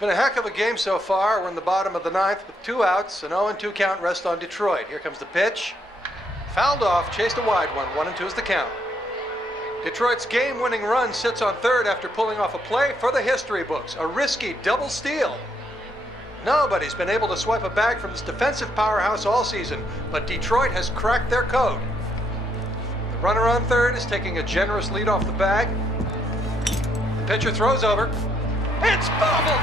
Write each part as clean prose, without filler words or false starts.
Been a heck of a game so far. We're in the bottom of the ninth with 2 outs, an 0-2 count rest on Detroit. Here comes the pitch. Fouled off, chased a wide one. 1-2 is the count. Detroit's game-winning run sits on third after pulling off a play for the history books. A risky double steal. Nobody's been able to swipe a bag from this defensive powerhouse all season, but Detroit has cracked their code. The runner on third is taking a generous lead off the bag. The pitcher throws over. It's bobbled!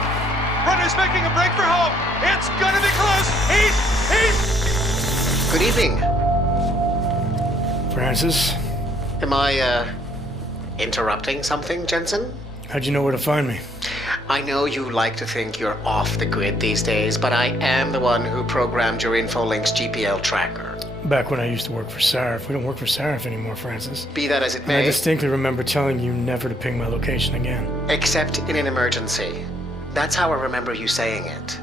Runner's making a break for home. It's gonna be close. He's... Good evening. Francis? Am I, interrupting something, Jensen? How'd you know where to find me? I know you like to think you're off the grid these days, but I am the one who programmed your Infolink's GPL tracker. Back when I used to work for Sarif. We don't work for Sarif anymore, Francis. Be that as it And may. I distinctly remember telling you never to ping my location again. Except in an emergency. That's how I remember you saying it.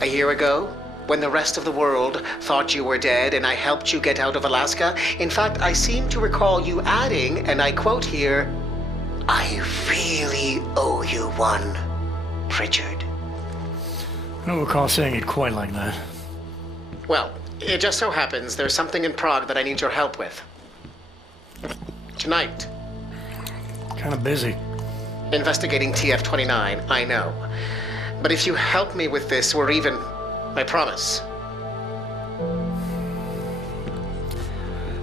A year ago, when the rest of the world thought you were dead and I helped you get out of Alaska, in fact, I seem to recall you adding, and I quote here, "I really owe you one, Pritchard." I don't recall saying it quite like that. Well, it just so happens there's something in Prague that I need your help with. Tonight. Kind of busy. Investigating TF-29, I know. But if you help me with this, we're even. I promise.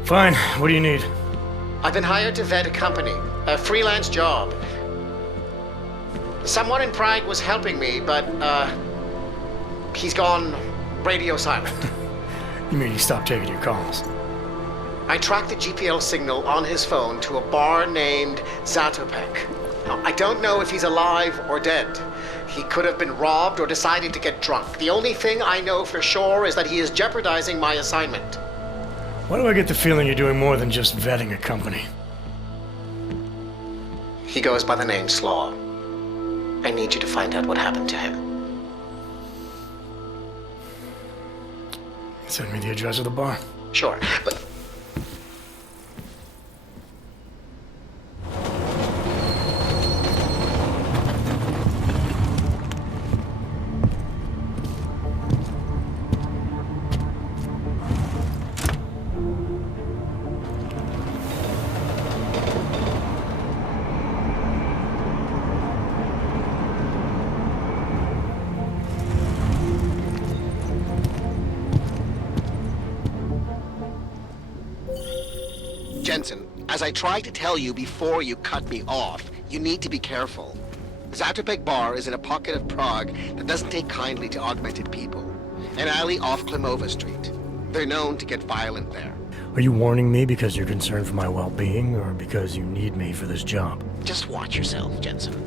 Fine. What do you need? I've been hired to vet a company, a freelance job. Someone in Prague was helping me, but, he's gone radio silent. You mean he stopped taking your calls? I tracked the GPL signal on his phone to a bar named Zatopek. Now, I don't know if he's alive or dead. He could have been robbed or decided to get drunk. The only thing I know for sure is that he is jeopardizing my assignment. Why do I get the feeling you're doing more than just vetting a company? He goes by the name Slaw. I need you to find out what happened to him. Send me the address of the bar. Sure, but... Jensen, as I tried to tell you before you cut me off, you need to be careful. Zatopek Bar is in a pocket of Prague that doesn't take kindly to augmented people. An alley off Klimova Street. They're known to get violent there. Are you warning me because you're concerned for my well-being, or because you need me for this job? Just watch yourself, Jensen.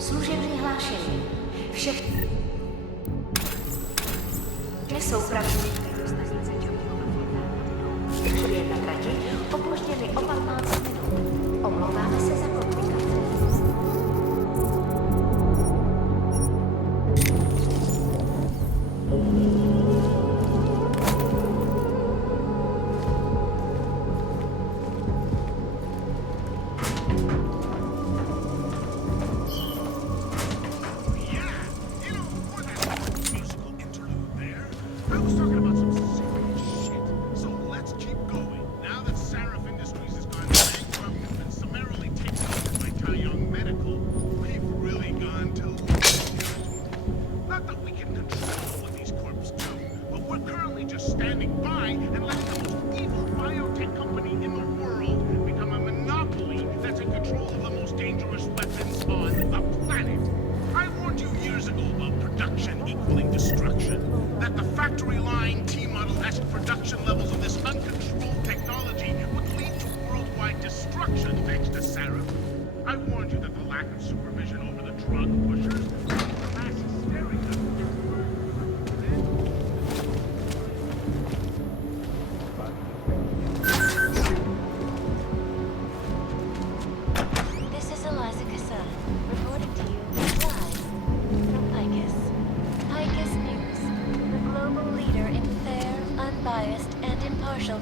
Služební hlášení. Všechny soupravní stanice je na trati opožděny o 15 minut. Omlouváme se za komplikace.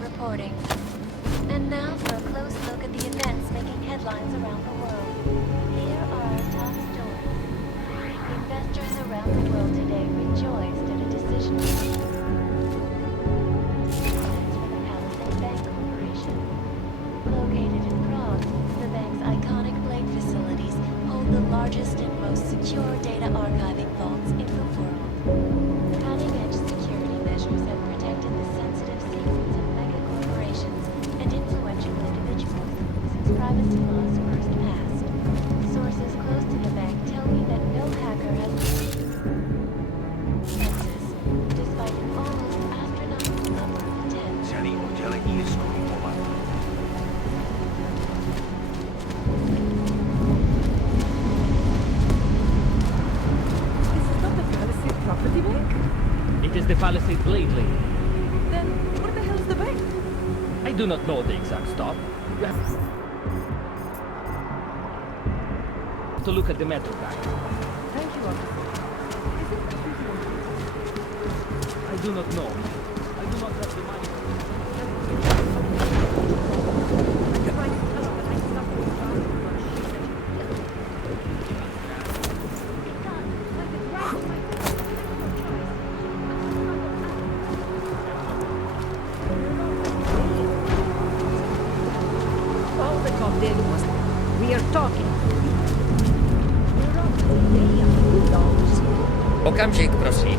Reporting. And now for a close look at the events making headlines around the world. Here are our top stories. Investors around the world today rejoiced at a decision made for the Palisade Bank Corporation. Located in Prague, the bank's iconic blade facilities hold the largest and most secure data archiving vaults in the world. Cutting-edge security measures have protected the sensitive secrets of and influential individuals since privacy laws first passed. Sources close to the bank tell me that no hacker has census, despite an almost astronomical number of attempts. This is not the Palisade Property Bank? It is the Palisade Blade Lane. Then where the hell is the bank? I do not know the exact stop. You have to look at the metro guide. Thank you, officer. Is it I do not know. I do not have the money. I'm trying to tell her that I stopped with John. We are talking. Okamžik, prosím.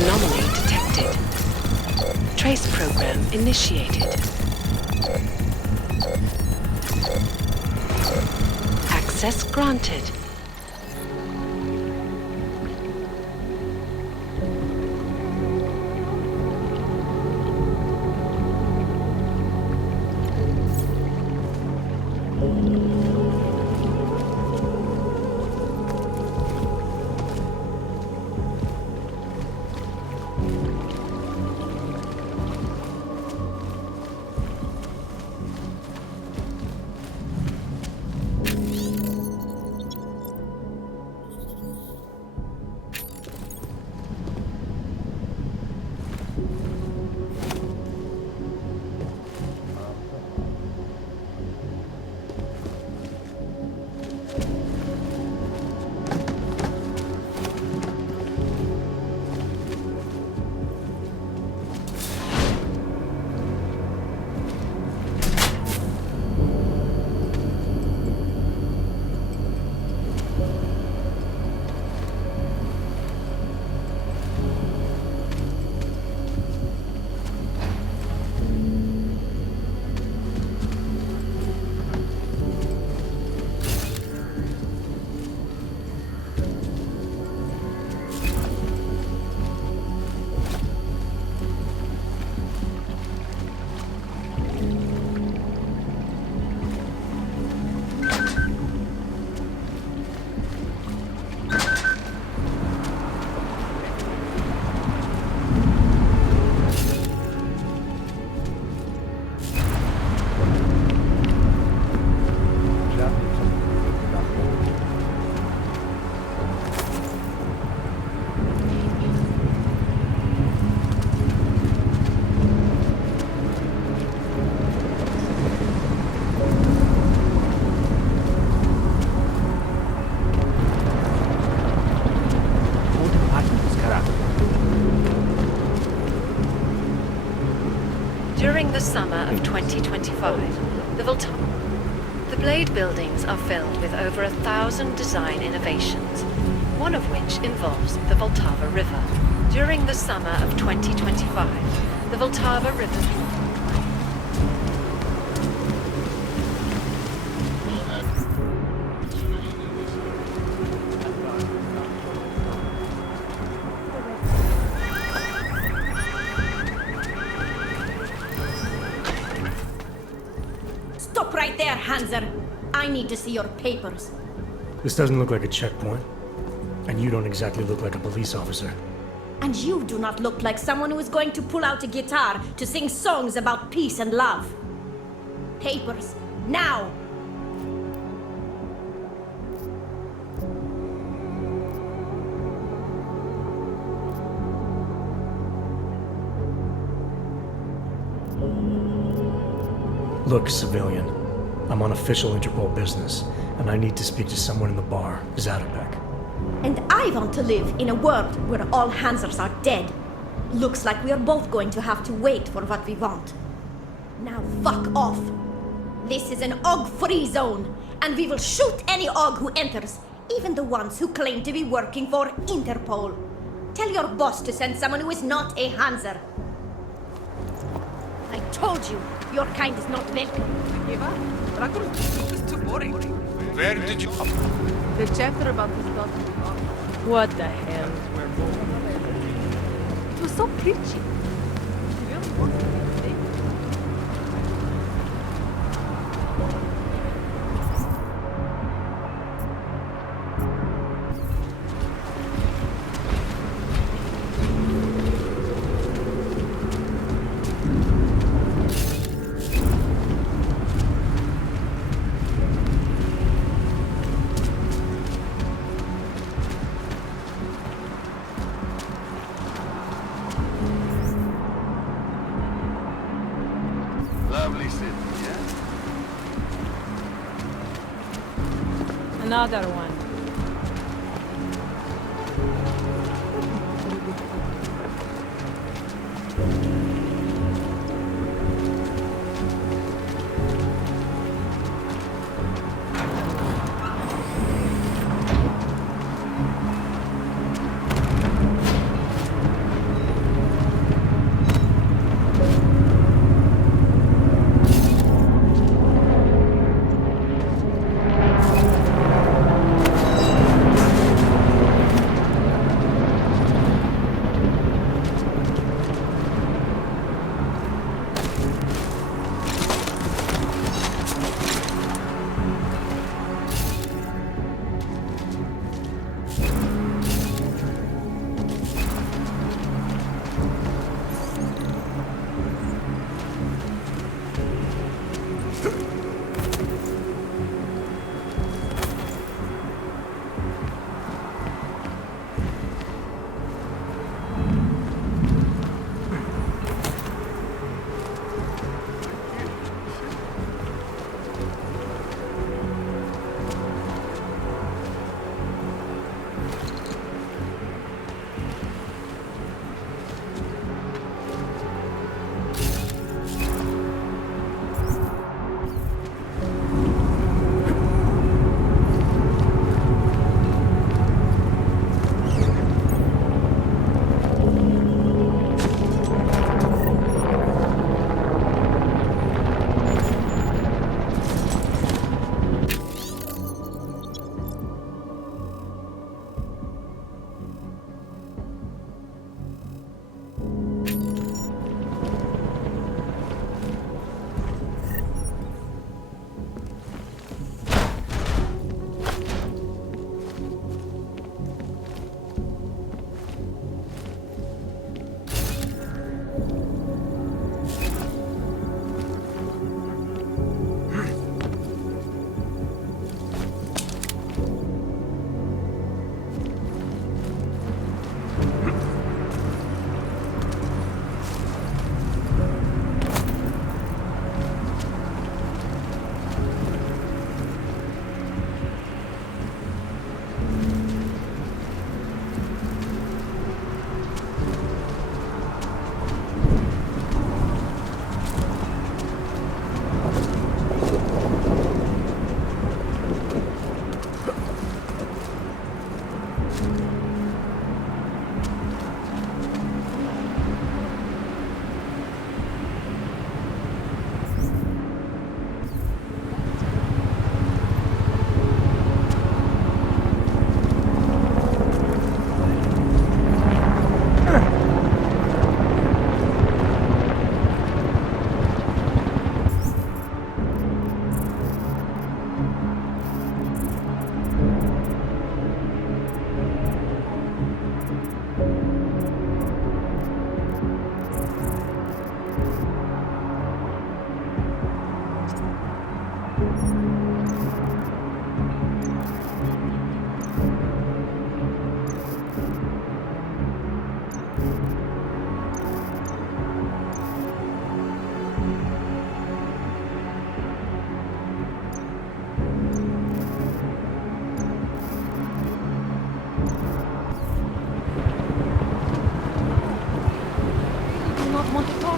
Anomaly detected. Trace program initiated. Access granted. During the summer of 2025, the Blade buildings are filled with over 1,000 design innovations, one of which involves the Vltava River. During the summer of 2025, the Vltava River... Stop right there, Hanser. I need to see your papers. This doesn't look like a checkpoint. And you don't exactly look like a police officer. And you do not look like someone who is going to pull out a guitar to sing songs about peace and love. Papers, now! Look, civilian. I'm on official Interpol business, and I need to speak to someone in the bar, Zatopek. And I want to live in a world where all Hansers are dead. Looks like we are both going to have to wait for what we want. Now fuck off. This is an OG-free zone, and we will shoot any OG who enters, even the ones who claim to be working for Interpol. Tell your boss to send someone who is not a Hanser. I told you, your kind is not welcome. Where did you come? The chapter about his daughter. What the hell? It was so preachy. Lovely city, yeah? Another one.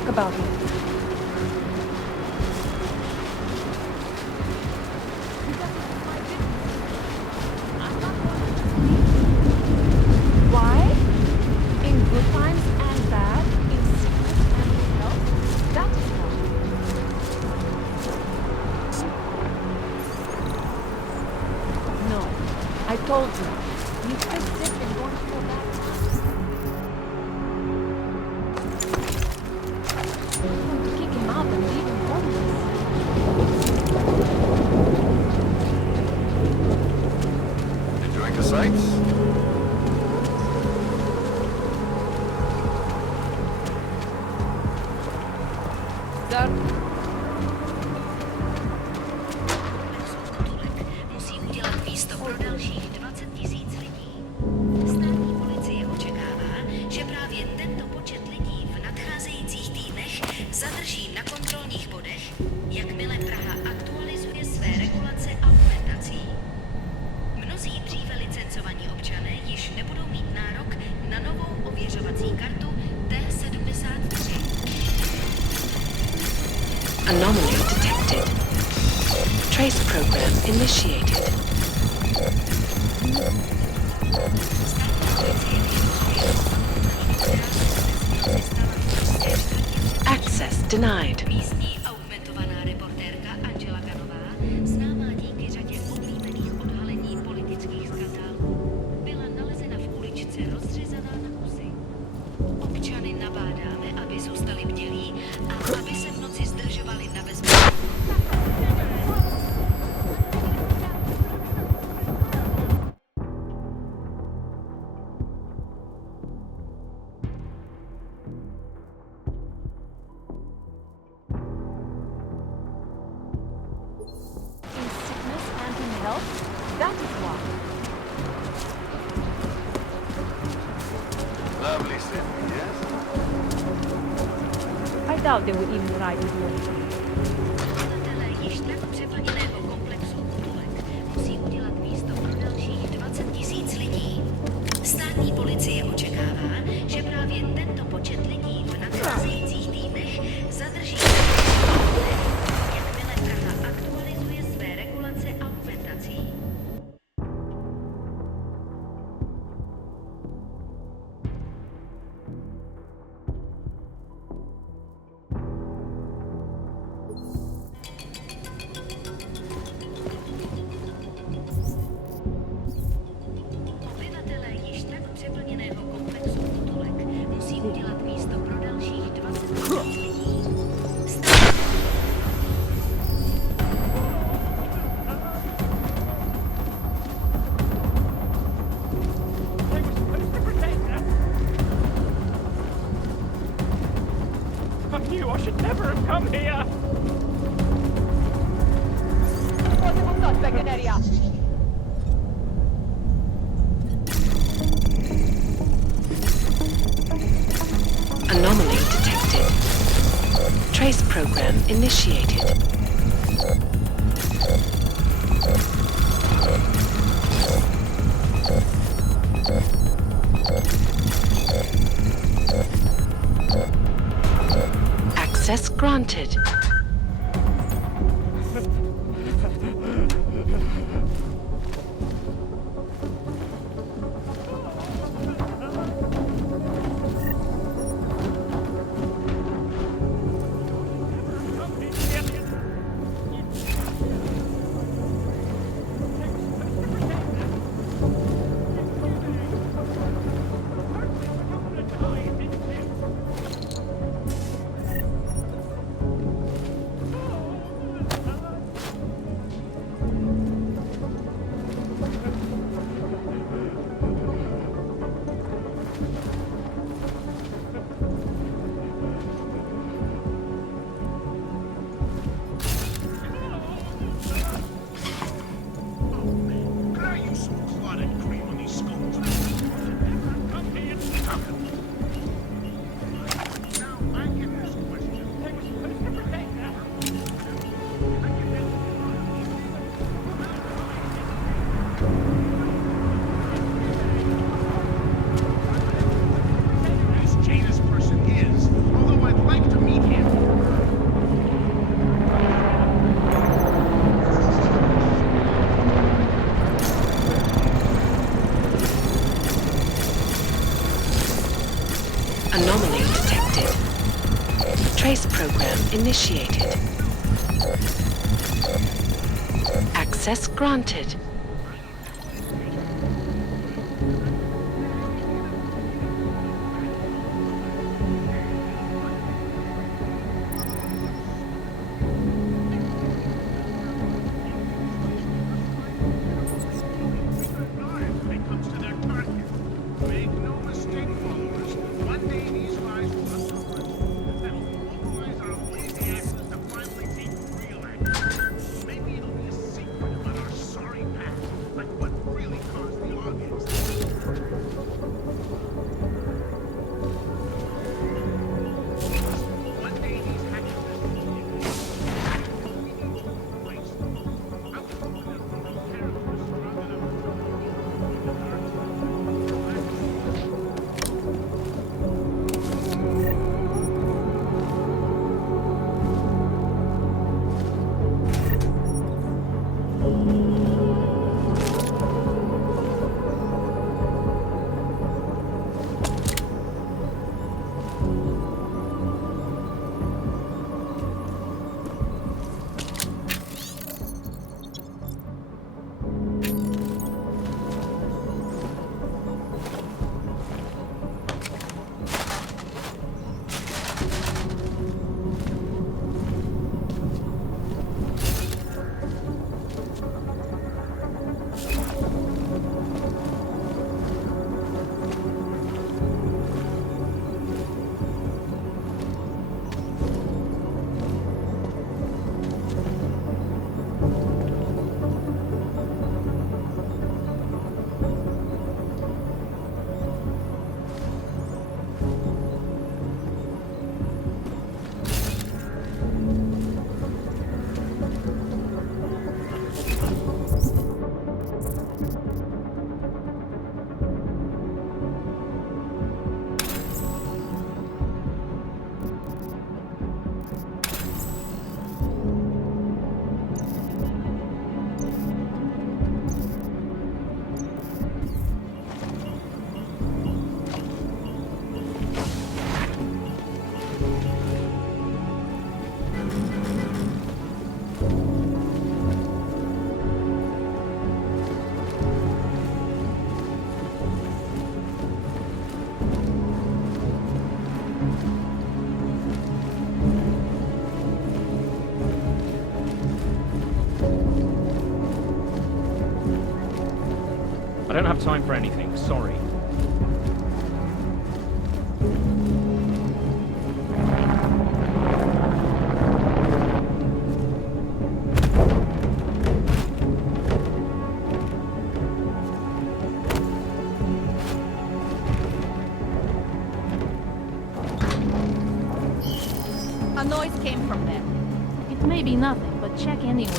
About it. Why? In good times and bad, in sickness and in health, that is why. No, I told you. You feel sick and going through a bad time. Enjoying the sights? Sir? Musí udělat místo pro dalších 20 000 lidí. Státní policie očekává, že právě tento počet lidí v nadcházejících týdnech zadrží na kontrolních bodech, jakmile Praha aktualizuje své regulace augmentací. Mnozí dříve licencovaní občané již nebudou mít nárok na novou ověřovací kartu T73. Anomaly detected. Trace program initiated. Access denied. Místní augmentovaná reportérka Angela Kanová, známá díky řadě oblíbených odhalení politických skandálů, byla nalezena v uličce rozřezaná na kusy. Občany nabádáme, aby zůstali bdělí a aby se v noci zdržovali na bezpečí. That is why. Lovely city, yes? I doubt they would even ride with me. Obyvatelé již tak přeplněného komplexu Utulek musí udělat místo pro dalších 20 000 lidí. Státní policie očekává, že právě tento počet lidí v nadcházejících týdnech zadrží, jakmile Praha aktualizuje své regulace augmentací. Obyvatelé již tak přeplněného komplexu Utulek musí udělat místo pro dalších 20 000 lidí. I should never have come here! Possible suspect in area. Anomaly detected. Trace program initiated. Access granted. Trace program initiated. Access granted. I don't have time for anything, sorry. A noise came from there. It may be nothing, but check anyway.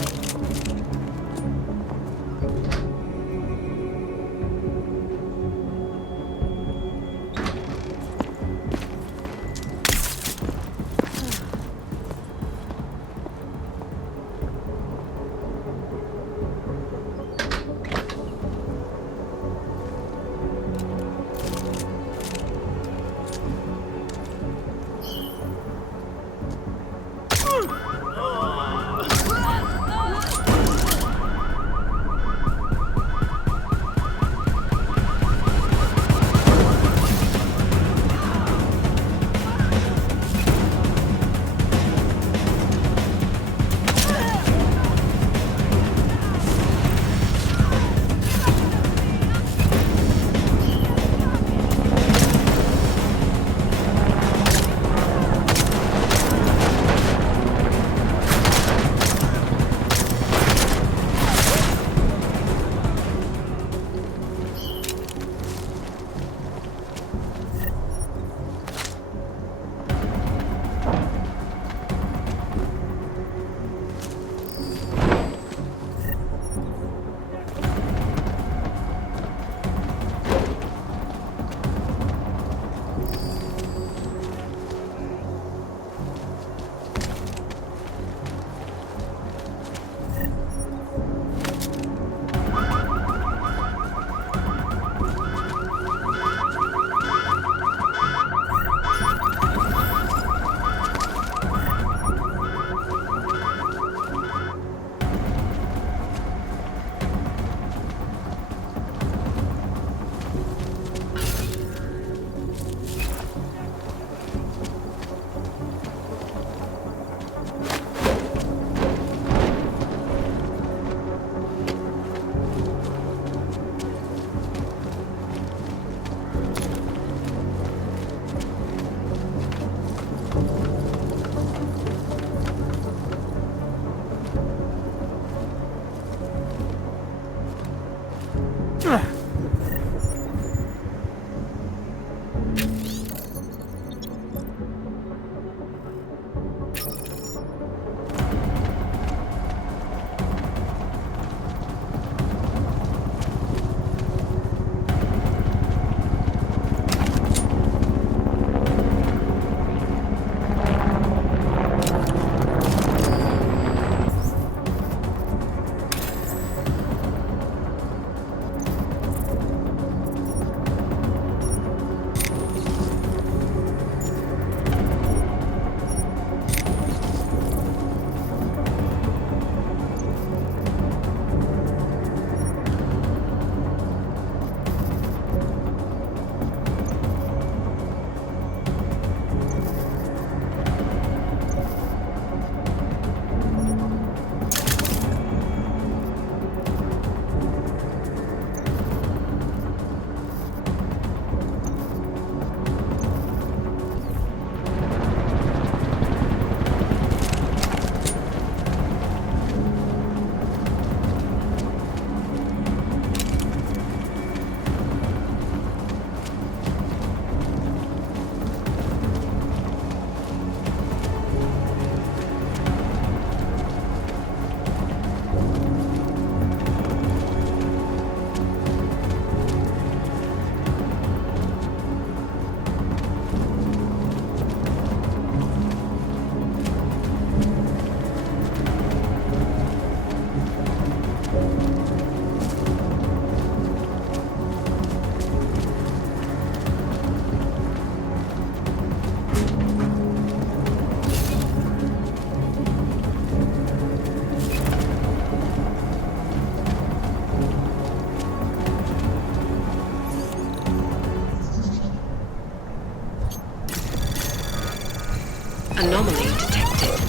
Anomaly detected.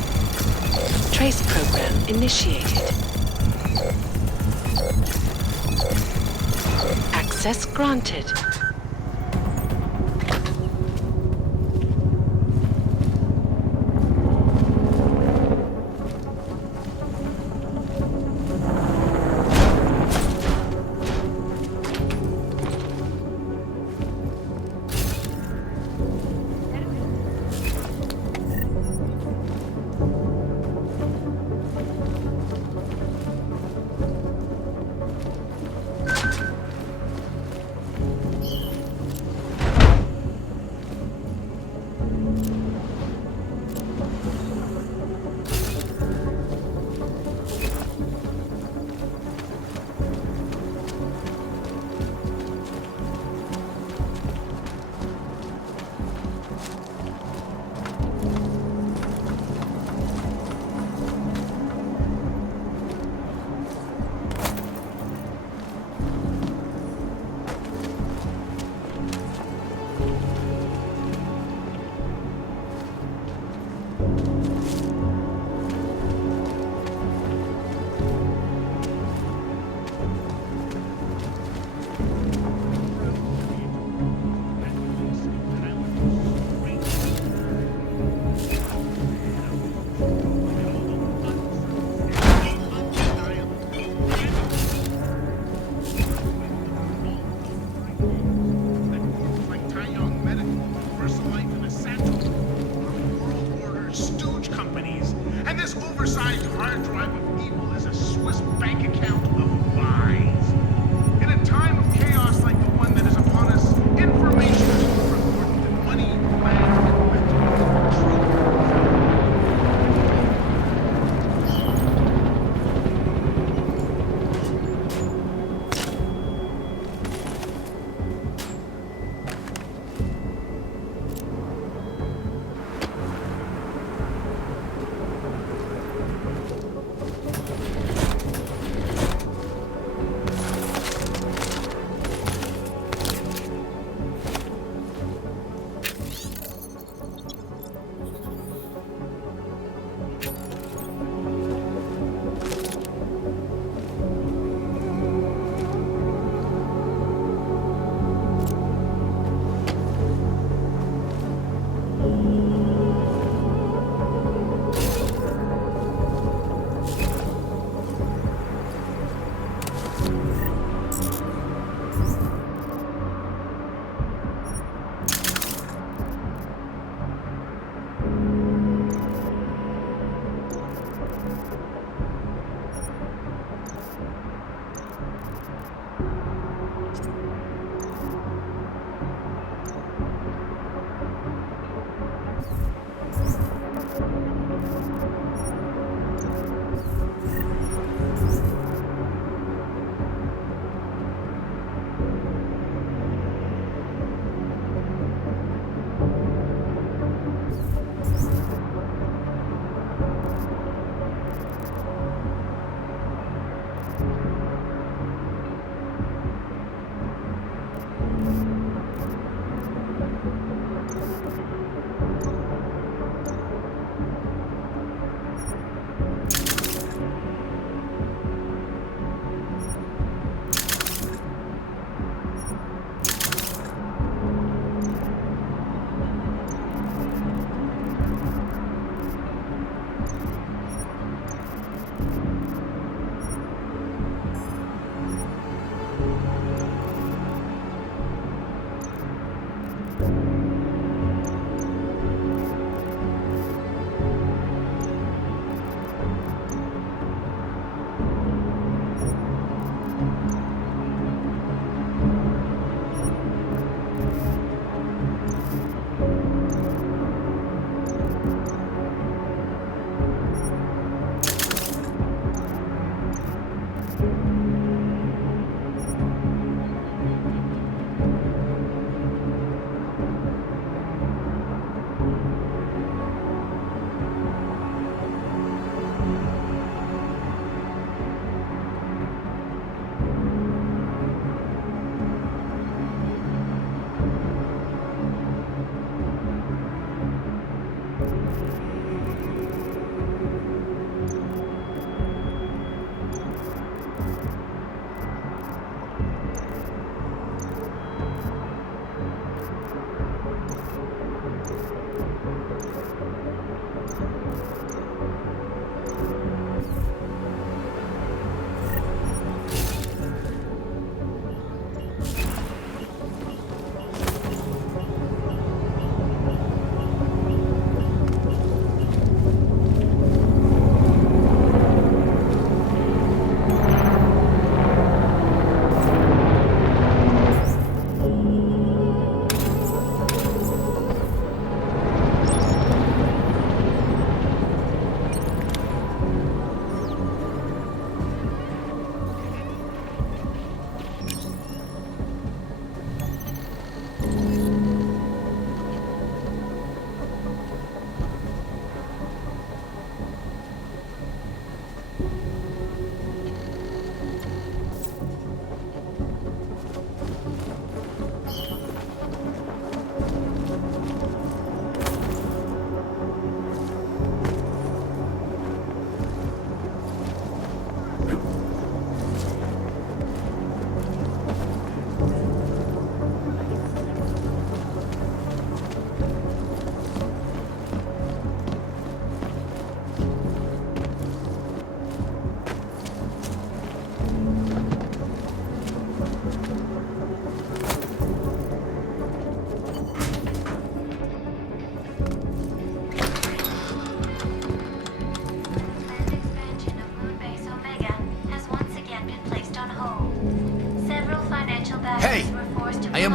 Trace program initiated. Access granted.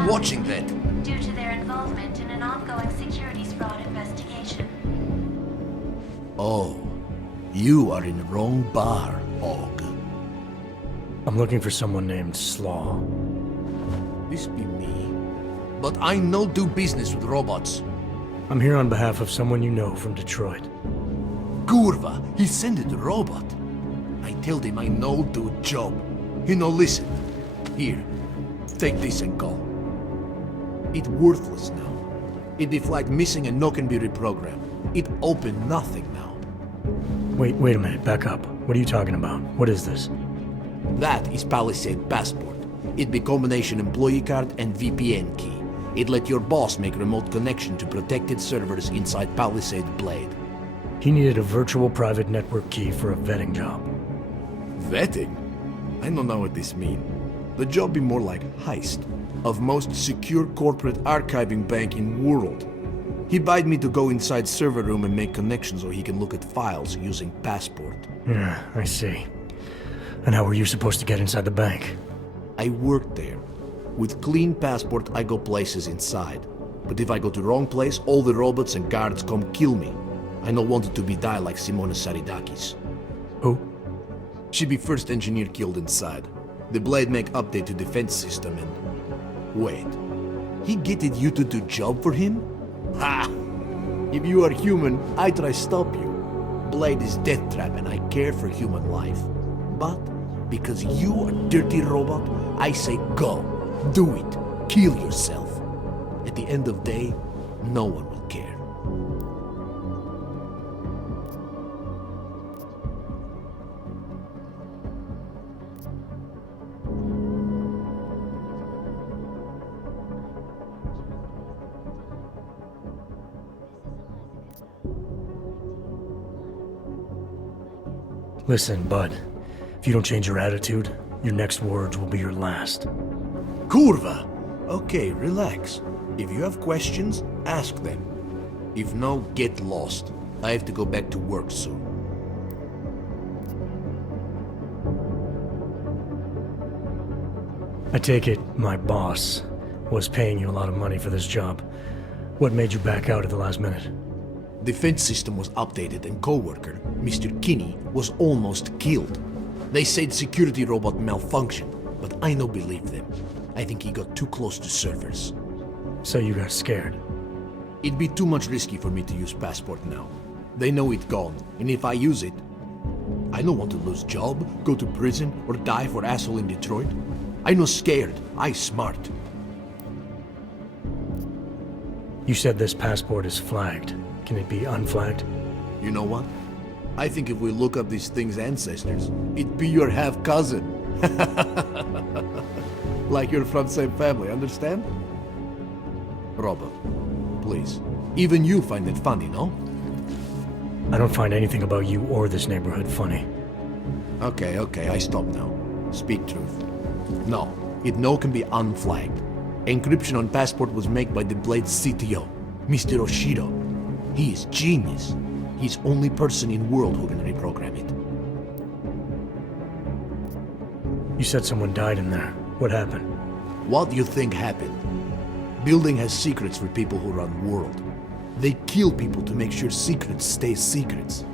watching that? Due to their involvement in an ongoing securities fraud investigation. Oh, you are in the wrong bar, Og. I'm looking for someone named Slaw. This be me. But I no do business with robots. I'm here on behalf of someone you know from Detroit. Kurva, he sent it a robot. I told him I no do job. He no listen. Here, take this and go. It worthless now. It be flagged missing and no can be reprogrammed. It open nothing now. Wait a minute, back up. What are you talking about? What is this? That is Palisade Passport. It be combination employee card and VPN key. It let your boss make remote connection to protected servers inside Palisade Blade. He needed a virtual private network key for a vetting job. Vetting? I don't know what this mean. The job be more like heist of most secure corporate archiving bank in world. He bid me to go inside server room and make connections so he can look at files using Passport. Yeah, I see. And how were you supposed to get inside the bank? I worked there. With clean Passport, I go places inside. But if I go to wrong place, all the robots and guards come kill me. I no wanted to be die like Simona Saridakis. Who? She be first engineer killed inside. The Blade make update to defense system and... Wait. He getted you to do job for him? Ha! If you are human, I try stop you. Blade is death trap and I care for human life. But, because you are dirty robot, I say go. Do it. Kill yourself. At the end of day, no one will care. Listen, bud. If you don't change your attitude, your next words will be your last. Kurva! Okay, relax. If you have questions, ask them. If no, get lost. I have to go back to work soon. I take it my boss was paying you a lot of money for this job. What made you back out at the last minute? Defense system was updated and co-worker, Mr. Kinney, was almost killed. They said security robot malfunctioned, but I no believe them. I think he got too close to servers. So you got scared? It'd be too much risky for me to use Passport now. They know it gone, and if I use it, I don't want to lose job, go to prison, or die for asshole in Detroit. I no scared, I smart. You said this passport is flagged. Can it be unflagged? You know what? I think if we look up this thing's ancestors, it'd be your half-cousin. Like you're from same family, understand? Robert, please. Even you find it funny, no? I don't find anything about you or this neighborhood funny. Okay, I stop now. Speak truth. No, it no can be unflagged. Encryption on Passport was made by the Blade's CTO, Mr. Oshiro. He is genius. He's only person in world who can reprogram it. You said someone died in there. What happened? What do you think happened? Building has secrets for people who run world. They kill people to make sure secrets stay secrets.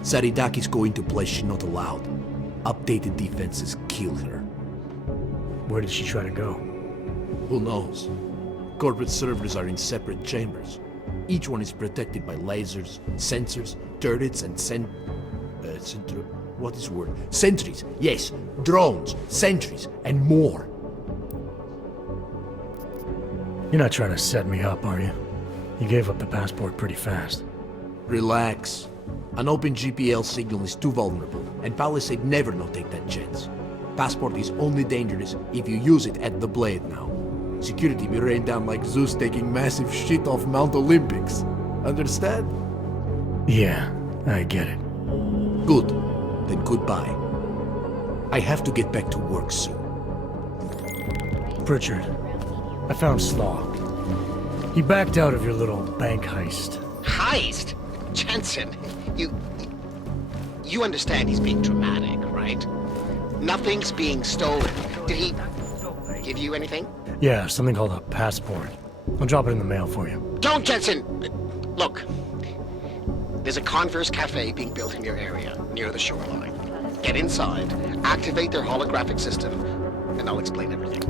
Saridakis go into place she's not allowed. Updated defenses kill her. Where did she try to go? Who knows? Corporate servers are in separate chambers. Each one is protected by lasers, sensors, turrets, and what is the word? Sentries. Yes, drones, sentries, and more. You're not trying to set me up, are you? You gave up the passport pretty fast. Relax. An open GPL signal is too vulnerable, and Palisade never no take that chance. Passport is only dangerous if you use it at the Blade now. Security be rained down like Zeus taking massive shit off Mount Olympics. Understand? Yeah, I get it. Good. Then goodbye. I have to get back to work soon. Pritchard, I found Slaw. He backed out of your little bank heist. Heist? Jensen, you understand he's being dramatic, right? Nothing's being stolen. Did he give you anything? Yeah, something called a passport. I'll drop it in the mail for you. Don't, Jensen! Look, there's a Converse cafe being built in your area, near the shoreline. Get inside, activate their holographic system, and I'll explain everything.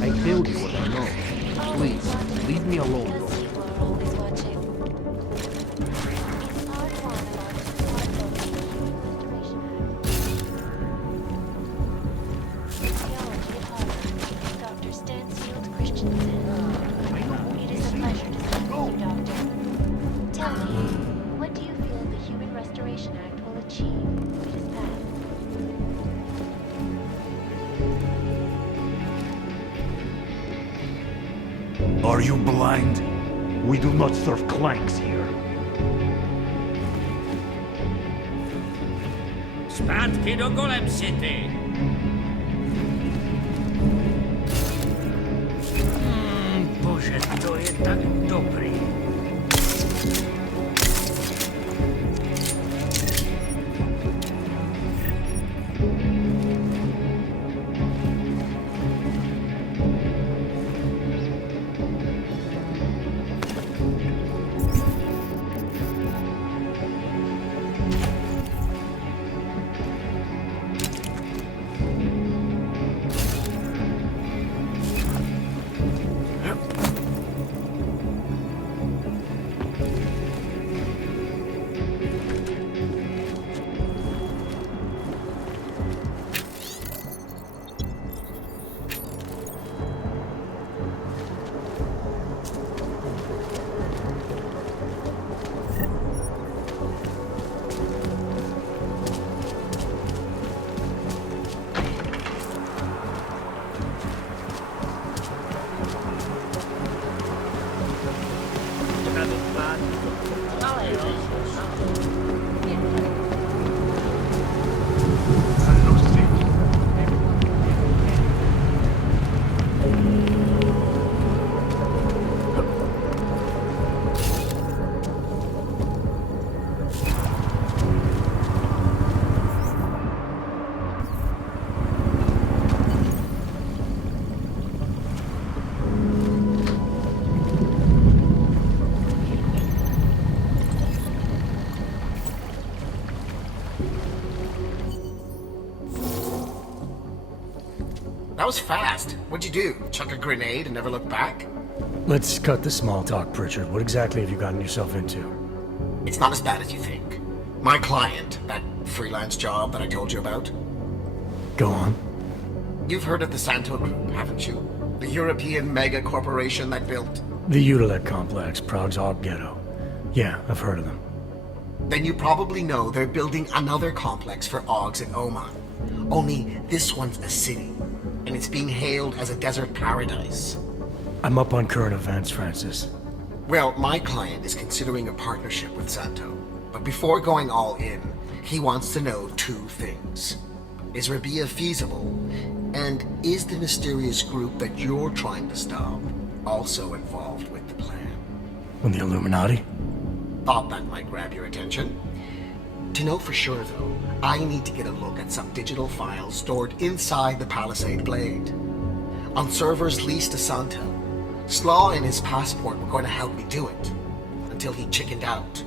I tell you what I know. Please, leave me alone, bro. Are you blind? We do not serve clanks here. Zpátky do Golem City. Bože, to je tak dobrý. That was fast. What'd you do? Chuck a grenade and never look back? Let's cut the small talk, Pritchard. What exactly have you gotten yourself into? It's not as bad as you think. My client, that freelance job that I told you about. Go on. You've heard of the Santeau group, haven't you? The European mega corporation that built... The Utilec complex, Prague's Og ghetto. Yeah, I've heard of them. Then you probably know they're building another complex for Ogs in Oman. Only this one's a city, and it's being hailed as a desert paradise. I'm up on current events, Francis. Well, my client is considering a partnership with Santeau. But before going all in, he wants to know two things. Is Rabia feasible? And is the mysterious group that you're trying to stop also involved with the plan? With the Illuminati? Thought that might grab your attention. To know for sure, though, I need to get a look at some digital files stored inside the Palisade Blade. On servers leased to Santeau, Slaw and his passport were going to help me do it, until he chickened out.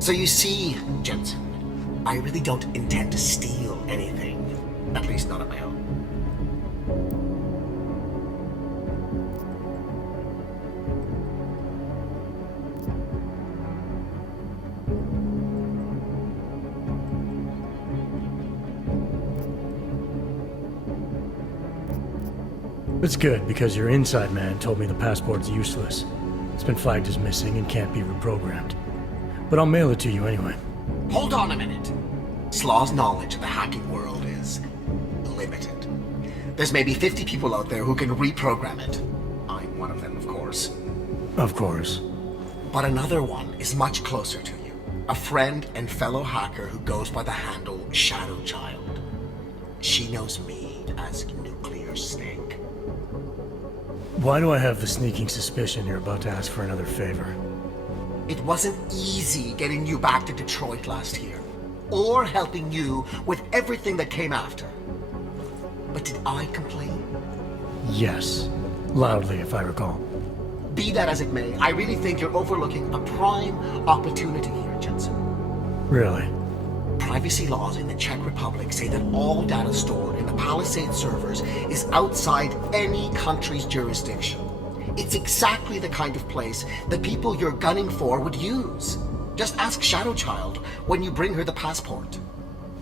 So you see, Jensen, I really don't intend to steal anything, at least not of my own. It's good, because your inside man told me the passport's useless. It's been flagged as missing and can't be reprogrammed. But I'll mail it to you anyway. Hold on a minute. Slaw's knowledge of the hacking world is limited. There's maybe 50 people out there who can reprogram it. I'm one of them, of course. Of course. But another one is much closer to you. A friend and fellow hacker who goes by the handle Shadowchild. She knows me as Nuclear Snake. Why do I have the sneaking suspicion you're about to ask for another favor? It wasn't easy getting you back to Detroit last year, or helping you with everything that came after. But did I complain? Yes. Loudly, if I recall. Be that as it may, I really think you're overlooking a prime opportunity here, Jensen. Really? Privacy laws in the Czech Republic say that all data stored in the Palisade servers is outside any country's jurisdiction. It's exactly the kind of place the people you're gunning for would use. Just ask Shadowchild when you bring her the passport.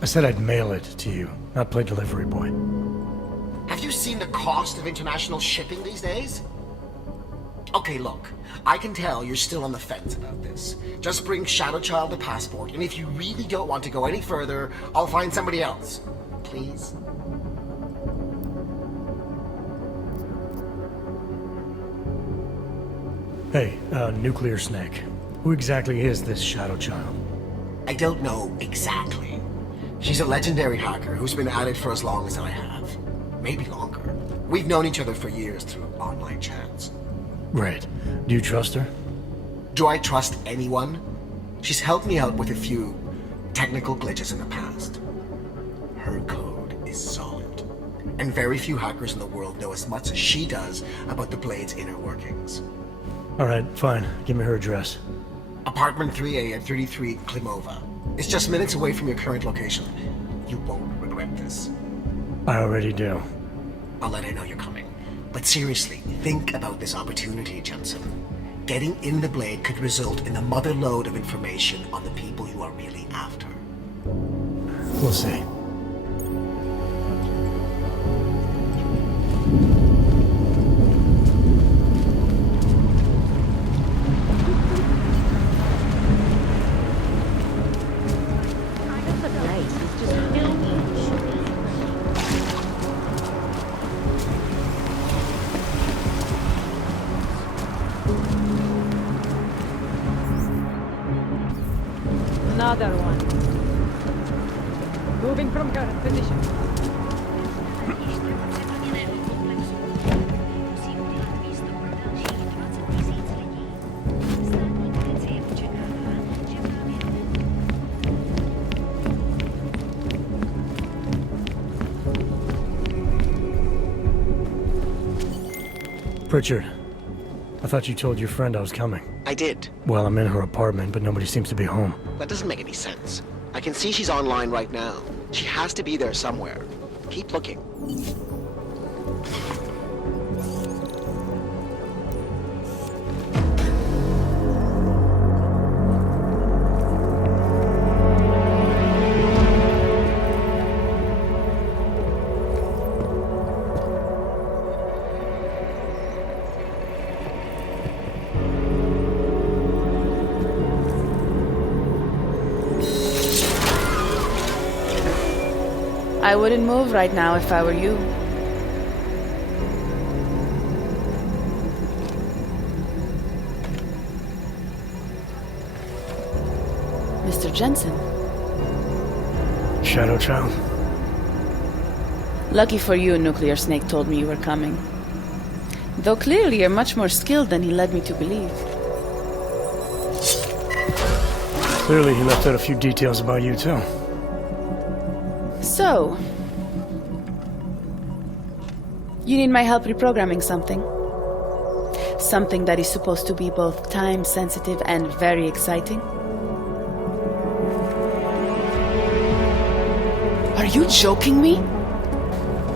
I said I'd mail it to you, not play delivery boy. Have you seen the cost of international shipping these days? Okay, look, I can tell you're still on the fence about this. Just bring Shadowchild the passport, and if you really don't want to go any further, I'll find somebody else. Please? Hey, Nuclear Snake. Who exactly is this Shadowchild? I don't know exactly. She's a legendary hacker who's been at it for as long as I have. Maybe longer. We've known each other for years through online chats. Right. Do you trust her? Do I trust anyone? She's helped me out with a few technical glitches in the past. Her code is solid, and very few hackers in the world know as much as she does about the Blade's inner workings. Alright, fine. Give me her address. Apartment 3A at 33 Klimova. It's just minutes away from your current location. You won't regret this. I already do. I'll let her know you're coming. But seriously, think about this opportunity, Jensen. Getting in the Blade could result in a mother lode of information on the people you are really after. We'll see. Another one. Moving from current position. Pritchard, I thought you told your friend I was coming. I did. Well, I'm in her apartment, but nobody seems to be home. That doesn't make any sense. I can see she's online right now. She has to be there somewhere. Keep looking. I wouldn't move right now if I were you. Mr. Jensen. Shadowchild? Lucky for you, Nuclear Snake told me you were coming. Though clearly you're much more skilled than he led me to believe. Clearly he left out a few details about you, too. So, you need my help reprogramming something. Something that is supposed to be both time-sensitive and very exciting. Are you joking me?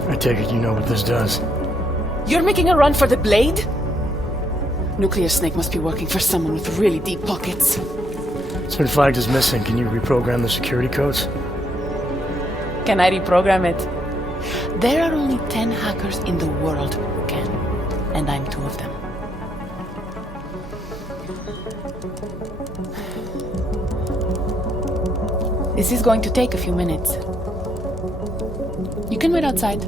I take it you know what this does. You're making a run for the Blade? Nuclear Snake must be working for someone with really deep pockets. It's been flagged as missing. Can you reprogram the security codes? Can I reprogram it? There are only 10 hackers in the world who can, and I'm 2 of them. This is going to take a few minutes. You can wait outside.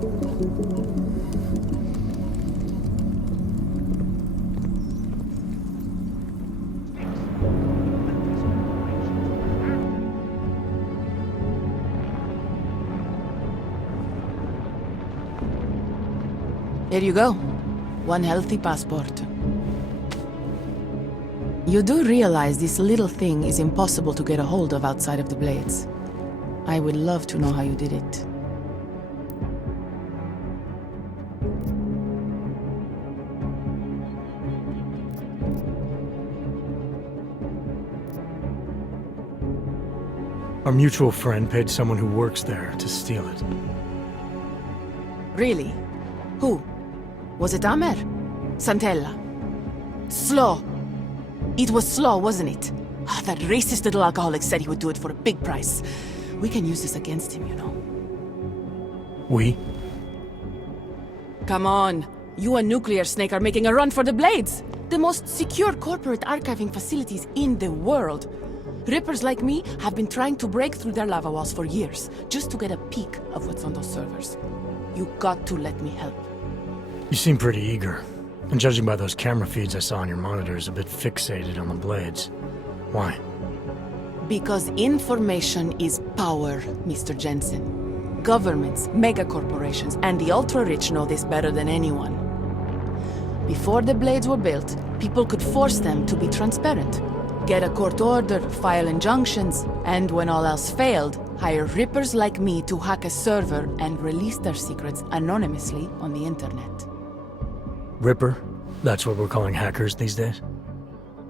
Here you go. One healthy passport. You do realize this little thing is impossible to get a hold of outside of the Blades. I would love to know how you did it. Our mutual friend paid someone who works there to steal it. Really? Who? Was it Amer? Santella? Slaw? It was Slaw, wasn't it? Ah, that racist little alcoholic said he would do it for a big price. We can use this against him, you know. We? Come on. You and Nuclear Snake are making a run for the Blades. The most secure corporate archiving facilities in the world. Rippers like me have been trying to break through their lava walls for years, just to get a peek of what's on those servers. You got to let me help. You seem pretty eager. And judging by those camera feeds I saw on your monitors, a bit fixated on the Blades. Why? Because information is power, Mr. Jensen. Governments, megacorporations, and the ultra-rich know this better than anyone. Before the Blades were built, people could force them to be transparent. Get a court order, file injunctions, and when all else failed, hire rippers like me to hack a server and release their secrets anonymously on the internet. Ripper? That's what we're calling hackers these days?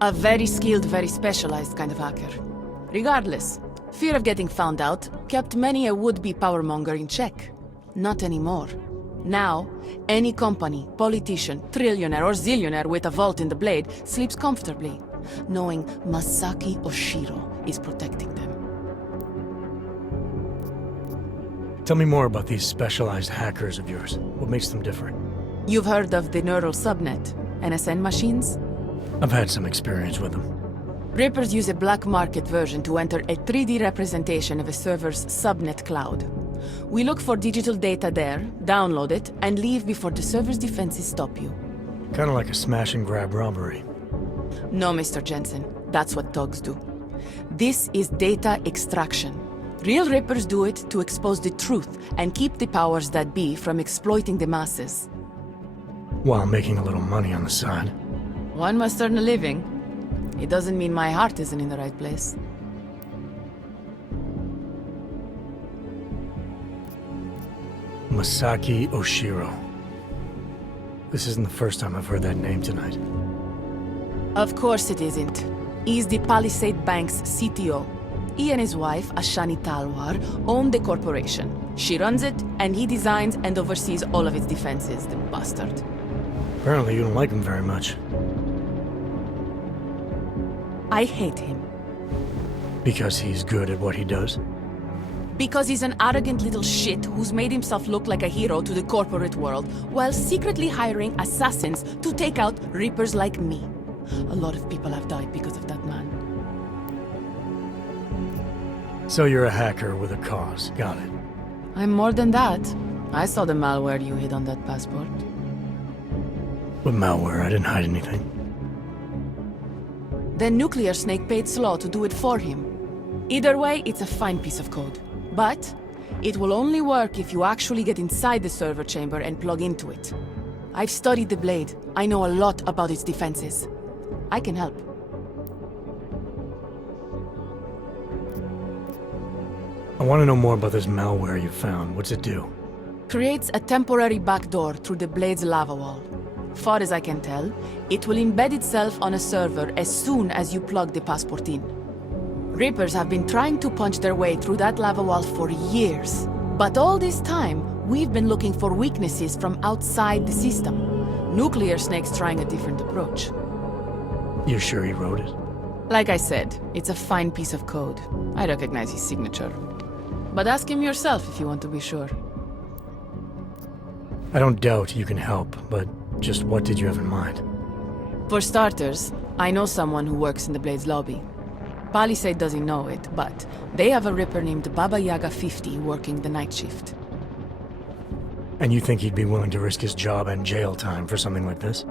A very skilled, very specialized kind of hacker. Regardless, fear of getting found out kept many a would-be powermonger in check. Not anymore. Now, any company, politician, trillionaire or zillionaire with a vault in the Blade sleeps comfortably, knowing Masaaki Oshiro is protecting them. Tell me more about these specialized hackers of yours. What makes them different? You've heard of the neural subnet, NSN machines? I've had some experience with them. Rippers use a black market version to enter a 3D representation of a server's subnet cloud. We look for digital data there, download it, and leave before the server's defenses stop you. Kinda like a smash and grab robbery. No, Mr. Jensen. That's what thugs do. This is data extraction. Real Rippers do it to expose the truth and keep the powers that be from exploiting the masses. While making a little money on the side. One must earn a living. It doesn't mean my heart isn't in the right place. Masaaki Oshiro. This isn't the first time I've heard that name tonight. Of course it isn't. He's the Palisade Bank's CTO. He and his wife, Ashani Talwar, own the corporation. She runs it, and he designs and oversees all of its defenses, the bastard. Apparently you don't like him very much. I hate him. Because he's good at what he does? Because he's an arrogant little shit who's made himself look like a hero to the corporate world, while secretly hiring assassins to take out Rippers like me. A lot of people have died because of that man. So you're a hacker with a cause. Got it. I'm more than that. I saw the malware you hid on that passport. With malware, I didn't hide anything. Then Nuclear Snake paid Slaw to do it for him. Either way, it's a fine piece of code. But it will only work if you actually get inside the server chamber and plug into it. I've studied the Blade. I know a lot about its defenses. I can help. I want to know more about this malware you found. What's it do? Creates a temporary backdoor through the Blade's lava wall. Far as I can tell, it will embed itself on a server as soon as you plug the passport in. Rippers have been trying to punch their way through that lava wall for years. But all this time, we've been looking for weaknesses from outside the system. Nuclear Snake's trying a different approach. You sure he wrote it? Like I said, it's a fine piece of code. I recognize his signature. But ask him yourself if you want to be sure. I don't doubt you can help, but just what did you have in mind? For starters, I know someone who works in the Blade's lobby. Palisade doesn't know it, but they have a Ripper named Baba Yaga 50 working the night shift. And you think he'd be willing to risk his job and jail time for something like this?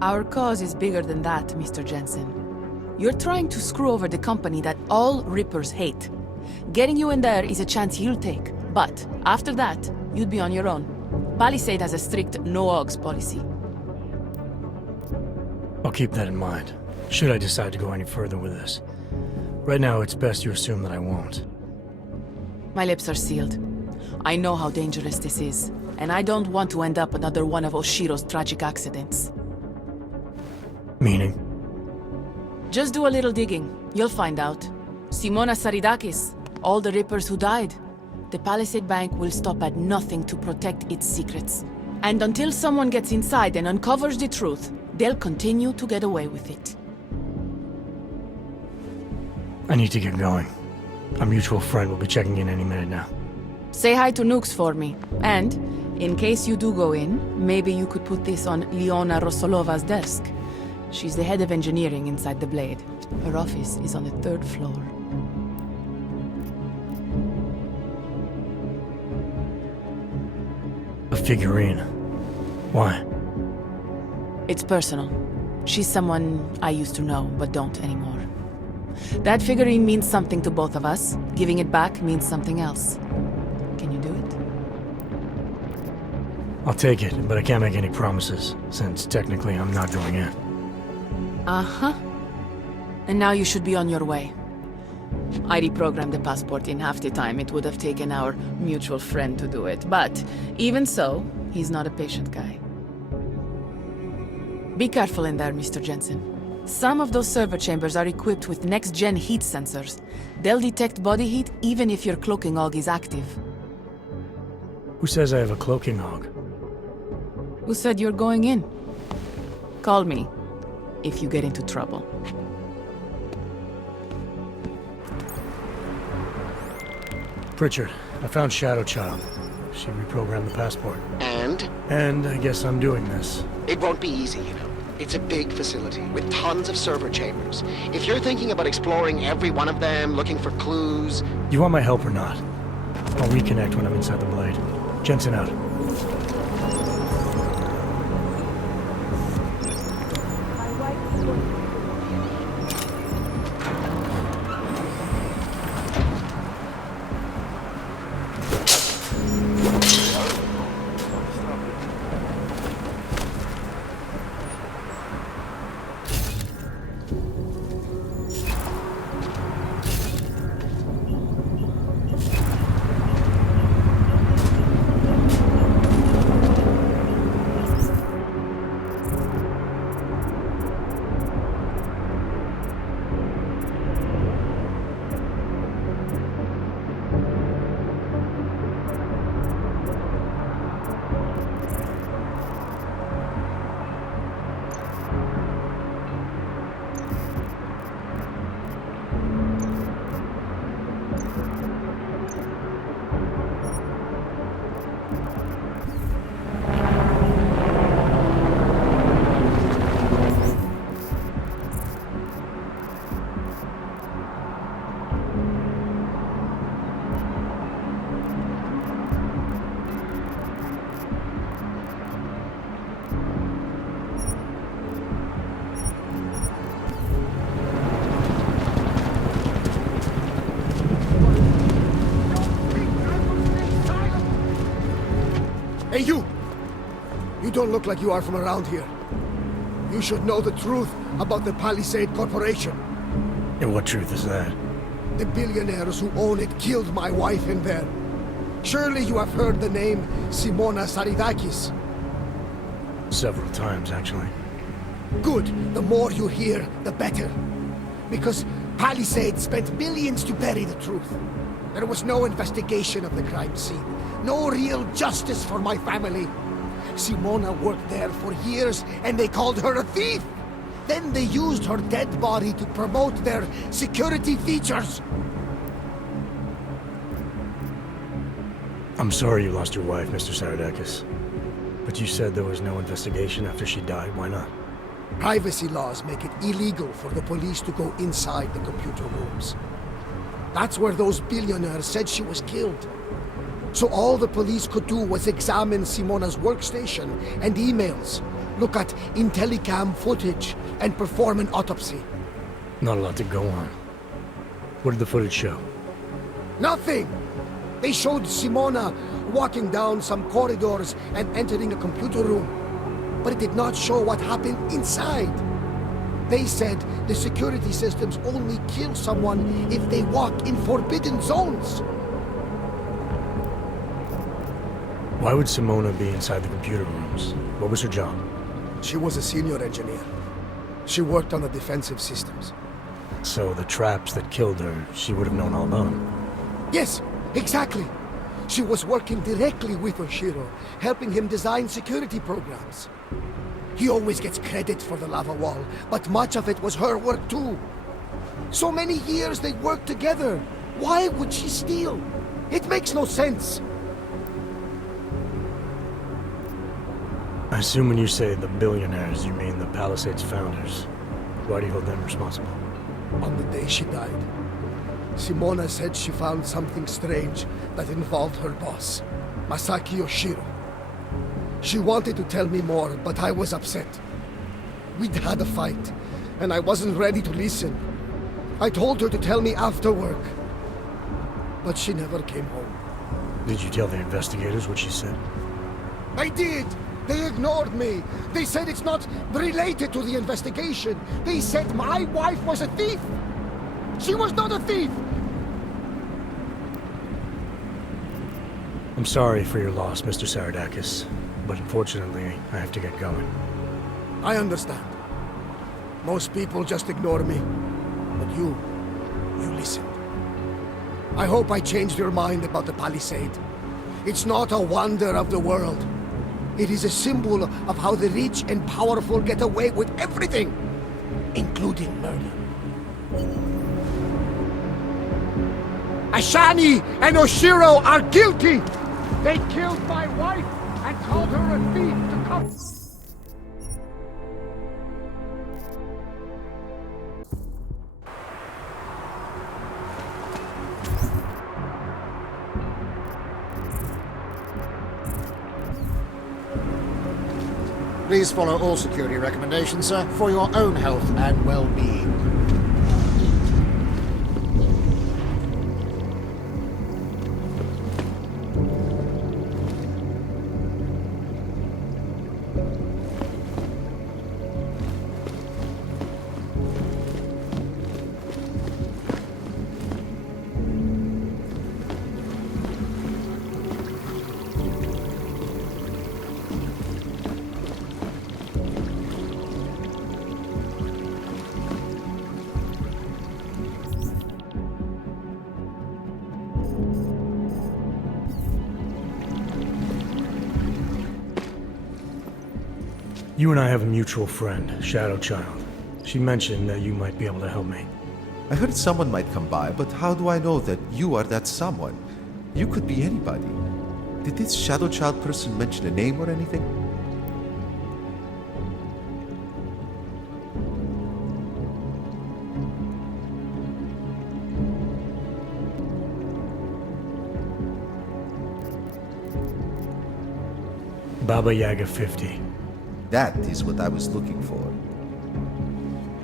Our cause is bigger than that, Mr. Jensen. You're trying to screw over the company that all Rippers hate. Getting you in there is a chance he'll take, but after that, you'd be on your own. Palisade has a strict no-ogs policy. I'll keep that in mind, should I decide to go any further with this. Right now, it's best you assume that I won't. My lips are sealed. I know how dangerous this is, and I don't want to end up another one of Oshiro's tragic accidents. Meaning? Just do a little digging. You'll find out. Simona, Saridakis, all the Rippers who died. The Palisade Bank will stop at nothing to protect its secrets. And until someone gets inside and uncovers the truth, they'll continue to get away with it. I need to get going. Our mutual friend will be checking in any minute now. Say hi to Nukes for me. And, in case you do go in, maybe you could put this on Leona Rosolova's desk. She's the head of engineering inside the Blade. Her office is on the 3rd floor. A figurine. Why? It's personal. She's someone I used to know, but don't anymore. That figurine means something to both of us. Giving it back means something else. Can you do it? I'll take it, but I can't make any promises, since technically I'm not going in. Uh-huh. And now you should be on your way. I reprogrammed the passport in half the time it would have taken our mutual friend to do it, but even so, he's not a patient guy. Be careful in there, Mr. Jensen. Some of those server chambers are equipped with next-gen heat sensors. They'll detect body heat even if your cloaking og is active. Who says I have a cloaking og? Who said you're going in? Call me if you get into trouble. Pritchard, I found Shadowchild. She reprogrammed the passport. And? And I guess I'm doing this. It won't be easy, you know. It's a big facility with tons of server chambers. If you're thinking about exploring every one of them, looking for clues... You want my help or not? I'll reconnect when I'm inside the Blade. Jensen out. Hey, you! You don't look like you are from around here. You should know the truth about the Palisade Corporation. And what truth is that? The billionaires who own it killed my wife in there. Surely you have heard the name Simona Saridakis. Several times, actually. Good. The more you hear, the better. Because Palisade spent millions to bury the truth. There was no investigation of the crime scene. No real justice for my family. Simona worked there for years, and they called her a thief! Then they used her dead body to promote their security features! I'm sorry you lost your wife, Mr. Saridakis. But you said there was no investigation after she died. Why not? Privacy laws make it illegal for the police to go inside the computer rooms. That's where those billionaires said she was killed. So all the police could do was examine Simona's workstation and emails, look at Intellicam footage, and perform an autopsy. Not a lot to go on. What did the footage show? Nothing! They showed Simona walking down some corridors and entering a computer room. But it did not show what happened inside. They said the security systems only kill someone if they walk in forbidden zones. Why would Simona be inside the computer rooms? What was her job? She was a senior engineer. She worked on the defensive systems. So the traps that killed her, she would have known all about them? Yes, exactly. She was working directly with Oshiro, helping him design security programs. He always gets credit for the lava wall, but much of it was her work too. So many years they worked together. Why would she steal? It makes no sense. I assume when you say the billionaires, you mean the Palisades founders. Why do you hold them responsible? On the day she died, Simona said she found something strange that involved her boss, Masaaki Oshiro. She wanted to tell me more, but I was upset. We'd had a fight, and I wasn't ready to listen. I told her to tell me after work, but she never came home. Did you tell the investigators what she said? I did! They ignored me. They said it's not related to the investigation. They said my wife was a thief. She was not a thief! I'm sorry for your loss, Mr. Saridakis, but unfortunately, I have to get going. I understand. Most people just ignore me. But you listened. I hope I changed your mind about the Palisade. It's not a wonder of the world. It is a symbol of how the rich and powerful get away with everything, including murder. Ashani and Oshiro are guilty! They killed my wife and told her a thief to come... Please follow all security recommendations, sir, for your own health and well-being. You and I have a mutual friend, Shadowchild. She mentioned that you might be able to help me. I heard someone might come by, but how do I know that you are that someone? You could be anybody. Did this Shadowchild person mention a name or anything? Baba Yaga 50. That is what I was looking for.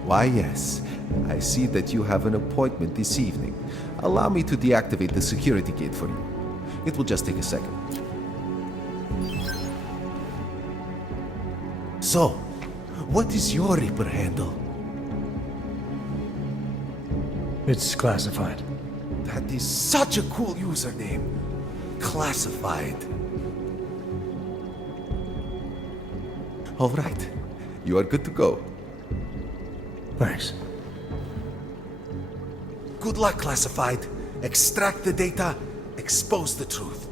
Why, yes. I see that you have an appointment this evening. Allow me to deactivate the security gate for you. It will just take a second. So, what is your Reaper handle? It's classified. That is such a cool username. Classified. All right. You are good to go. Thanks. Good luck, Classified. Extract the data, expose the truth.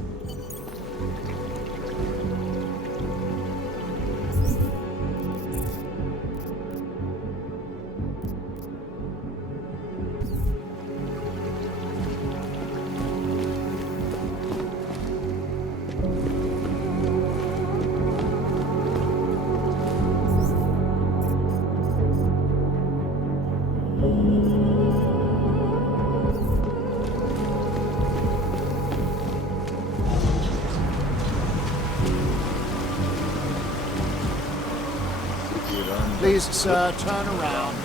Please, sir, turn around.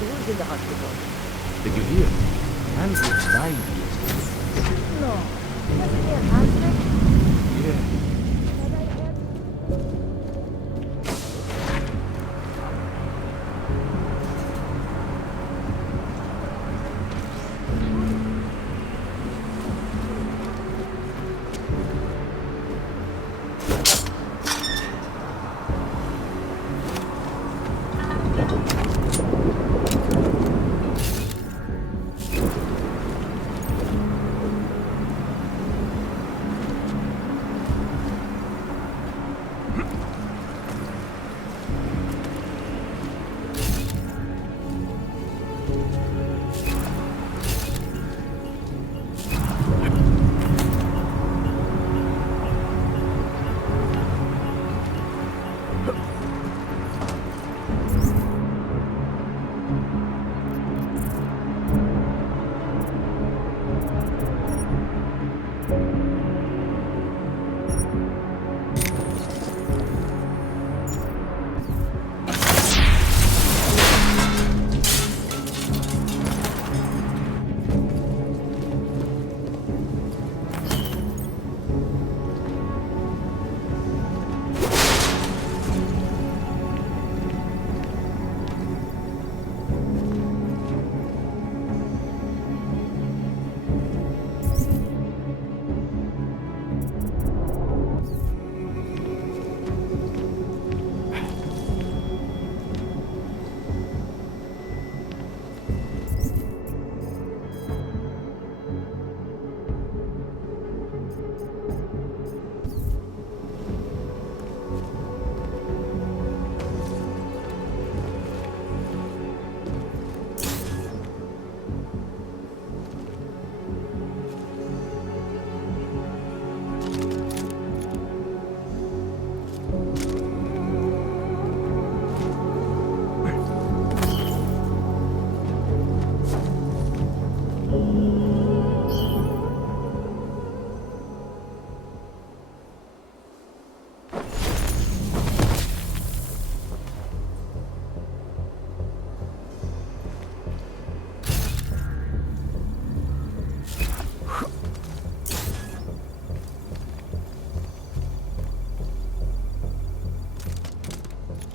who's in the hospital? Did you hear? Andrew died yesterday. No. Wasn't he an Aztec? Yeah.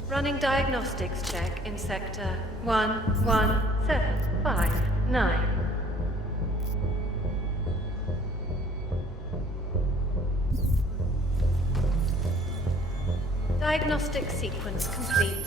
Running diagnostics check in sector 11759. Diagnostic sequence complete.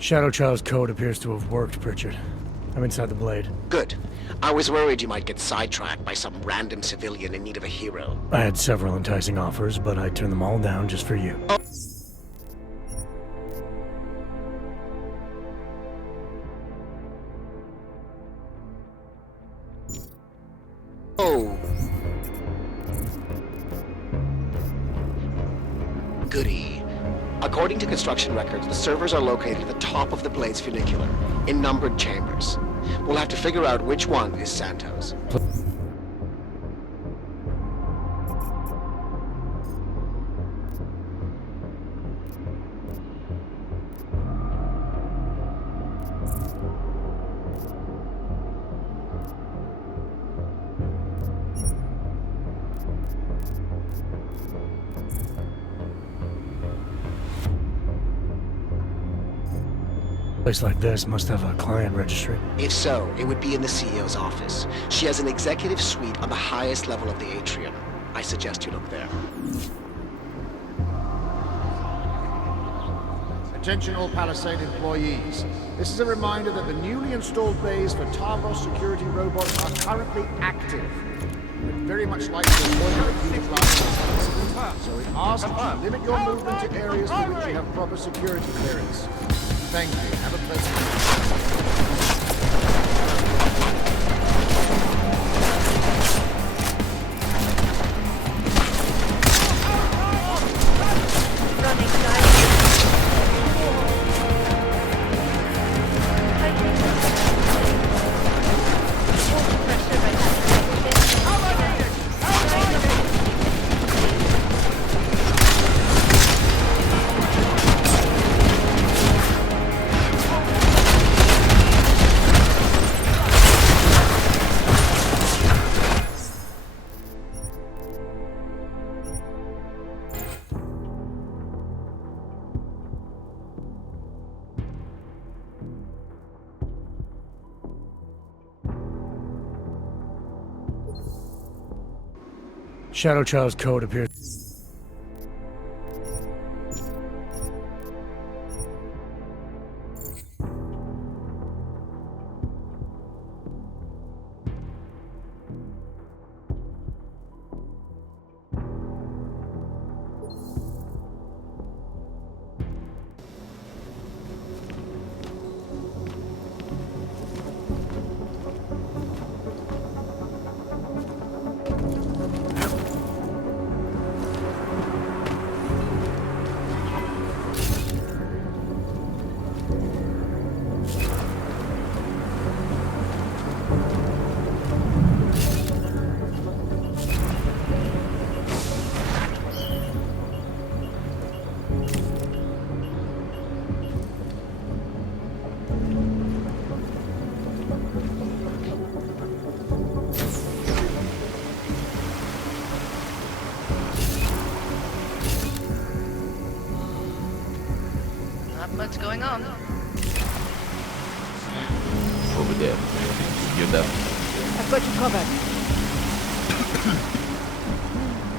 Shadowchild's code appears to have worked, Pritchard. I'm inside the blade. Good. I was worried you might get sidetracked by some random civilian in need of a hero. I had several enticing offers, but I turned them all down just for you. Oh. Goody. According to construction records, the servers are located at the top of the Blade's Funicular, in numbered chambers. We'll have to figure out which one is Santeau's. A place like this must have a client registry. If so, it would be in the CEO's office. She has an executive suite on the highest level of the atrium. I suggest you look there. Attention all Palisade employees. This is a reminder that the newly installed bays for Tavros security robots are currently active. We'd very much like to avoid repeated last incident, so we ask that you limit your movement to areas for which you have proper security clearance. Thank you. Have a pleasant day. Shadowchild's code appears. Not much going on. Over there. You're them. I've got you covered.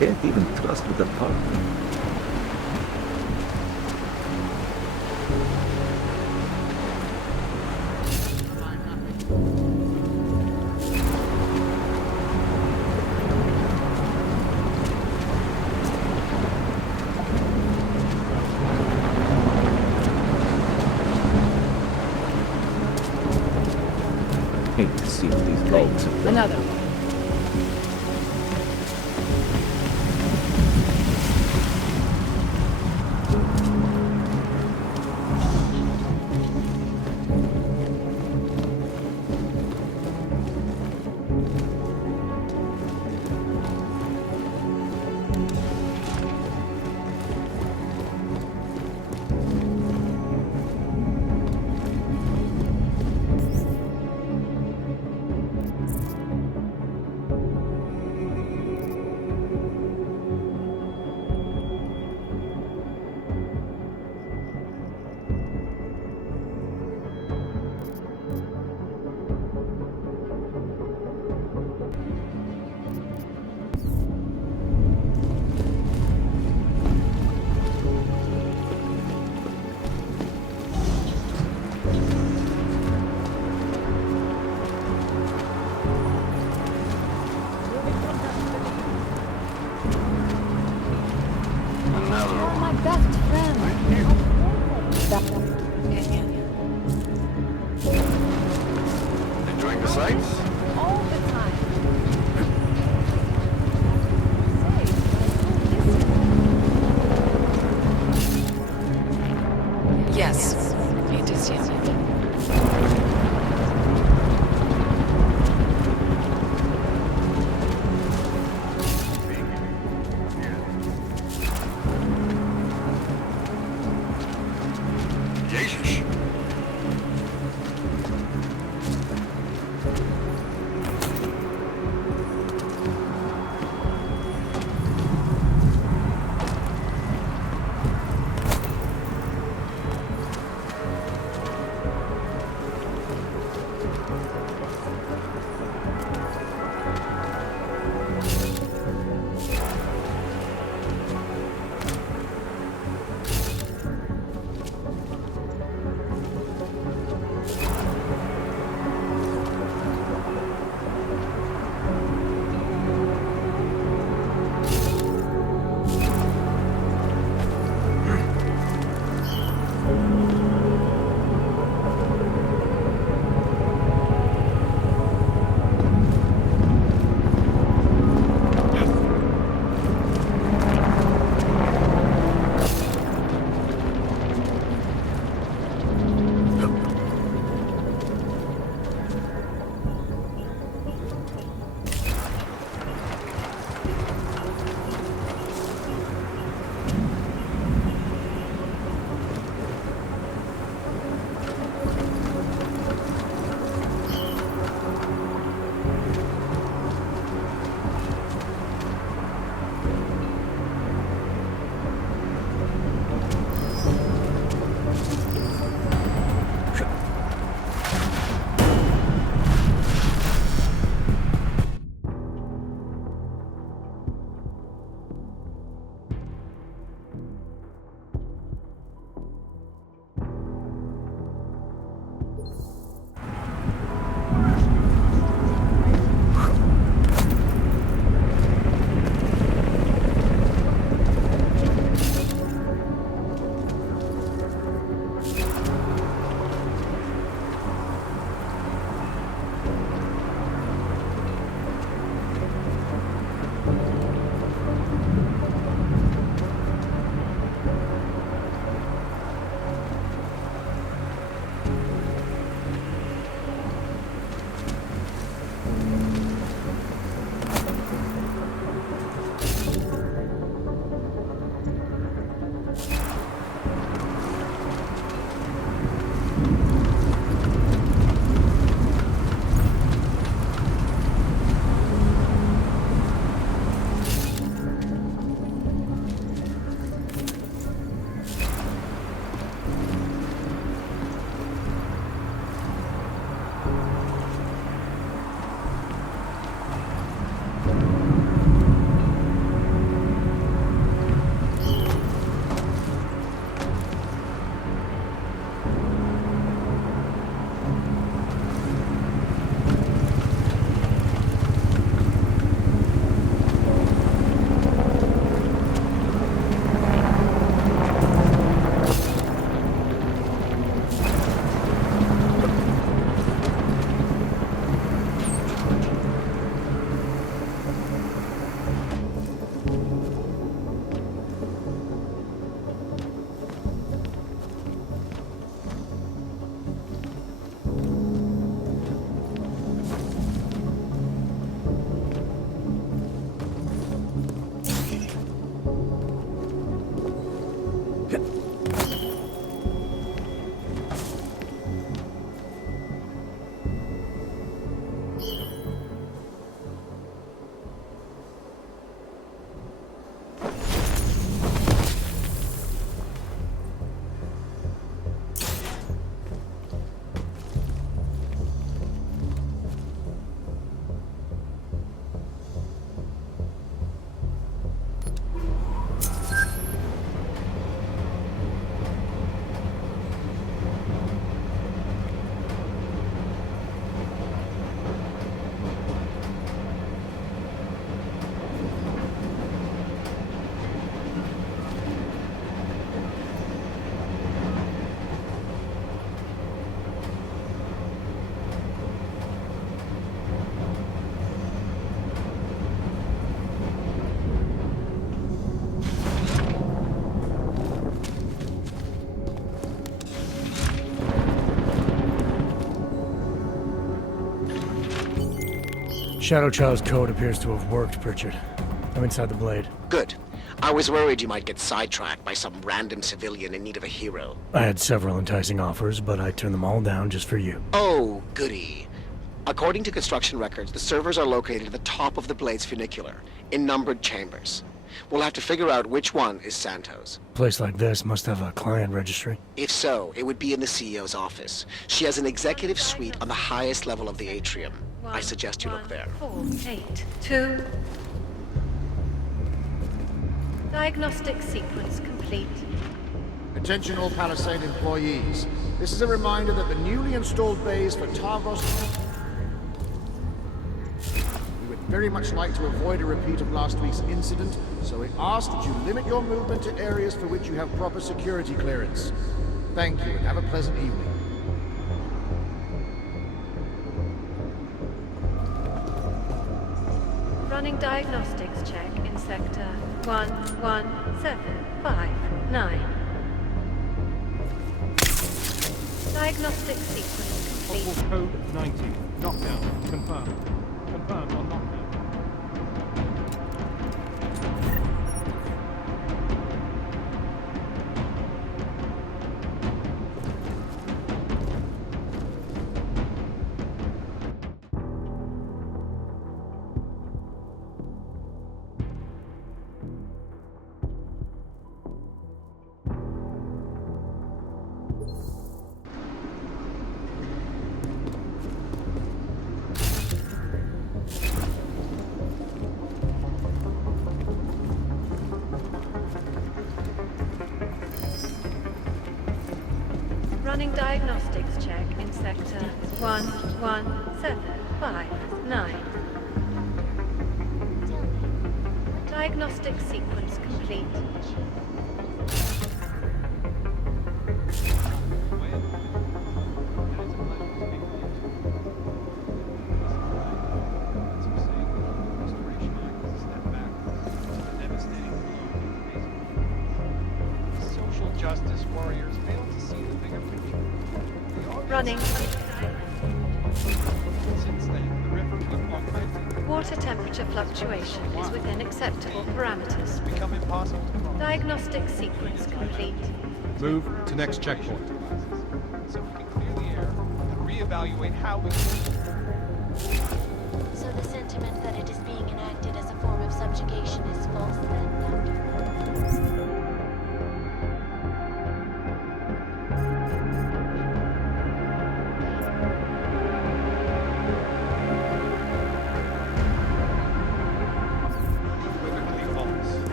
Can't even trust with a partner. Hate to see what these dogs have done. Another. Shadowchild's code appears to have worked, Pritchard. I'm inside the Blade. Good. I was worried you might get sidetracked by some random civilian in need of a hero. I had several enticing offers, but I turned them all down just for you. Oh, goody. According to construction records, the servers are located at the top of the Blade's Funicular, in numbered chambers. We'll have to figure out which one is Santeau's. A place like this must have a client registry. If so, it would be in the CEO's office. She has an executive suite on the highest level of the atrium. I suggest you look there. 4, 8, 2. Diagnostic sequence complete. Attention all Palisade employees. This is a reminder that the newly installed bays for Tavros... We would very much like to avoid a repeat of last week's incident, so we ask that you limit your movement to areas for which you have proper security clearance. Thank you, and have a pleasant evening. Running diagnostics check in sector 11759. Diagnostic sequence complete. Code 90. Knockdown. Confirmed. Confirmed on knockdown. Running diagnostics check in sector 11759. Diagnostic sequence complete. Social justice warriors fail to see the bigger picture. Running. Since then, the river will augment. Water temperature fluctuation is within acceptable parameters. Become impossible to cross. Diagnostic sequence complete. Move to next checkpoint. So we can clear the air and reevaluate how we So the sentiment that it is being enacted as a form of subjugation is false then, Doctor?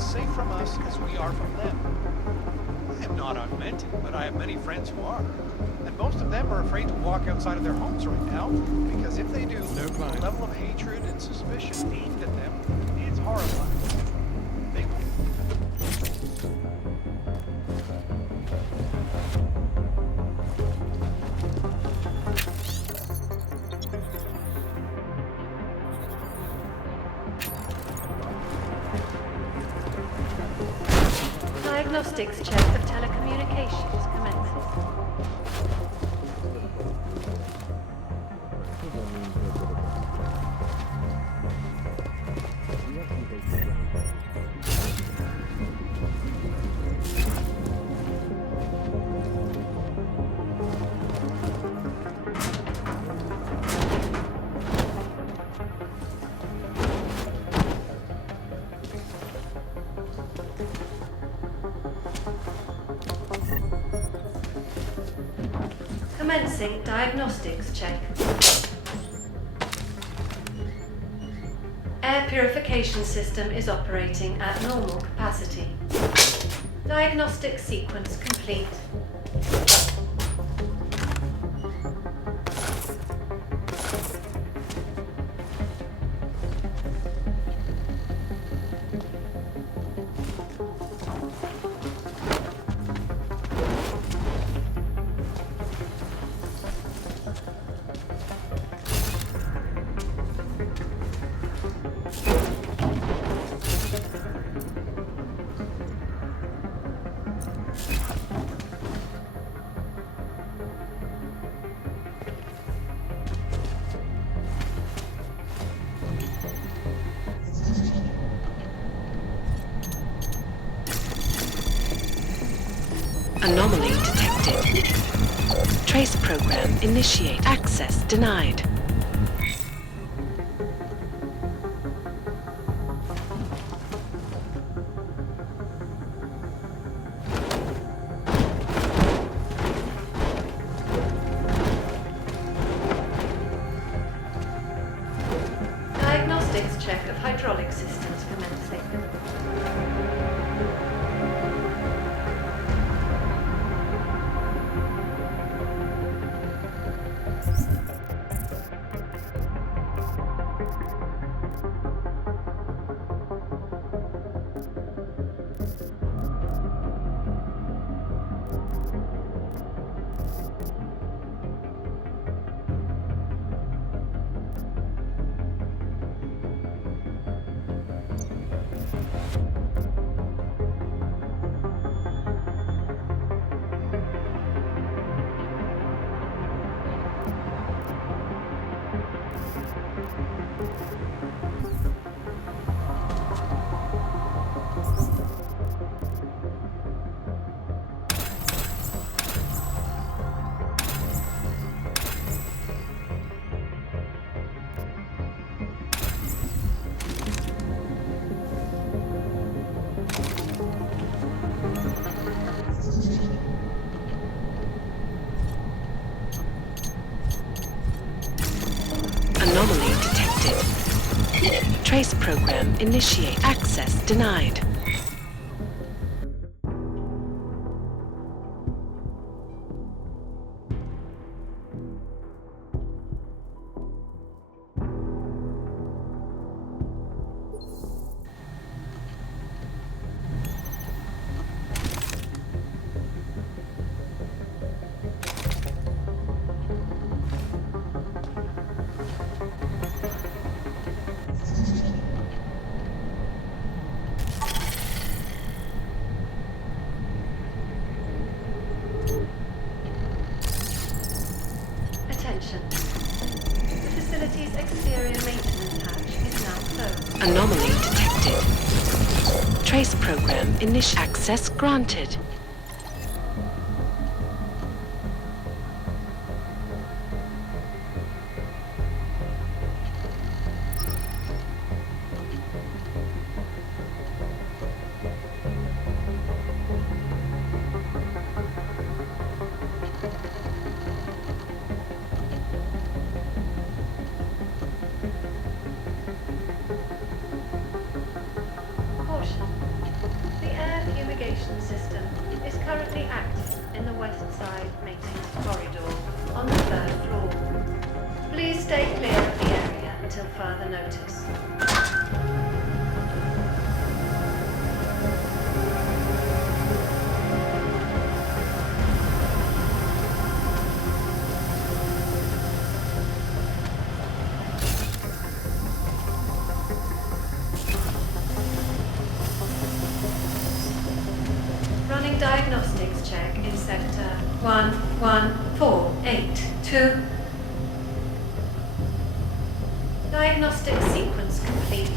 safe from us as we are from them. I am not augmented, but I have many friends who are. And most of them are afraid to walk outside of their homes right now, because if they do, the level of hatred and suspicion aimed at them is horrifying. They Diagnostics check of telecommunications commences. Commencing diagnostics check. Air purification system is operating at normal capacity. Diagnostic sequence complete. Anomaly detected. Trace program initiate. Access denied. Diagnostics check of hydraulic systems commencing. Anomaly detected. Trace program initiate. Access denied. Attention. The facility's exterior maintenance hatch is now closed. Anomaly detected. Trace program initiate. Access granted. Caution. The air fumigation system is currently active in the west side maintenance corridor on the 3rd floor. Please stay clear of the area until further notice. Running diagnostics check in sector 11482. Diagnostic sequence complete.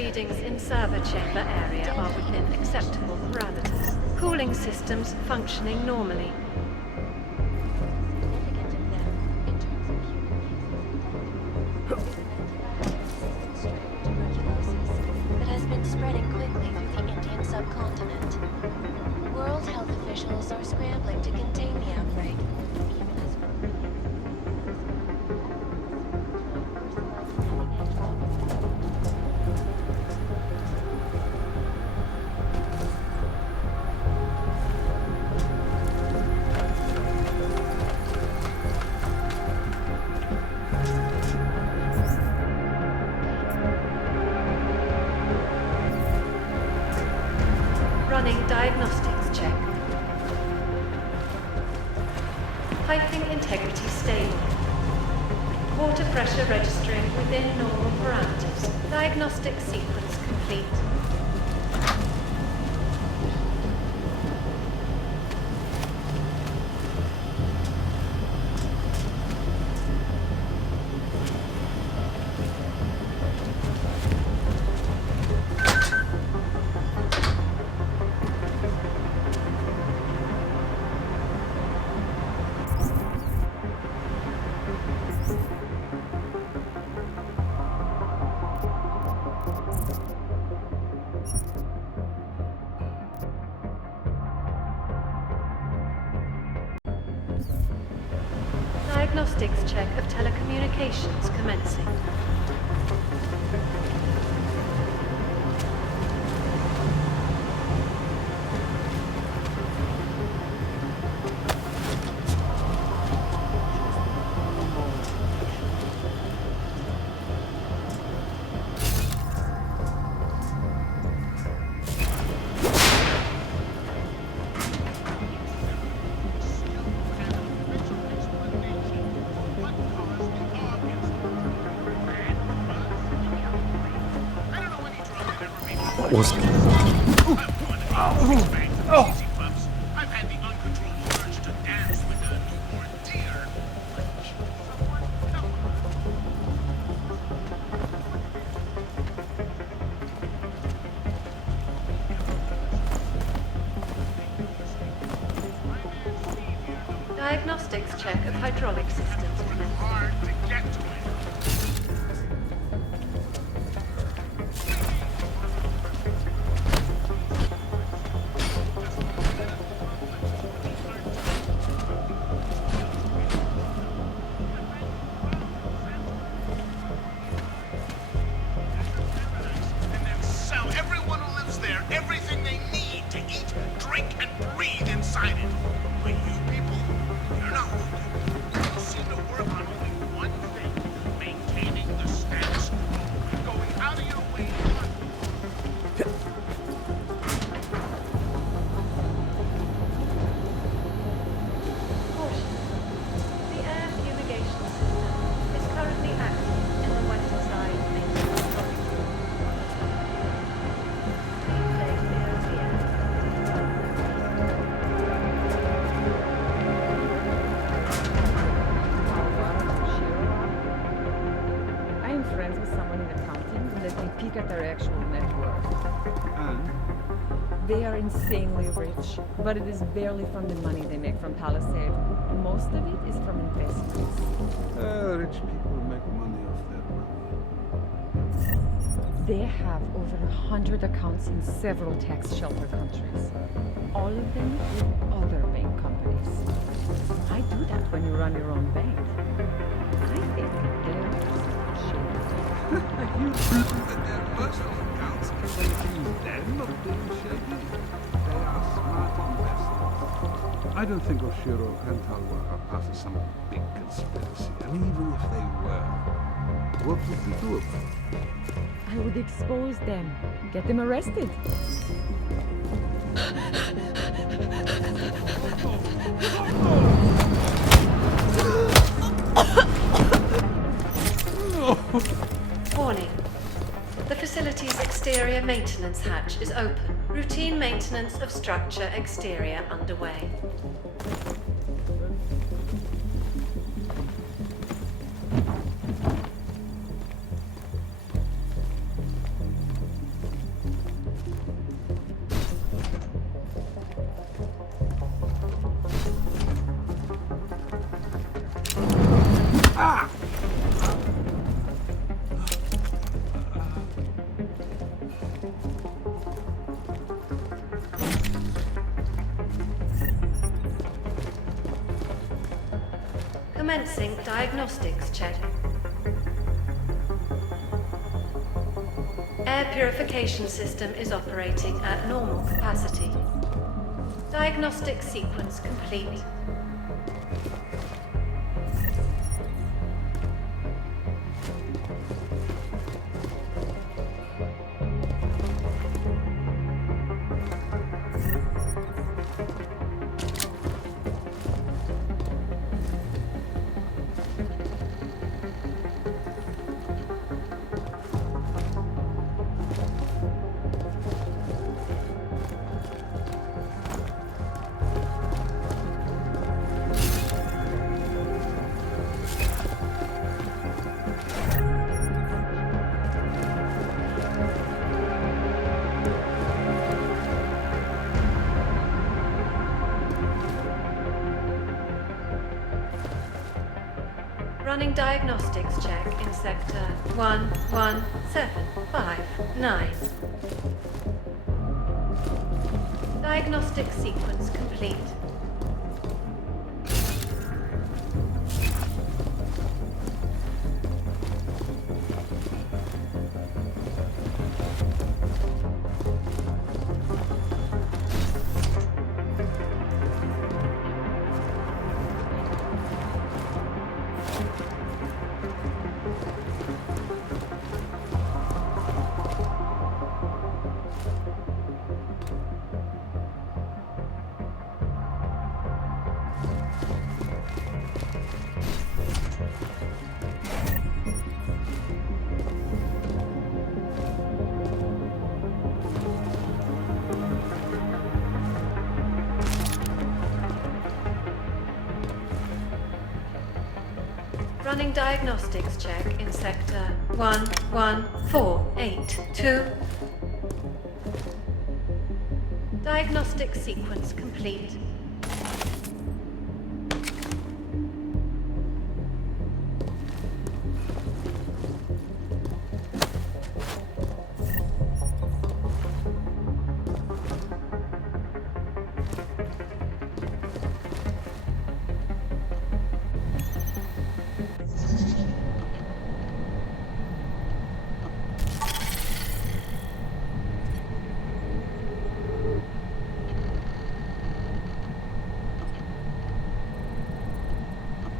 readings in server chamber area are within acceptable parameters. Cooling systems functioning normally. That has been spreading quickly through the Indian subcontinent. World health officials are scrambling to contain the outbreak. Running diagnostics check. Piping integrity stable. Water pressure registering within normal parameters. Diagnostic sequence complete. Diagnostics check of telecommunications commencing. What was it? I've had the uncontrollable urge to dance with a newborn deer. Diagnostics check of hydraulic systems commencing. Hard to get to it. Everything they need to eat, drink, and breathe inside it. But you people, you're not looking. You seem to work on only one thing, maintaining the status quo, going out of your way to hunt. The air fumigation system is currently active in the west side maintenance corridor. I am friends with someone in accounting who let me peek at their actual net worth. And? They are insanely rich, but it is barely from the money they make from Palisade. Most of it is from investments. Rich people make money off their money. They have over 100 accounts in several tax shelter countries. All of them with other bank companies. I do that when you run your own bank. I think they're You think that their personal accounts can accuse them of being shady? They are smart investors. I don't think Oshiro and Talwar are part of some big conspiracy. And even if they were, what would we do about it? I would expose them. Get them arrested. Warning. The facility's exterior maintenance hatch is open. Routine maintenance of structure exterior underway. Commencing diagnostics check. Air purification system is operating at normal capacity. Diagnostic sequence complete. Running diagnostics check in sector 11759. Diagnostic sequence complete. Running diagnostics check in sector 11482. Diagnostic sequence complete.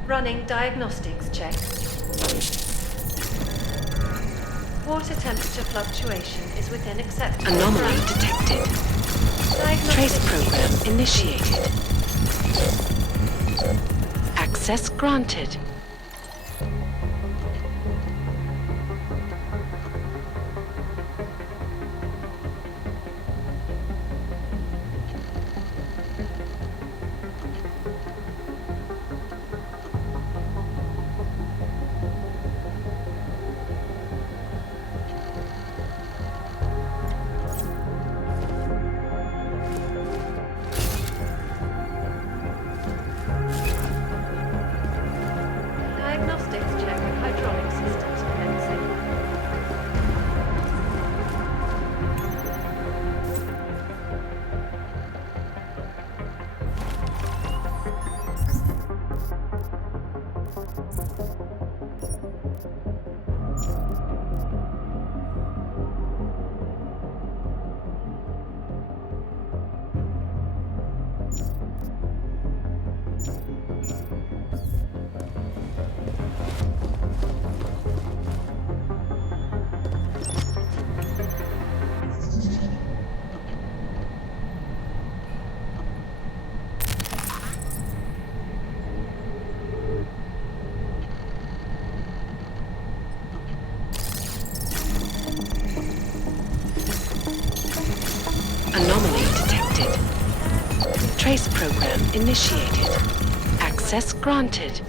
Running diagnostics check. Water temperature fluctuation is within acceptance. Anomaly detected. Trace program initiated. Access granted. Anomaly detected. Trace program initiated. Access granted.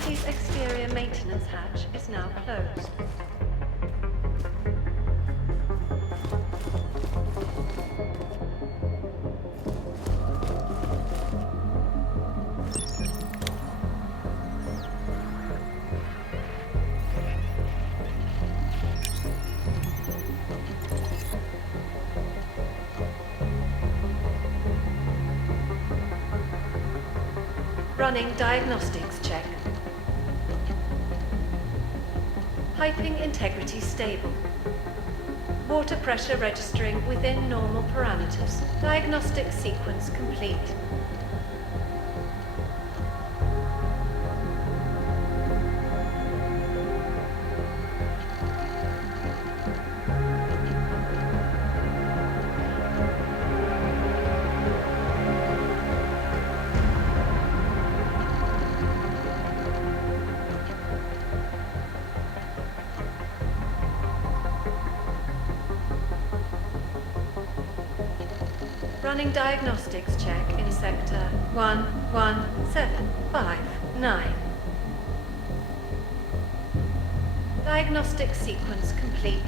facility's exterior maintenance hatch is now closed. Running diagnostics check. Piping integrity stable. Water pressure registering within normal parameters. Diagnostic sequence complete. Running diagnostics check in sector 11759. Diagnostic sequence complete.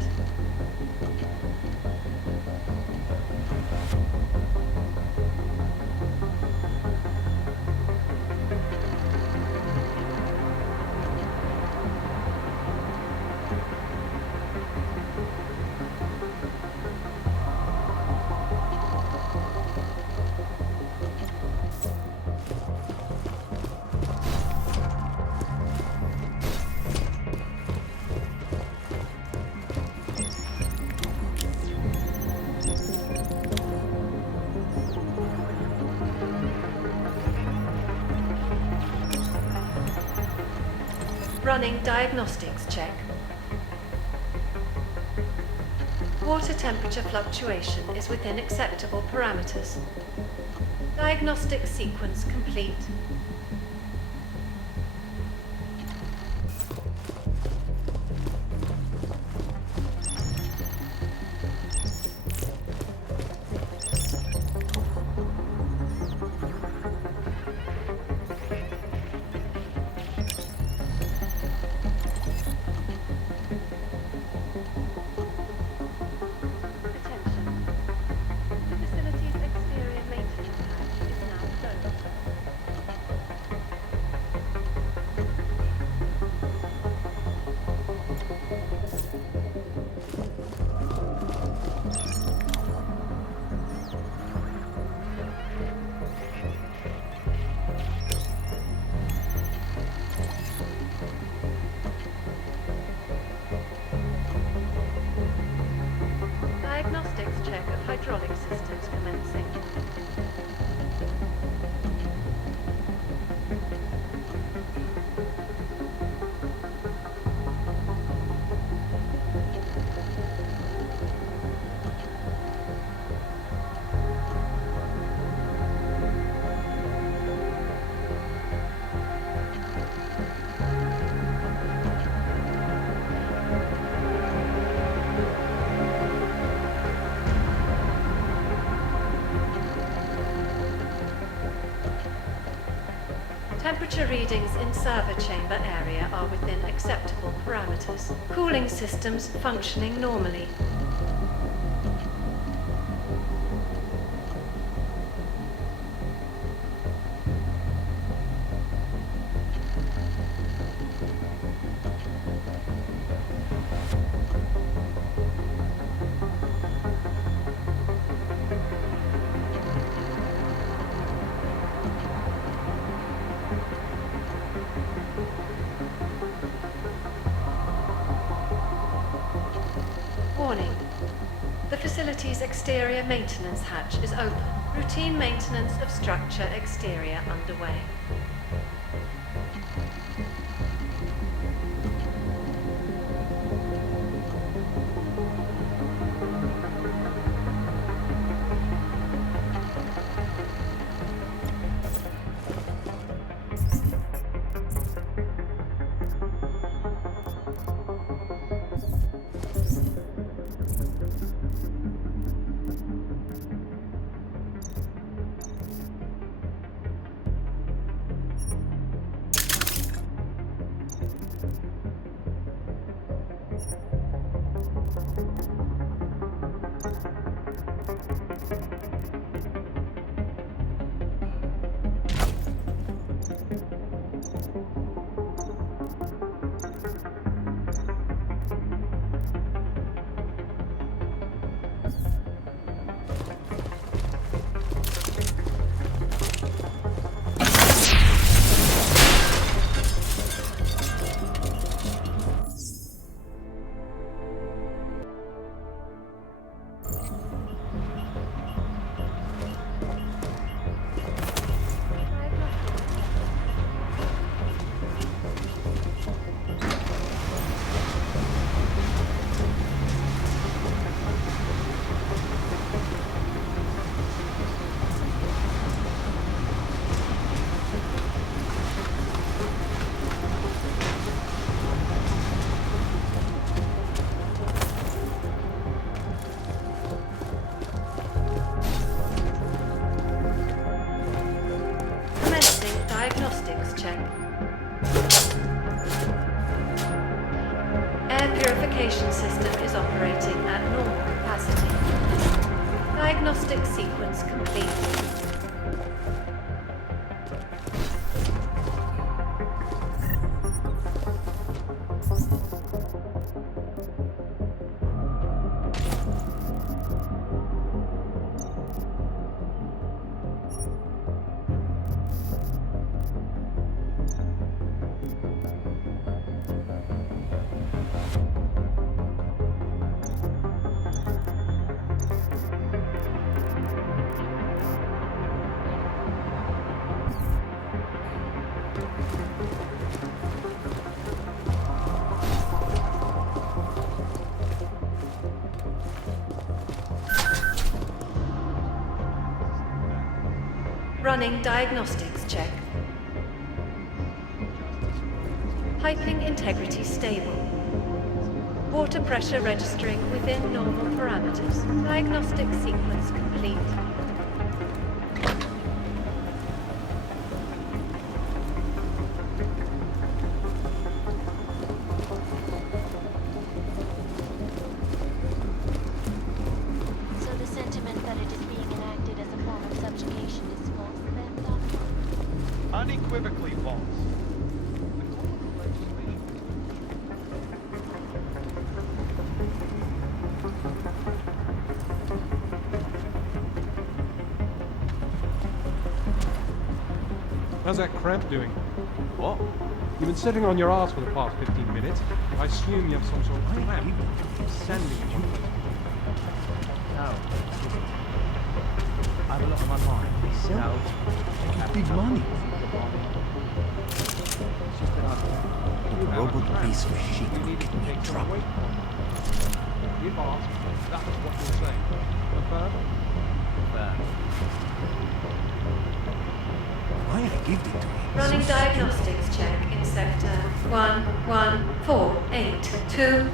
Running diagnostics check. Water temperature fluctuation is within acceptable parameters. Diagnostic sequence complete. Diagnostics check of hydraulic systems commencing. Temperature readings in server chamber area are within acceptable parameters. Cooling systems functioning normally. Warning. The facility's exterior maintenance hatch is open. Routine maintenance of structure exterior underway. purification system is operating at normal capacity. Diagnostic sequence complete. Running diagnostics check. Piping integrity stable. Water pressure registering within normal parameters. Diagnostic sequence complete. So the sentiment that it is being enacted as a form of subjugation is false, then, Doctor? Unequivocally false. How's that cramp doing? What? You've been sitting on your ass for the past 15 minutes. I assume you have some sort of cramp. Standing in one place. No. I have a lot on my mind. No. Big money. It's just that The robot piece of shit will get me in trouble. You've asked. That's what you're saying. Confirm? Why I give it to him? Running diagnostics check in sector 11482.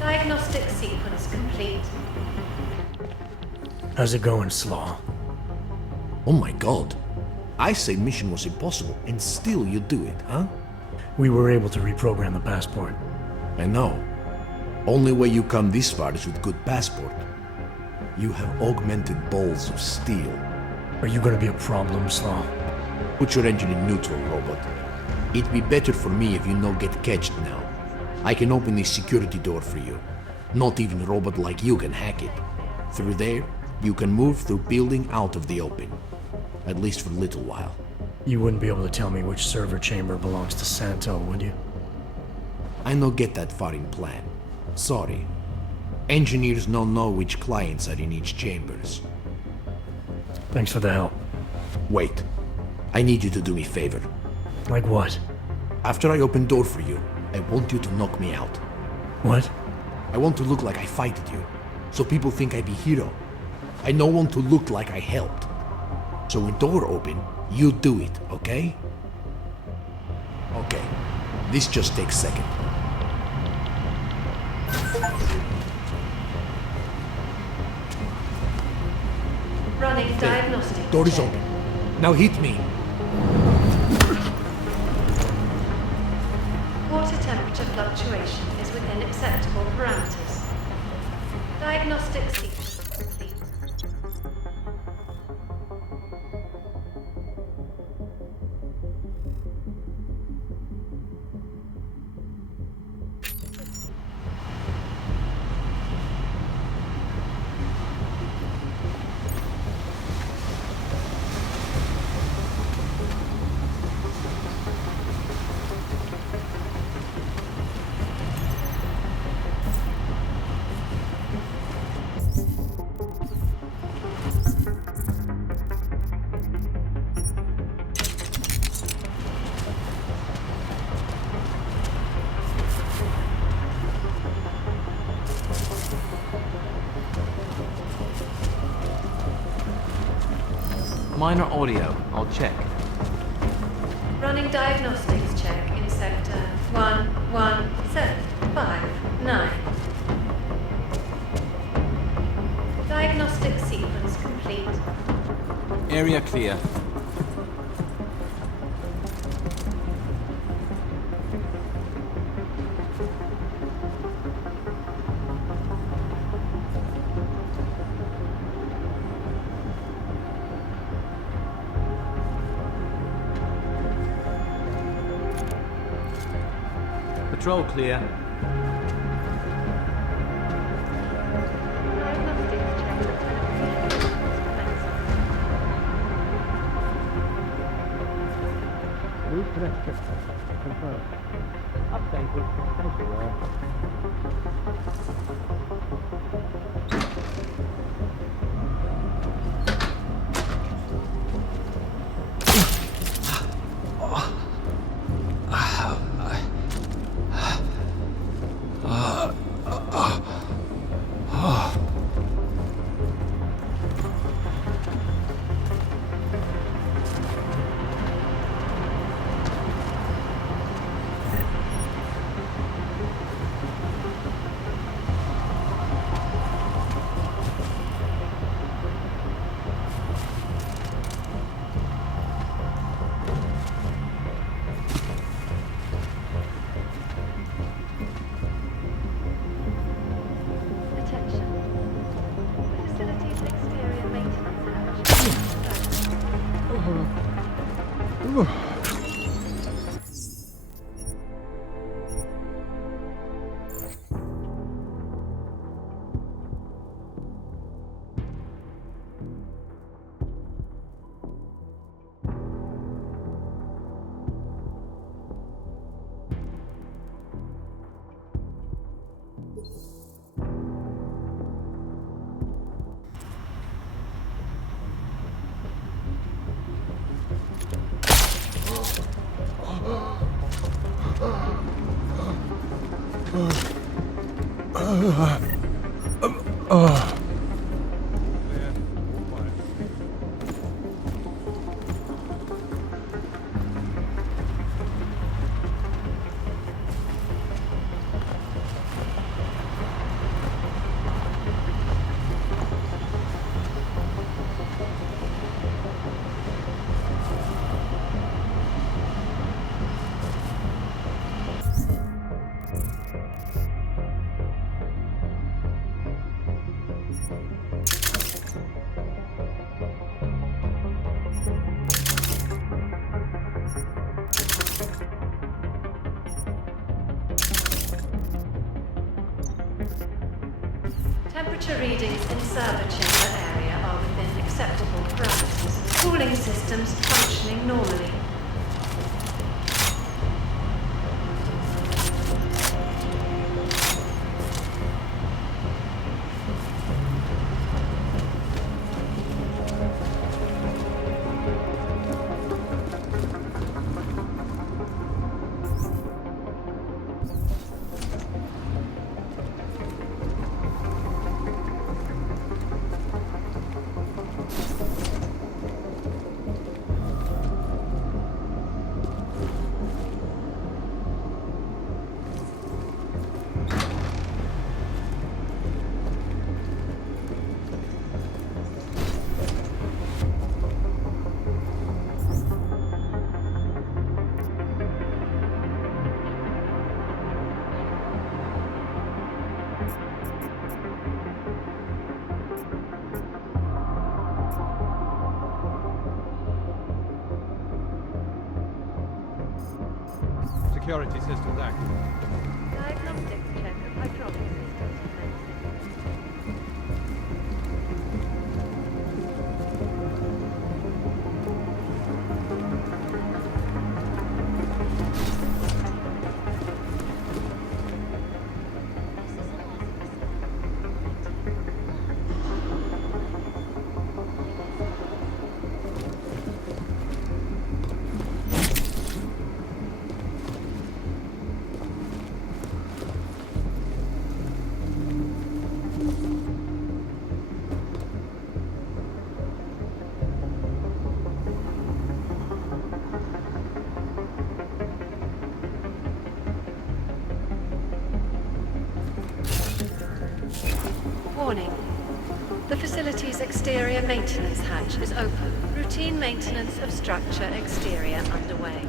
Diagnostic sequence complete. How's it going, Slaw? Oh my god. I said mission was impossible, and still you do it, huh? We were able to reprogram the passport. I know. Only way you come this far is with good passport. You have augmented balls of steel. Are you gonna be a problem, Slaw? Put your engine in neutral, robot. It'd be better for me if you no get catched now. I can open this security door for you. Not even a robot like you can hack it. Through there, you can move through building out of the open. At least for a little while. You wouldn't be able to tell me which server chamber belongs to Santeau, would you? I no get that far in plan. Sorry. Engineers no know which clients are in each chambers. Thanks for the help. Wait. I need you to do me a favor. Like what? After I open door for you, I want you to knock me out. What? I want to look like I fighted you, so people think I be hero. I no want to look like I helped. So when door open, you do it, okay? Okay. This just takes a second. Running diagnostics. Door is open. Now hit me. Water temperature fluctuation is within acceptable parameters. Diagnostic sequence complete. Minor audio. I'll check. Running diagnostics check in sector 11759. Diagnostic sequence complete. Area clear. Control clear. Move to next checkpoint. Confirmed. Updated as you were. Temperature readings in server chamber area are within acceptable parameters. Cooling systems functioning normally. Security systems active. Diagnostics check of hydraulic systems Warning. The facility's exterior maintenance hatch is open. Routine maintenance of structure exterior underway.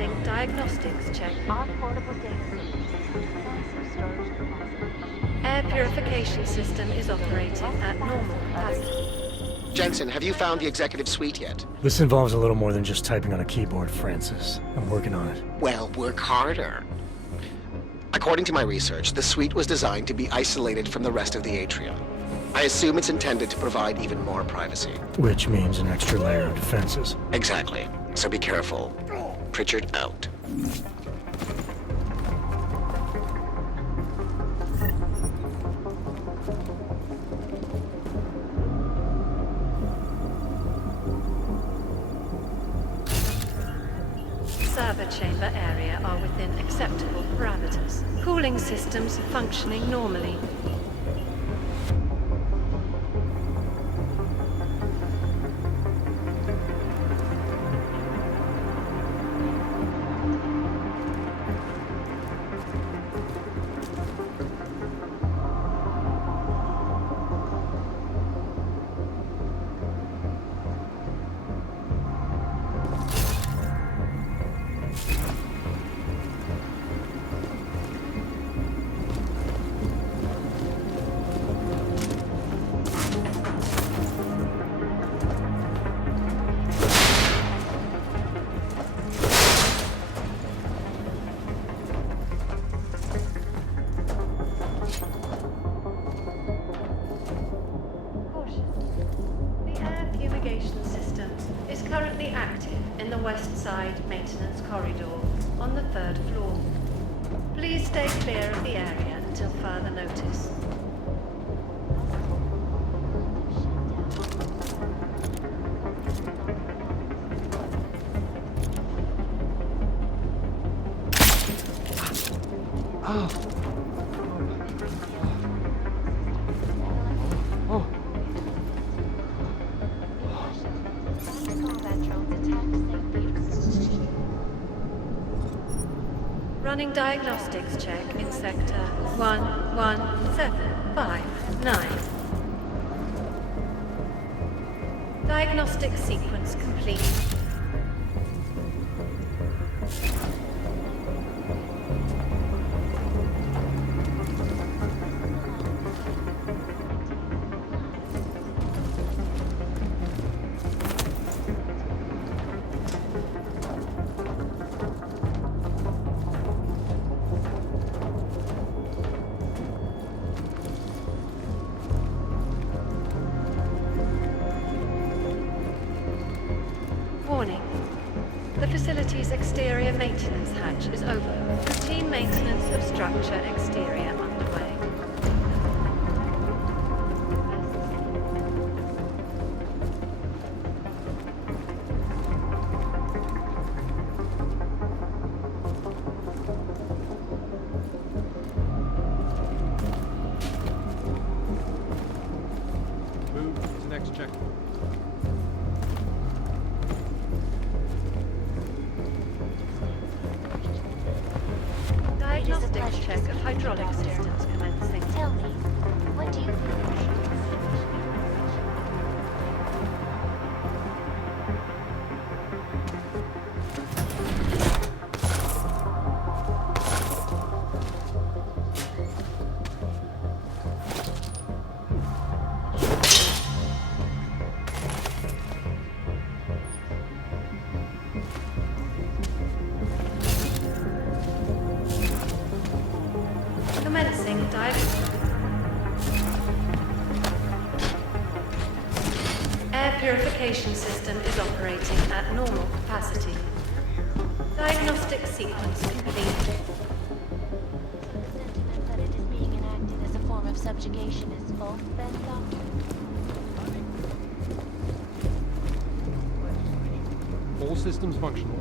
Commencing diagnostics check. All portable data massive storage deposit. Air purification system is operating at normal capacity. Jensen, have you found the executive suite yet? This involves a little more than just typing on a keyboard, Francis. I'm working on it. Well, work harder. According to my research, the suite was designed to be isolated from the rest of the atrium. I assume it's intended to provide even more privacy. Which means an extra layer of defenses. Exactly. So be careful. Pritchard out. Server chamber area are within acceptable parameters. Cooling systems functioning normally. West side maintenance corridor on the 3rd floor. Please stay clear of the area until further notice. Running diagnostics check in sector 11759. Diagnostic sequence complete. Warning. The facility's exterior maintenance hatch is open. Routine maintenance of structure exterior underway. Move to next checkpoint. Diagnostics check of hydraulic systems commencing. Tell me, what do you think? Commencing Air purification system is operating at normal capacity. Diagnostic sequence complete. The sentiment that it is being enacted as a form of subjugation is false, then, Doctor? All systems functional.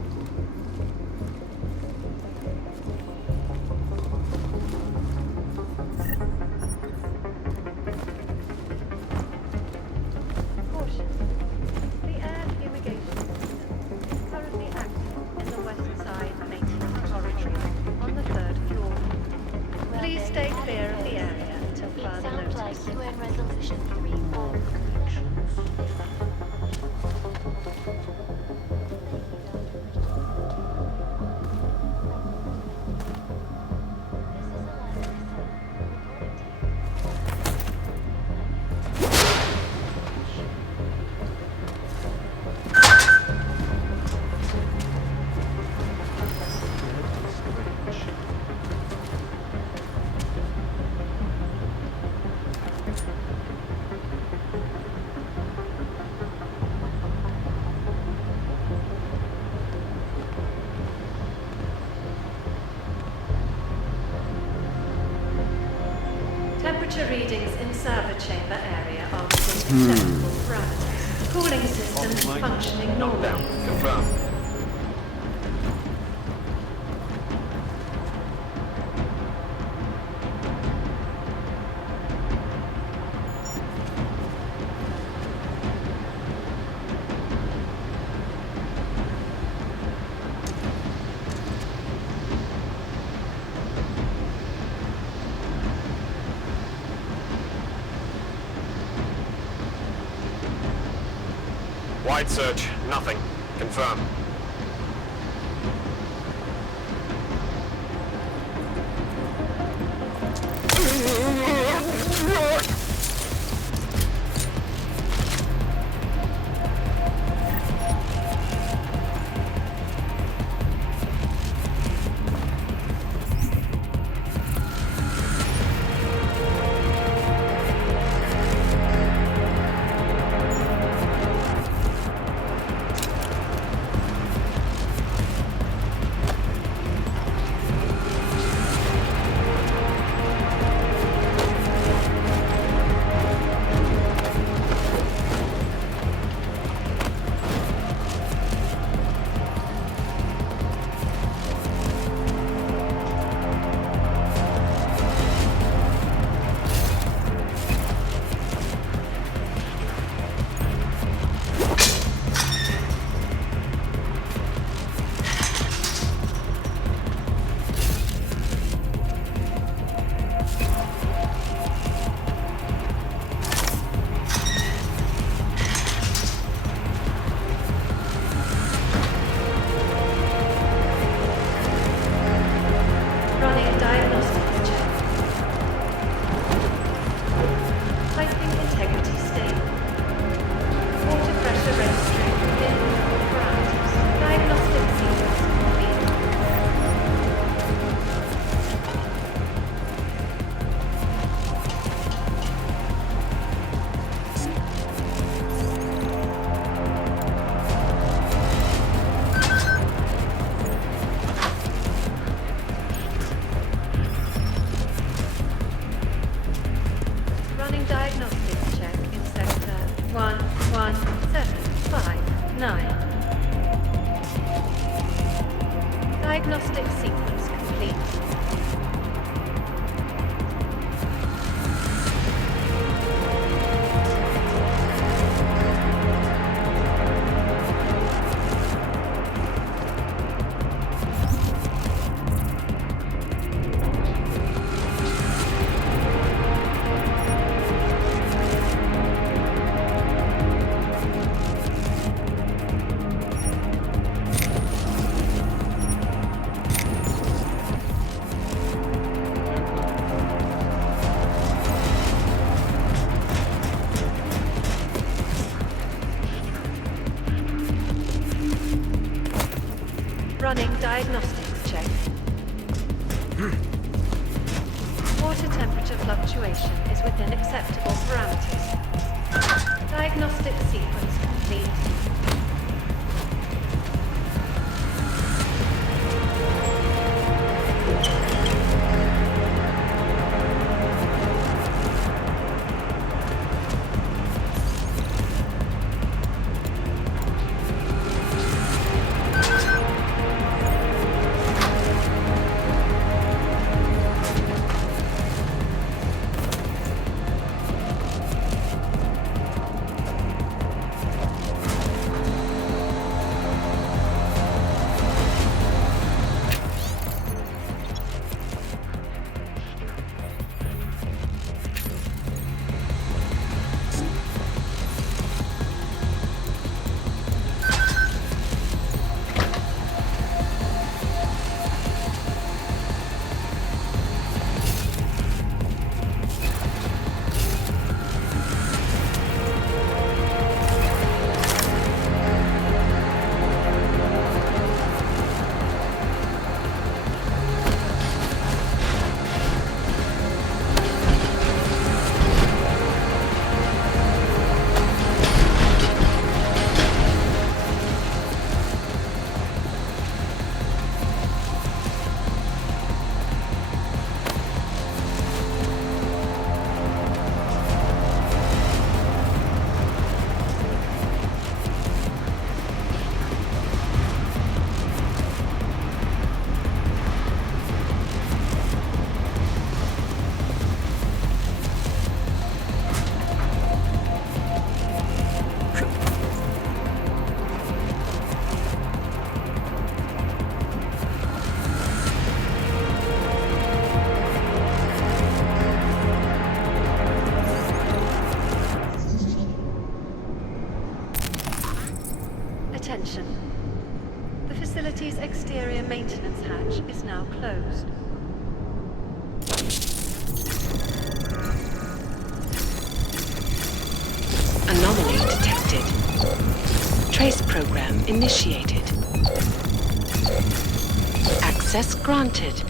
Temperature readings in server chamber area are within acceptable parameters. Cooling systems functioning normally. Confirm. Wide search, nothing. Confirm. Diagnostic sequence complete. Running diagnostics check. Water temperature fluctuation is within acceptable parameters. Diagnostic sequence complete. is now closed. Anomaly detected. Trace program initiated. Access granted.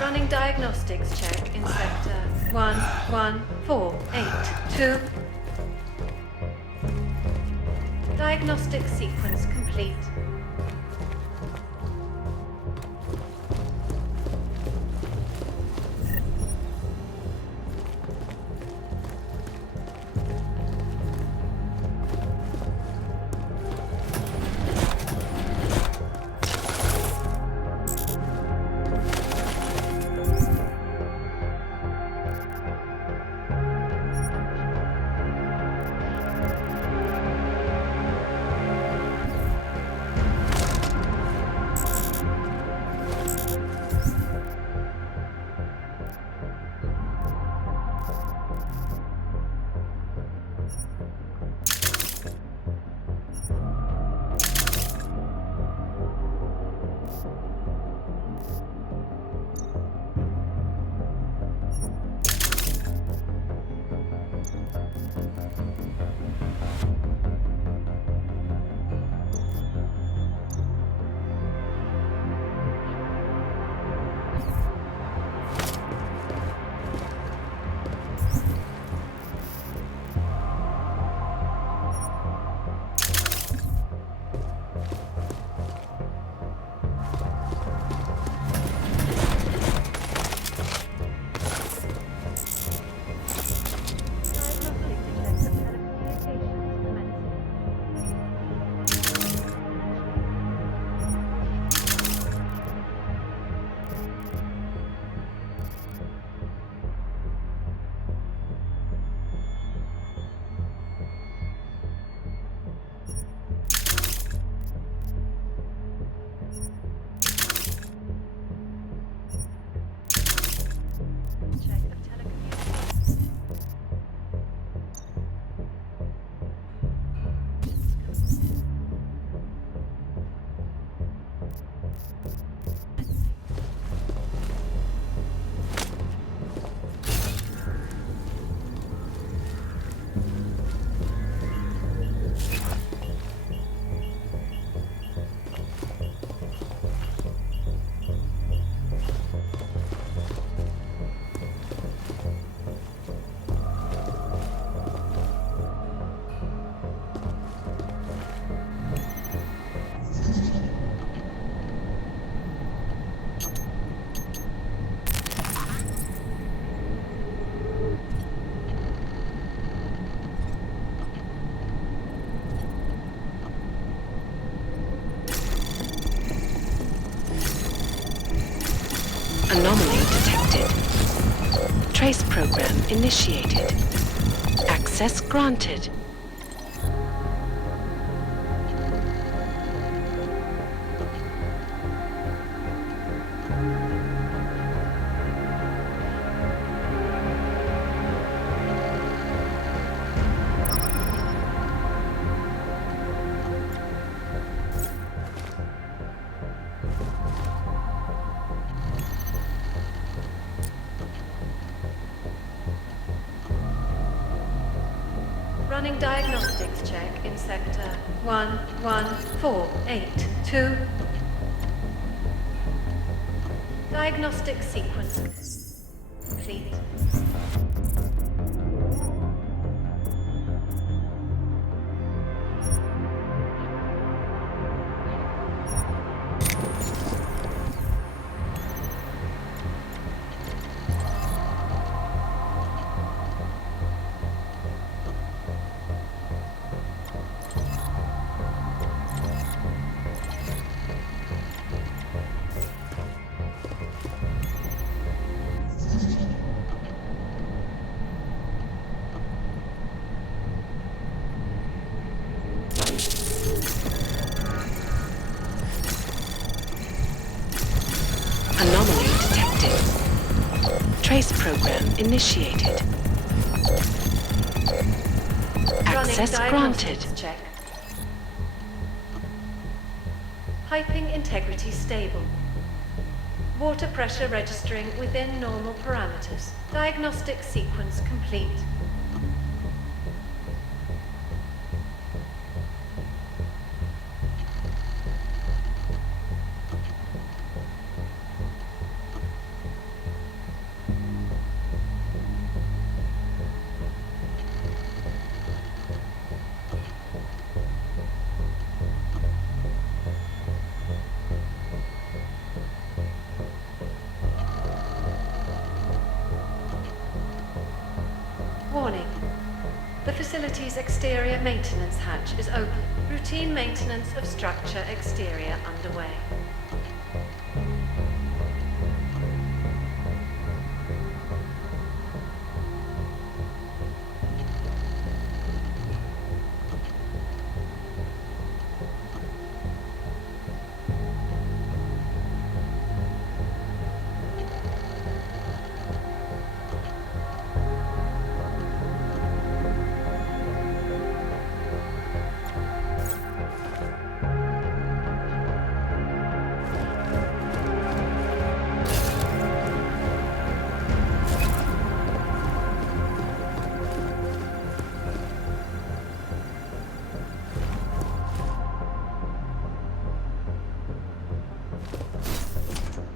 Running diagnostics check in sector 11482. Diagnostic sequence complete. Anomaly detected. Trace program initiated. Access granted. Running diagnostics check in sector 11482. Diagnostic sequence complete. Anomaly detected. Trace program initiated. Access granted. Check. Piping integrity stable. Water pressure registering within normal parameters. Diagnostic sequence complete. Warning. The facility's exterior maintenance hatch is open. Routine maintenance of structure exterior underway.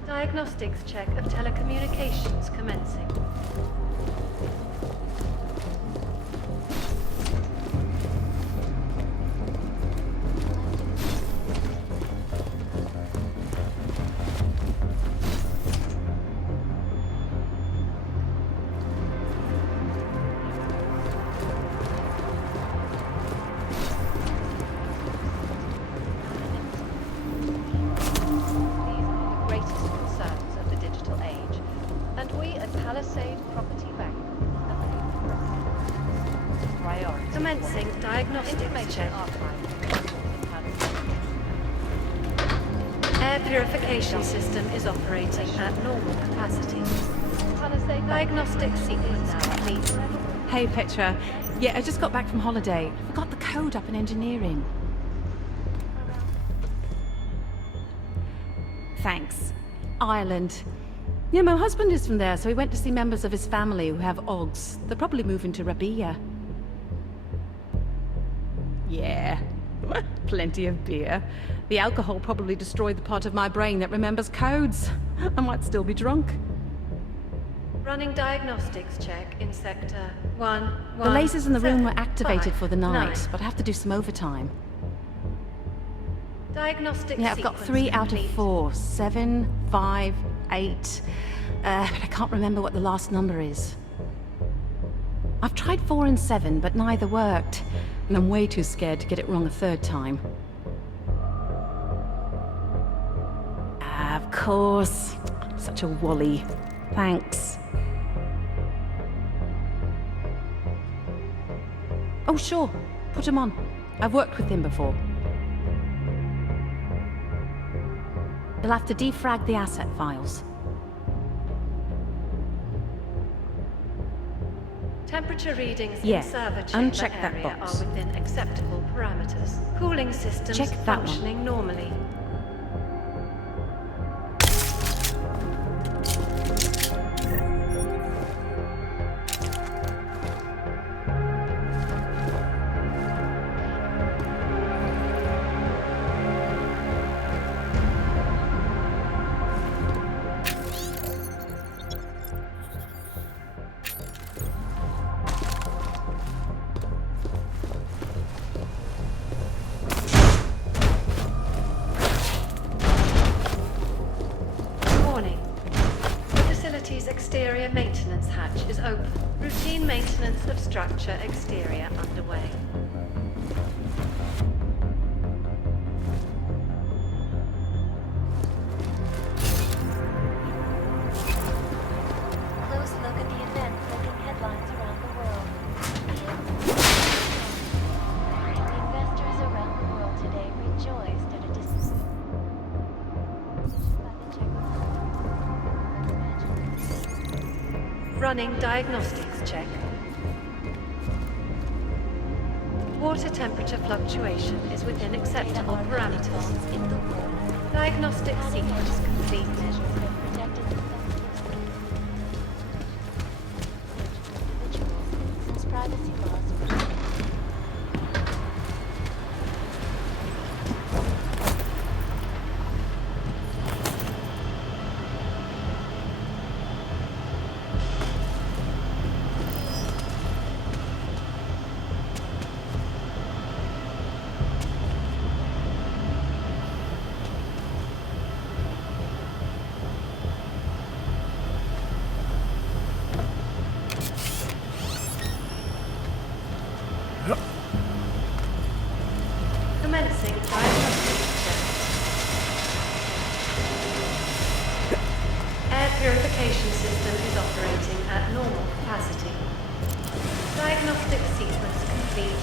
Diagnostics check of telecommunications commencing. Commencing diagnostics check. Air purification system is operating at normal capacity. Diagnostic sequence complete. Hey, Petra. Yeah, I just got back from holiday. I got the code up in engineering. Thanks. Ireland. Yeah, my husband is from there, so he went to see members of his family who have OGs. They're probably moving to Rabia. Yeah. Plenty of beer. The alcohol probably destroyed the part of my brain that remembers codes. I might still be drunk. Running diagnostics check in sector 1. The lasers in the room were activated for the night, but I have to do some overtime. Diagnostic Yeah, I've got 3 out of 4. 7, 5, 8. But I can't remember what the last number is. I've tried 4 and 7, but neither worked. And I'm way too scared to get it wrong a third time. Of course. Such a wally. Thanks. Oh, sure. Put him on. I've worked with him before. You'll have to defrag the asset files. Temperature readings Yeah, in server chamber uncheck that area box. are within acceptable parameters. Cooling systems Check that one. functioning normally. Facility's exterior maintenance hatch is open. Routine maintenance of structure exterior underway. Close look at the event making headlines around the world. Investors around the world today rejoiced at a Running diagnostics check. Water temperature fluctuation is within acceptable parameters. Diagnostic sequence complete. Since privacy laws Commencing diagnostic check. Air purification system is operating at normal capacity. Diagnostic sequence complete.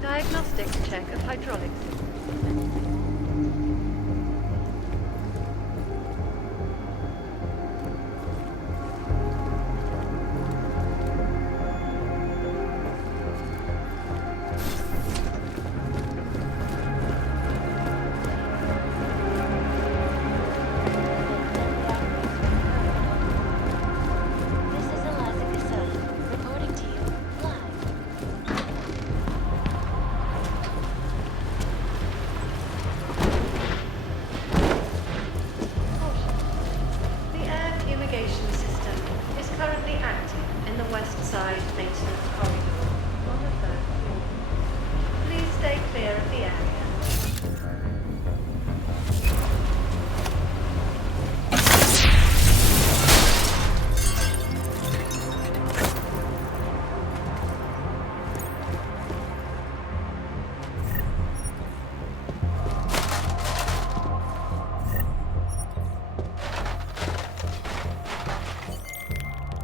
Diagnostic check of hydraulic system.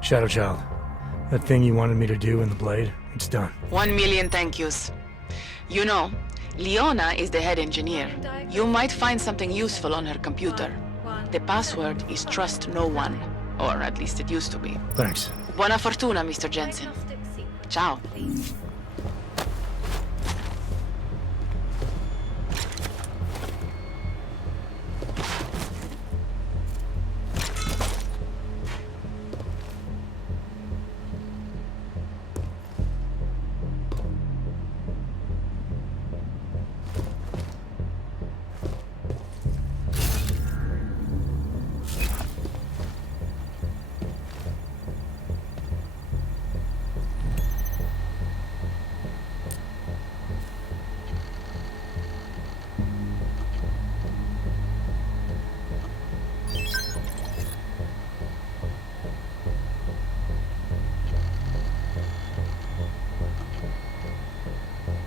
Shadowchild, that thing you wanted me to do in the Blade, it's done. 1 million thank yous. You know, Leona is the head engineer. You might find something useful on her computer. The password is trust no one, or at least it used to be. Thanks. Buona fortuna, Mr. Jensen. Ciao.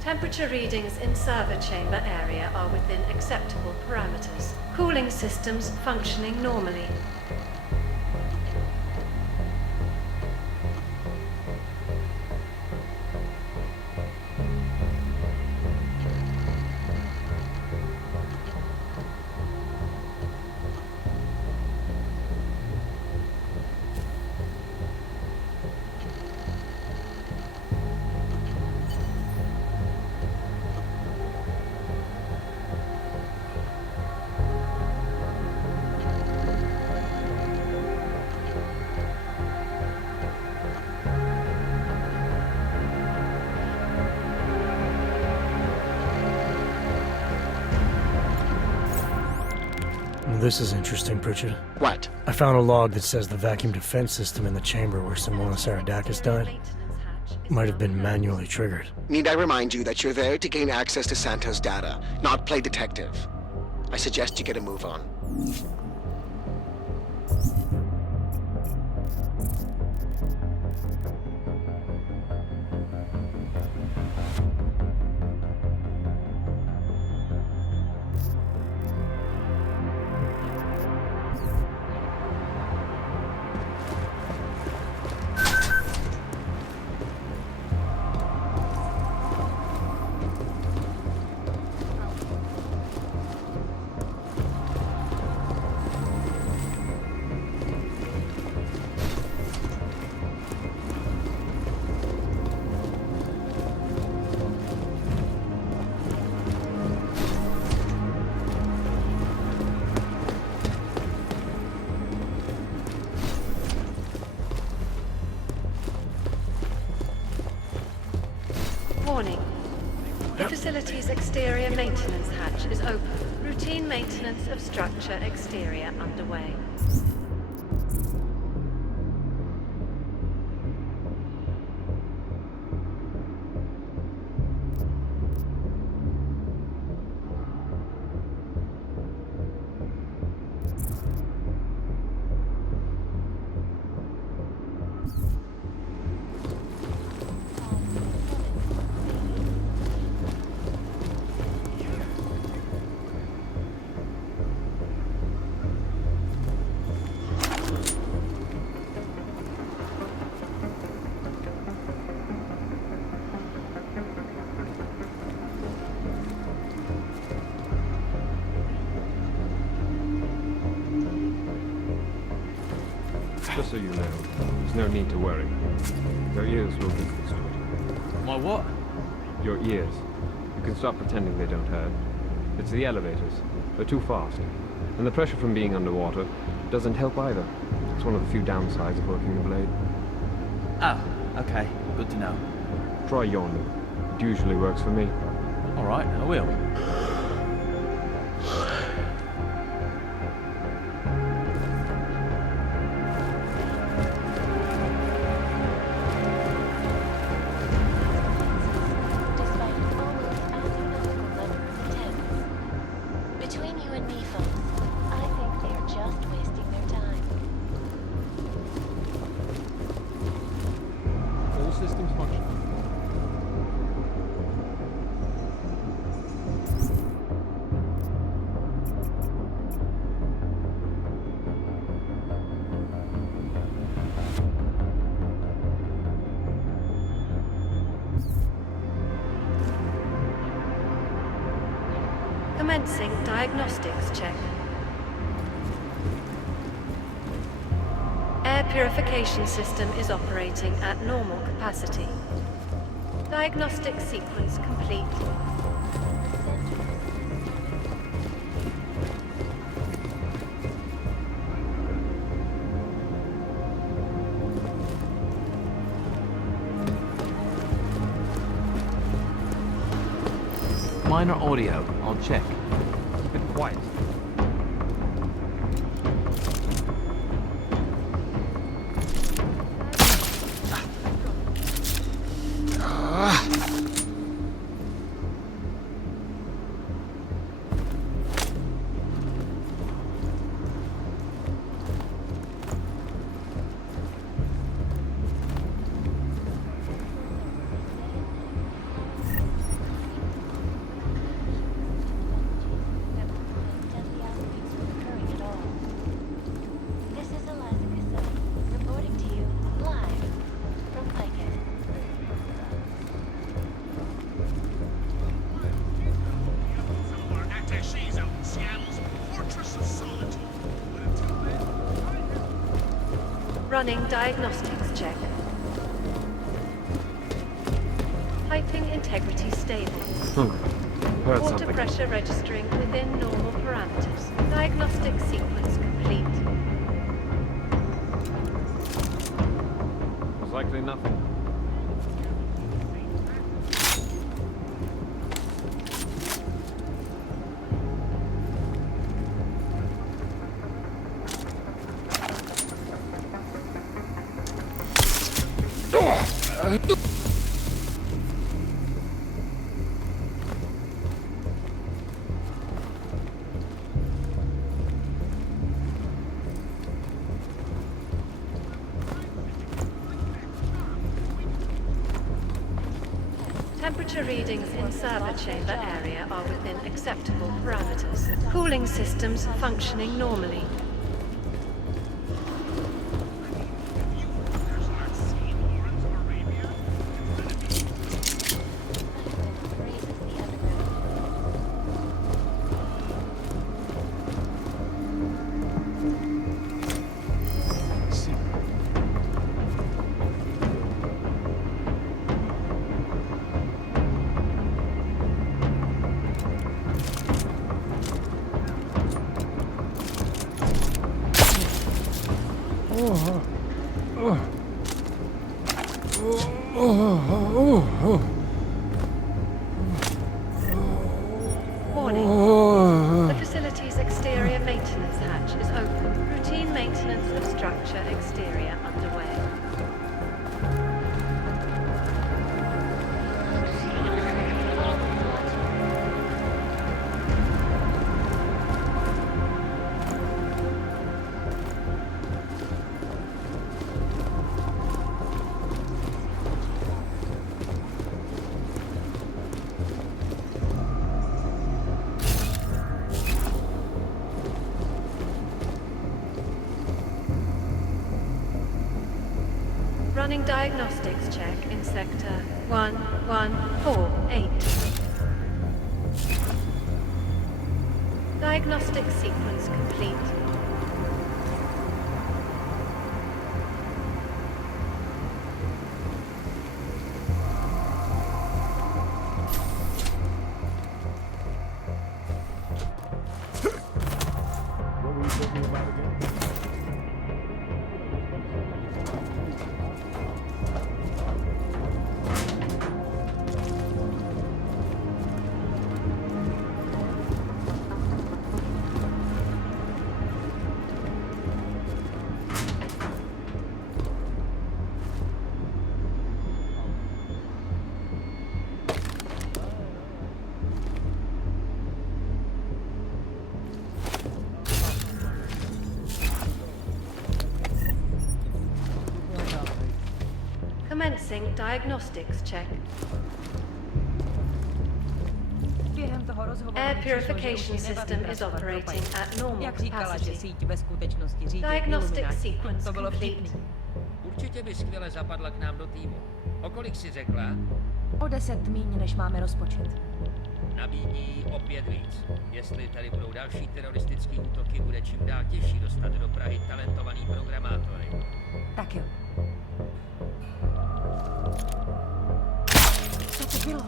Temperature readings in server chamber area are within acceptable parameters. Cooling systems functioning normally. This is interesting, Pritchard. What? I found a log that says the vacuum defense system in the chamber where Simona Saridakis died might have been manually triggered. Need I remind you that you're there to gain access to Santeau's data, not play detective? I suggest you get a move on. Warning. The facility's exterior maintenance hatch is open. Routine maintenance of structure exterior underway. Just so you know, there's no need to worry. Your ears will be destroyed. My what? Your ears. You can stop pretending they don't hurt. It's the elevators. They're too fast. And the pressure from being underwater doesn't help either. It's one of the few downsides of working the blade. Oh, okay. Good to know. Try yawning. It usually works for me. Alright, I will. Commencing diagnostics check. Air purification system is operating at normal capacity. Diagnostic sequence complete. Minor audio. I'll check. Keep it quiet. Running diagnostics check. Piping integrity stable. Heard Water something. pressure registering within normal parameters. Diagnostic sequence complete. Most likely nothing. Temperature readings in server chamber area are within acceptable parameters. Cooling systems functioning normally. Warning. The facility's exterior maintenance hatch is open. Routine maintenance of structure exterior underway. Running diagnostics check in sector 1148. Diagnostic sequence complete. What were you talking about again? Commencing diagnostics check. Air purification system is operating at normal capacity. Diagnostic sequence complete. Určitě by skvěle zapadla k nám do týmu. O kolik si řekla? O 10 míň, než máme rozpočet. Nabídí o 5 víc. Jestli tady budou další teroristické útoky, bude čím dál těžší dostat do Prahy talentovaný programátory. Tak jo. Co to bylo?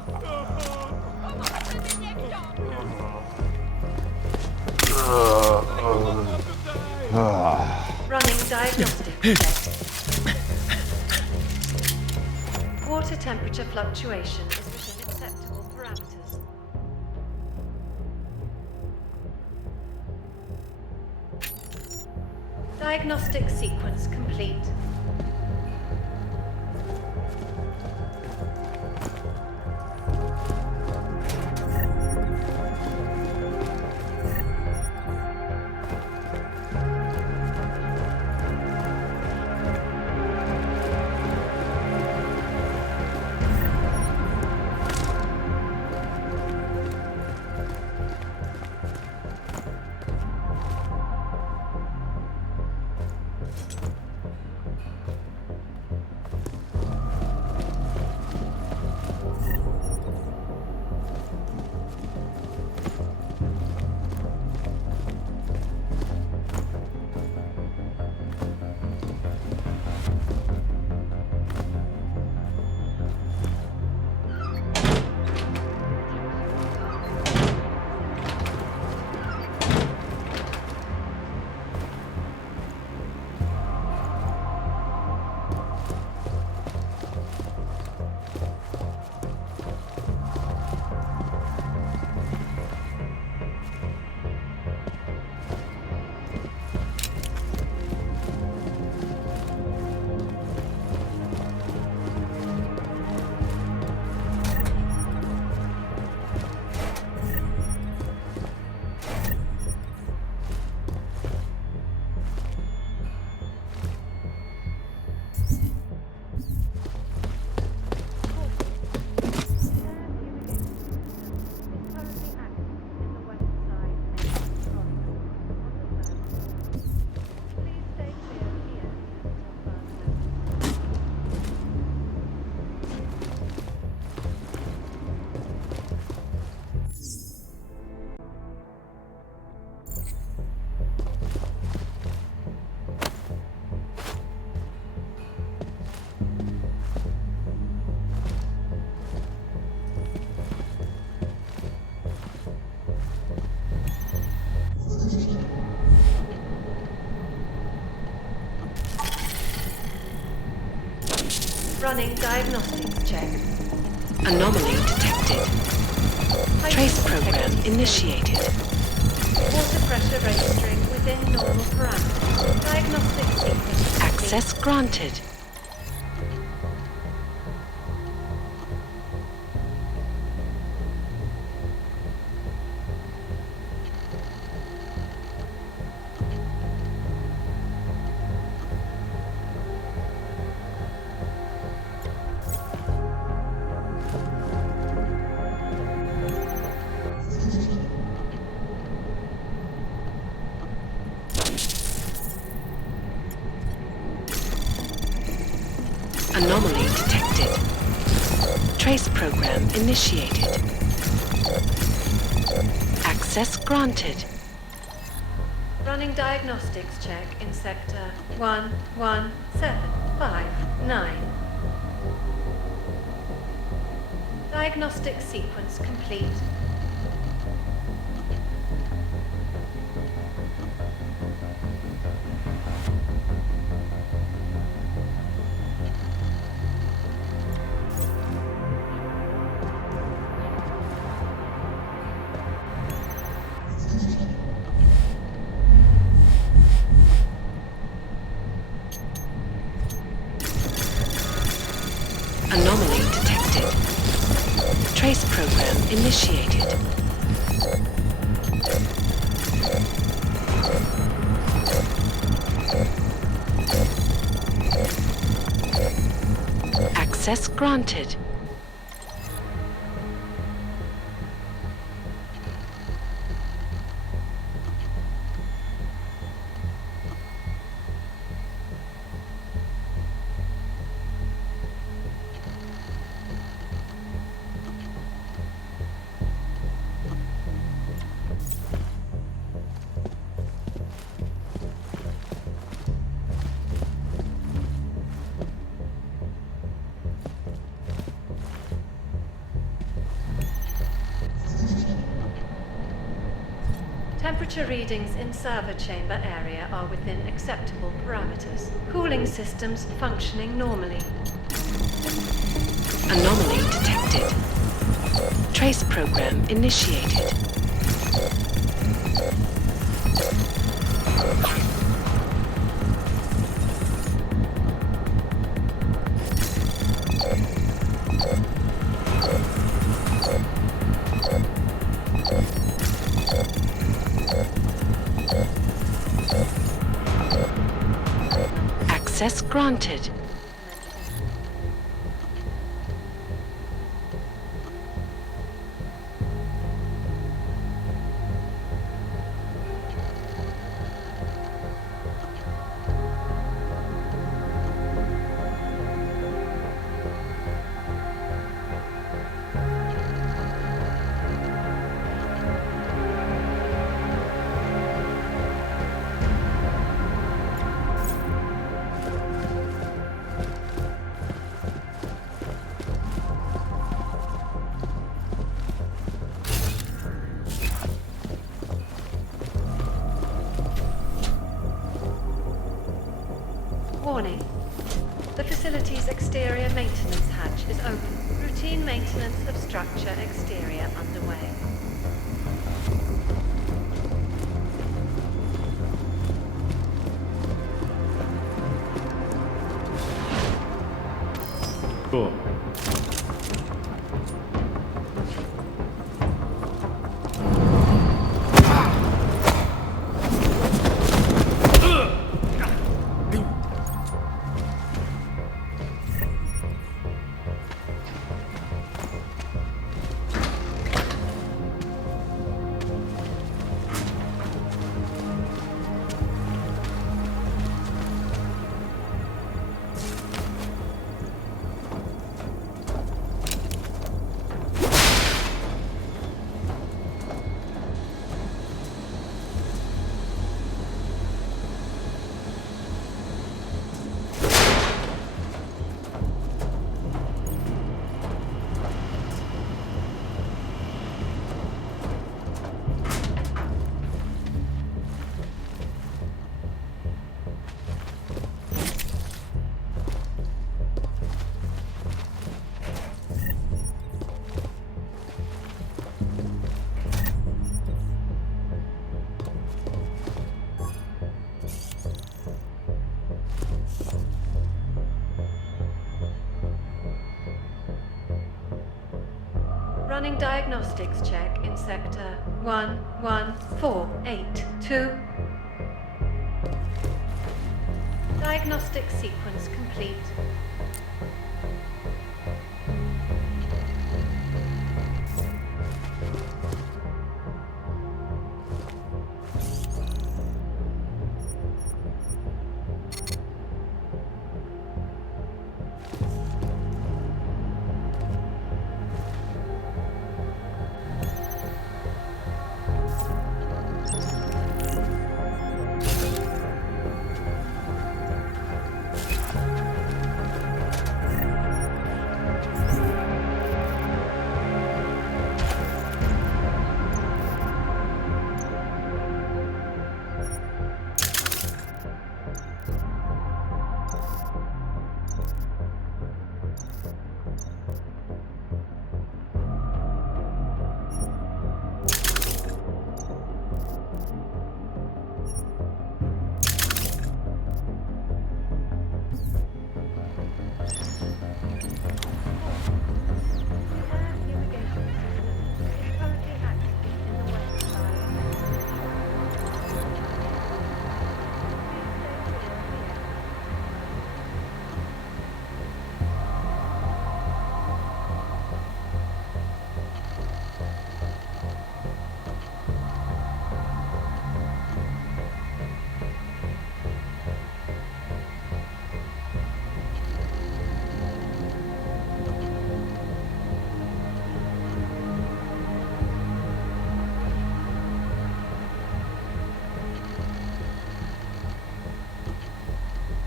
Running diagnostic check. Water temperature fluctuation is within acceptable parameters. Diagnostic sequence complete. Running diagnostics check. Anomaly detected. Trace program initiated. Water pressure registering within normal parameters. Diagnostic sequence. Access granted. Anomaly detected. Trace program initiated. Access granted. Running diagnostics check in sector 11759. Diagnostic sequence complete. Anomaly detected. Trace program initiated. Access granted. Temperature readings in server chamber area are within acceptable parameters. Cooling systems functioning normally. Anomaly detected. Trace program initiated. Access granted. Warning. The facility's exterior maintenance hatch is open. Routine maintenance of structure exterior underway. Cool. Running diagnostics check in sector 11482. Diagnostic sequence complete.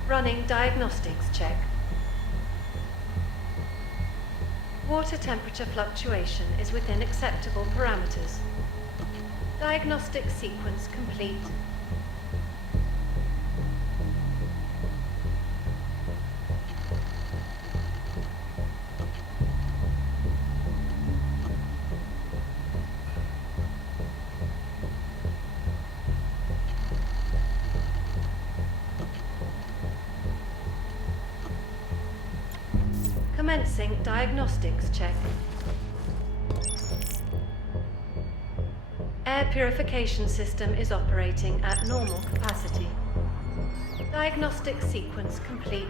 Running diagnostics check. Water temperature fluctuation is within acceptable parameters. Diagnostic sequence complete. Commencing diagnostics check. Air purification system is operating at normal capacity. Diagnostic sequence complete.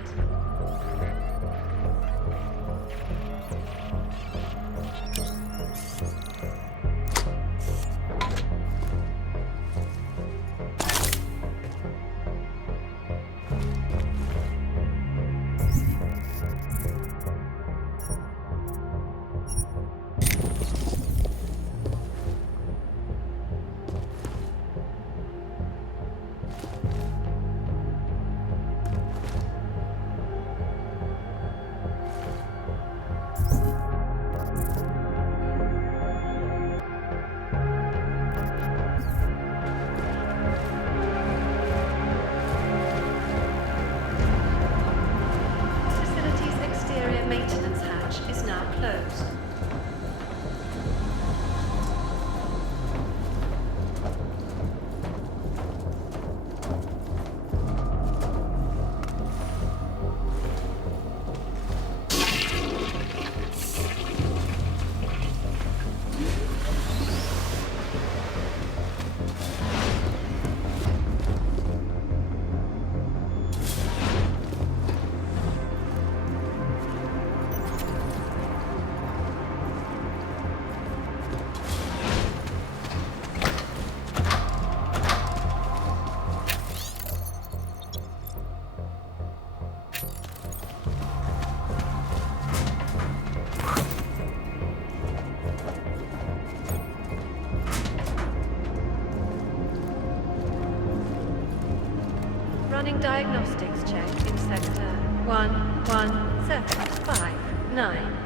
Running diagnostics check in sector 11759.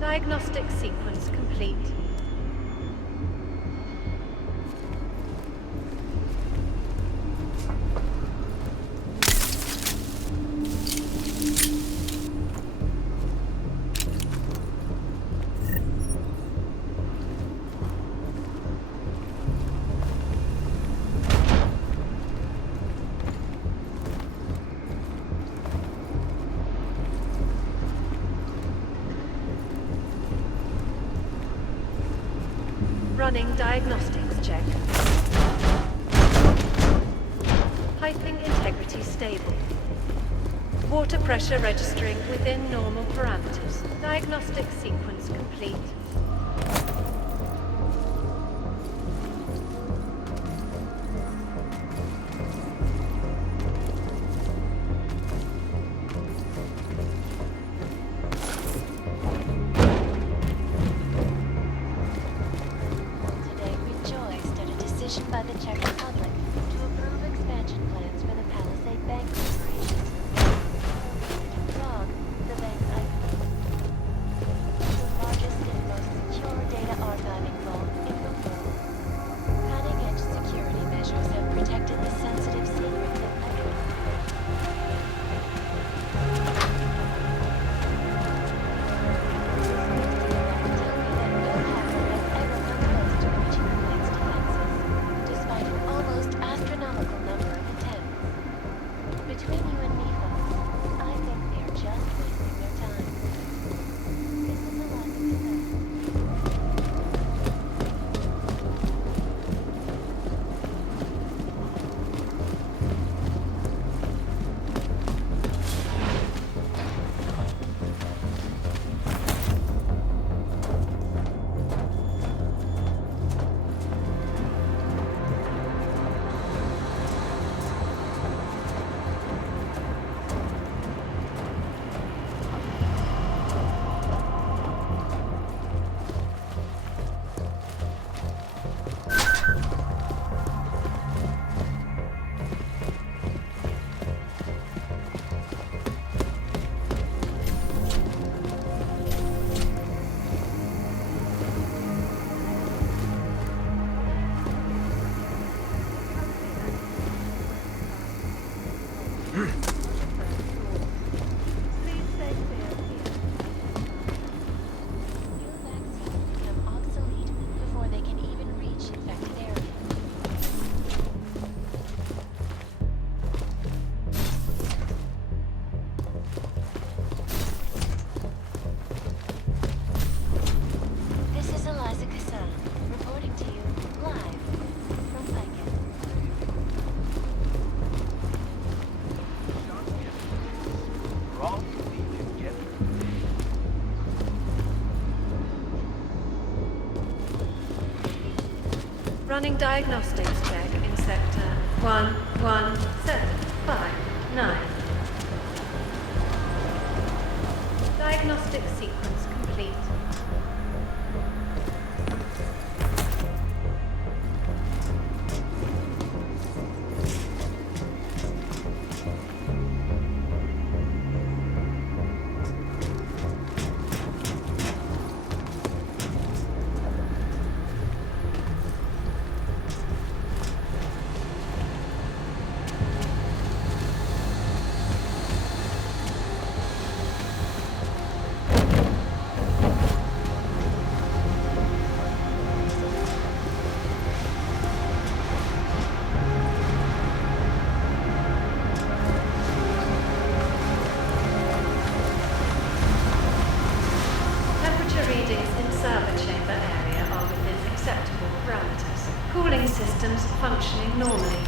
Diagnostic sequence complete. Running diagnostics check. Piping integrity stable. Water pressure registering within normal parameters. Diagnostic sequence complete. By the Czech Republic to approve expansion plans for the Palisade Bank Corporation. In Prague, the bank's the largest and most secure data archiving vault in the world. Cutting-edge security measures have protected the sensitive secrets of astronomical number of attempts. Between you and me, folks, I think they're just wasting their time. This is a lot to Running diagnostics check in sector 11759. Diagnostic sequence complete. Functioning normally.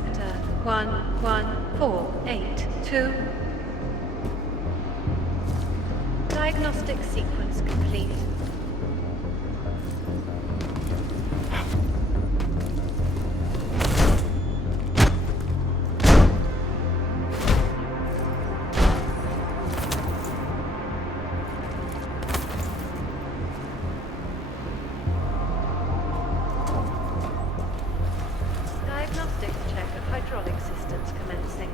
sector 11482. Diagnostic sequence complete. Diagnostics check of hydraulic systems commencing.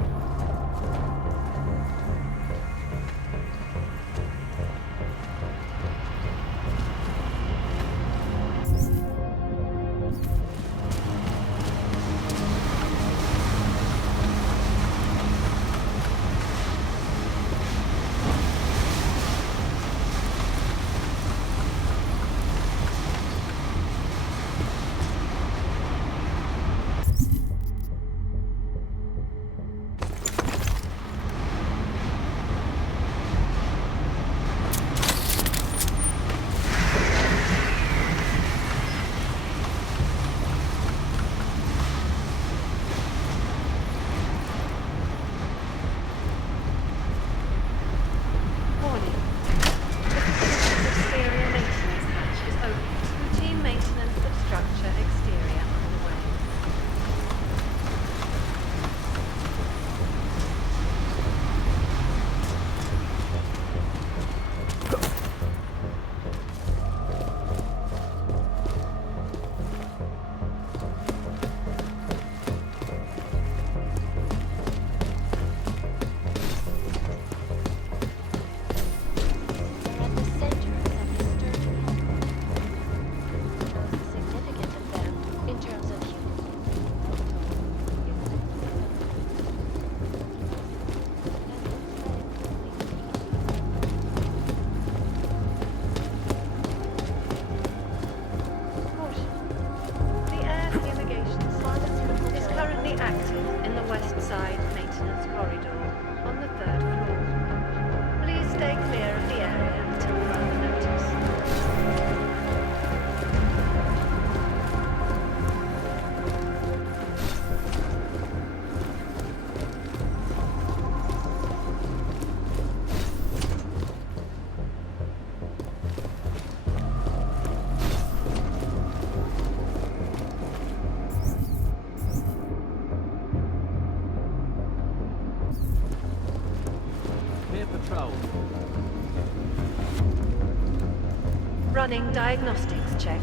Running diagnostics check.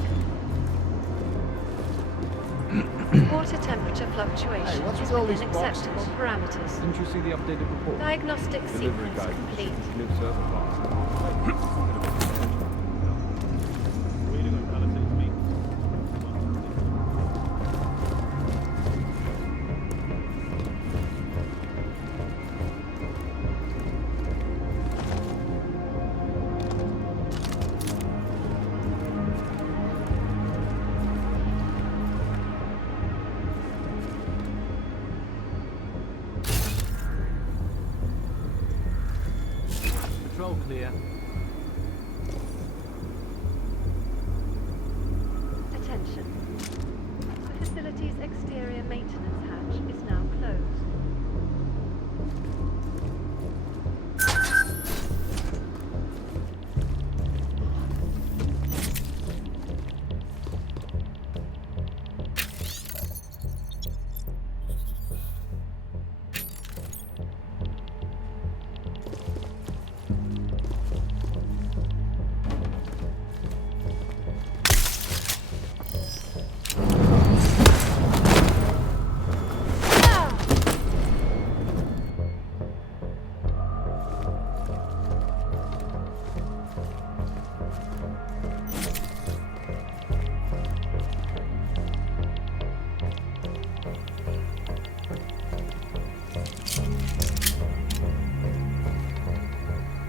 Water temperature fluctuation is within acceptable parameters. Didn't you see the updated report? Diagnostic Delivery sequence guide. complete. New server class. Patrol clear. Attention. The facility's exterior maintenance hatch is now closed.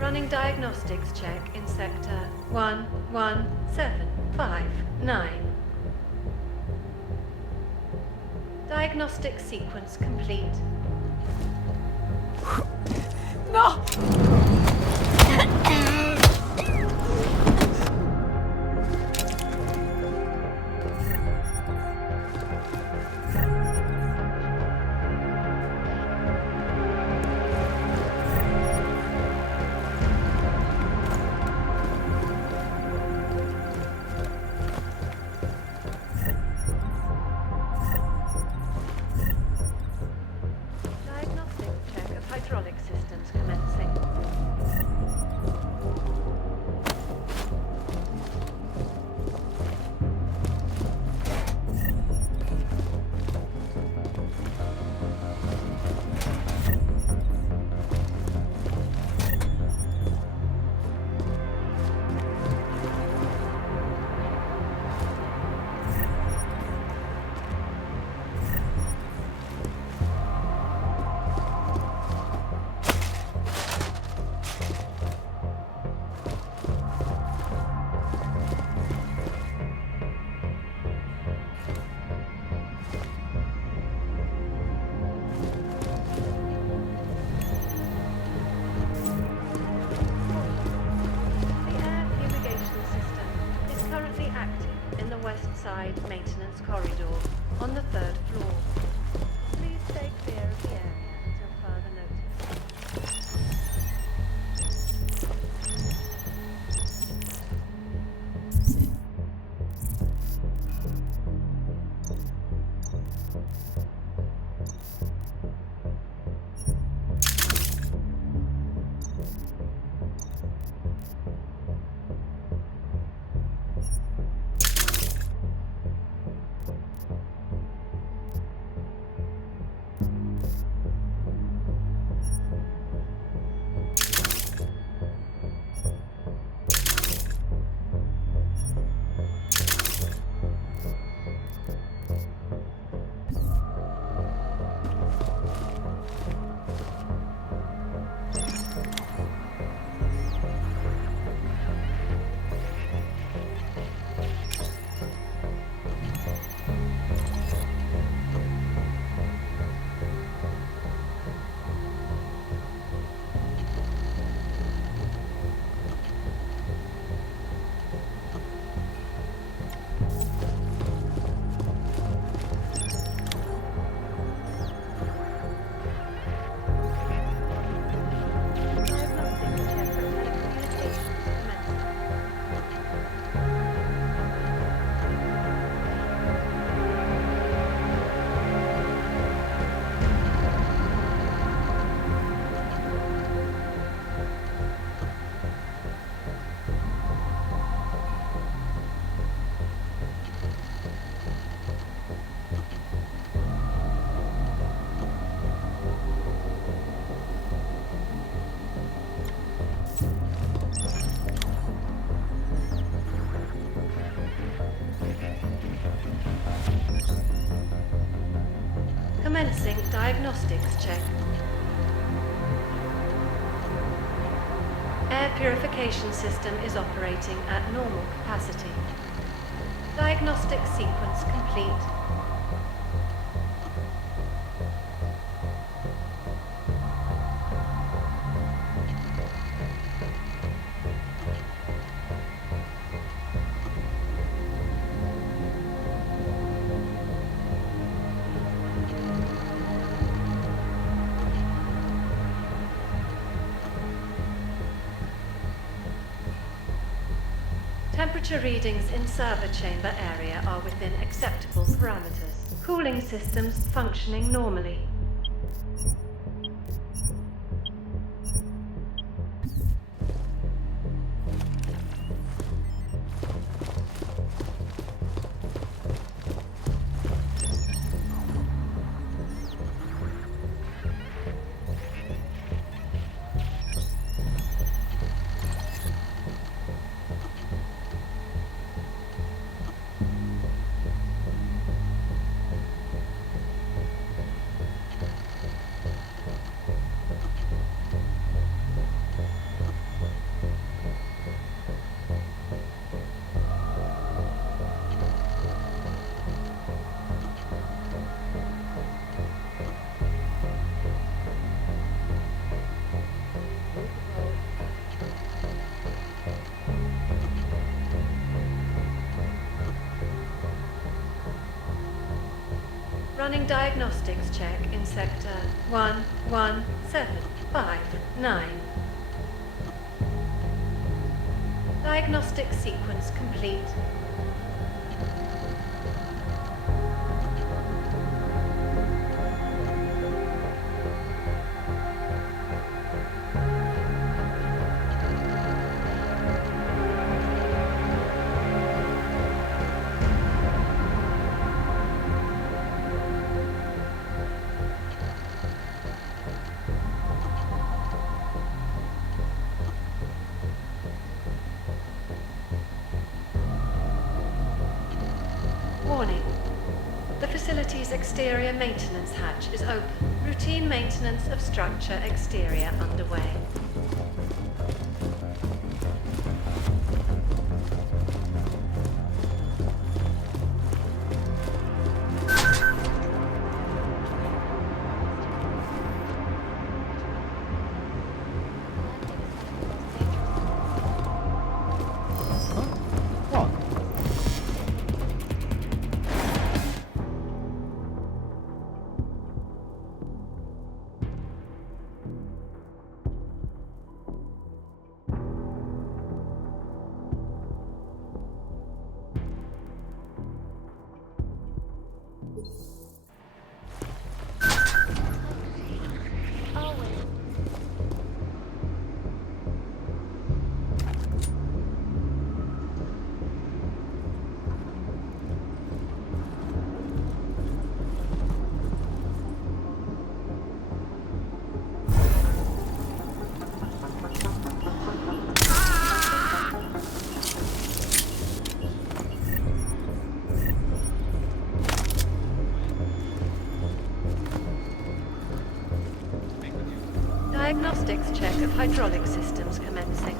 Running diagnostics check in sector 11759. Diagnostic sequence complete. No! wide maintenance corridor on the 3rd floor. Please stay clear of the area until further notice. Commencing diagnostics check. Air purification system is operating at normal capacity. Diagnostic sequence complete. Temperature readings in server chamber area are within acceptable parameters. Cooling systems functioning normally. Running diagnostics check in sector 11759. Diagnostic sequence complete. Warning. The facility's exterior maintenance hatch is open. Routine maintenance of structure exterior underway. check of hydraulic systems commencing.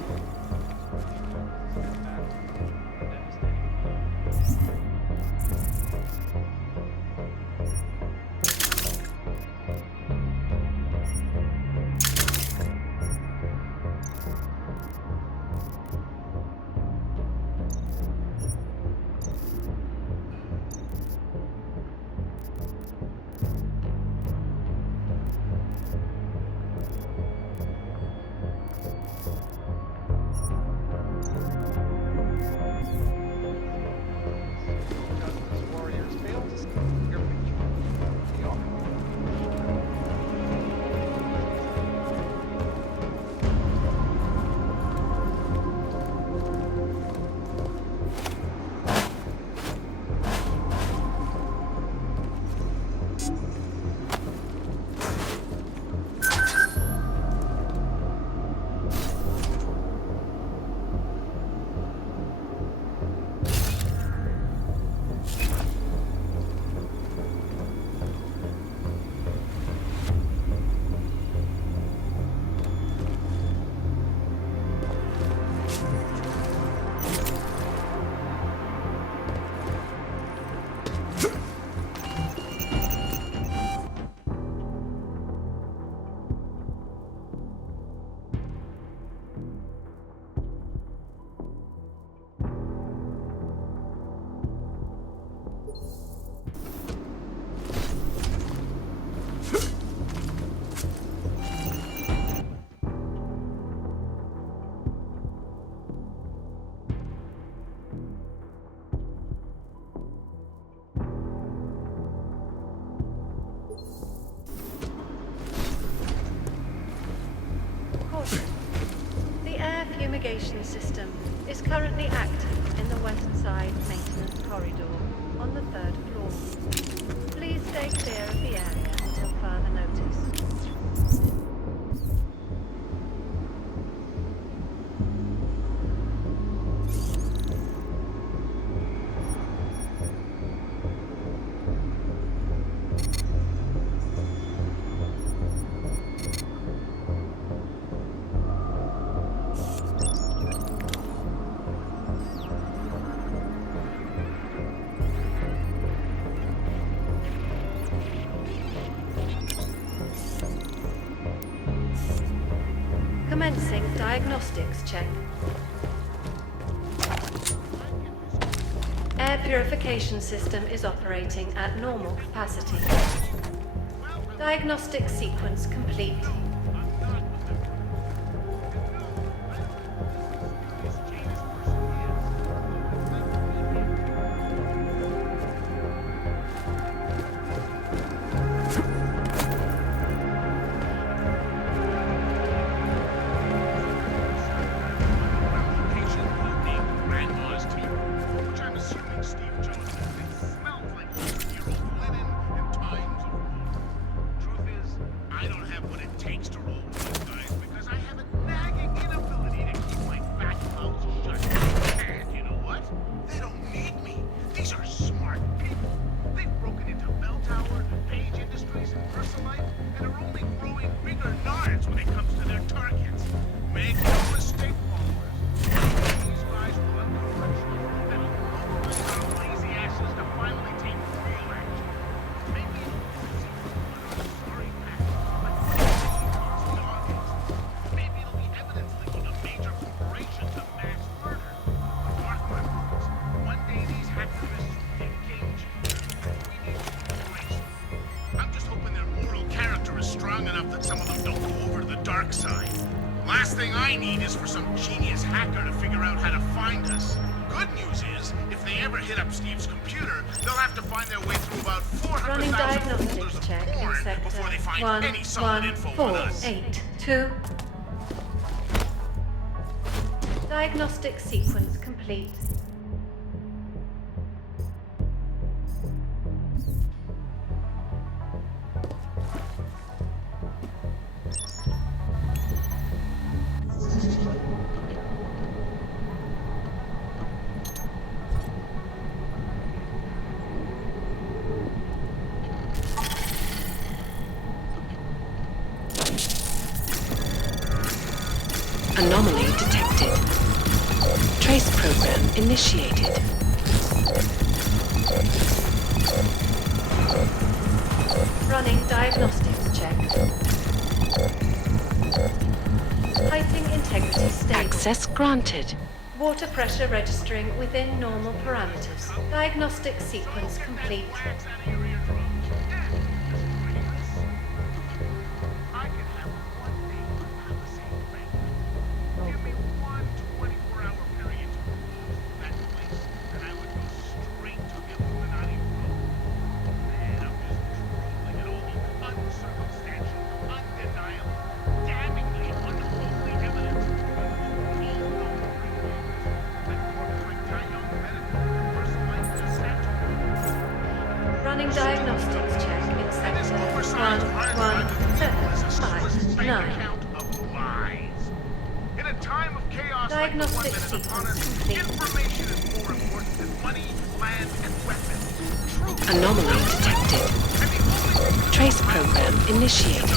Fumigation system is currently active in the west side maintenance corridor on the 3rd floor. Please stay clear of the area until further notice. Commencing diagnostics check. Air purification system is operating at normal capacity. Diagnostic sequence complete. Last thing I need is for some genius hacker to figure out how to find us. Good news is, if they ever hit up Steve's computer, they'll have to find their way through about 400,000 folders of porn before they find any solid info on us. 11482. Diagnostic sequence complete. initiated. Running diagnostics check. Piping integrity stable. Access granted. Water pressure registering within normal parameters. Diagnostic sequence complete. Running diagnostics check in sector 11759. In a time of chaos Diagnostic like the one that is sequence upon us, complete. information is more important than money, land, and weapons. Truth Anomaly detected. Trace program initiated.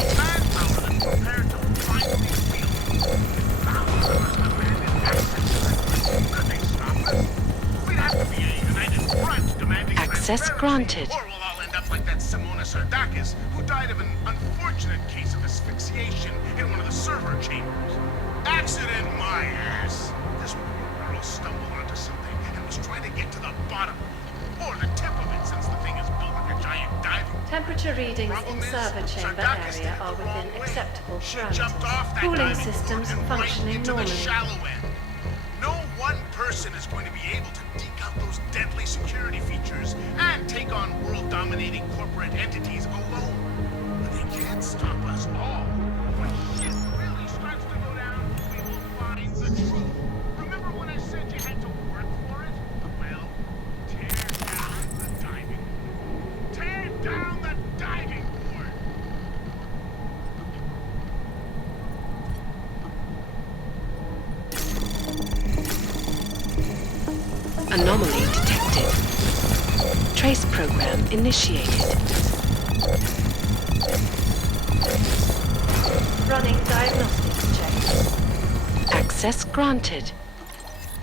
We'd have to be a united front demanding Access granted. Or we'll all end up like that Simona Saridakis, who died of an unfortunate case of asphyxiation in one of the server chambers. Accident, my ass. This poor girl stumbled onto something and was trying to get to the bottom of it. Or the tip of it, since the thing is built like a giant diving. Temperature readings in server chamber area are within acceptable parameters. Cooling systems functioning into the normally. shallow end. No one person is going to be able to deke out those deadly security features and take on world-dominating corporate entities alone. But they can't stop us all. When shit really starts to go down, we will find the truth. Remember when I said you had to work for it? Well, tear down the diving board. Tear down the diving board! Anomaly detected. Trace program initiated. Running diagnostics check. Access granted.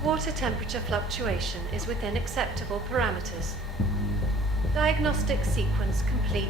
Water temperature fluctuation is within acceptable parameters. Diagnostic sequence complete.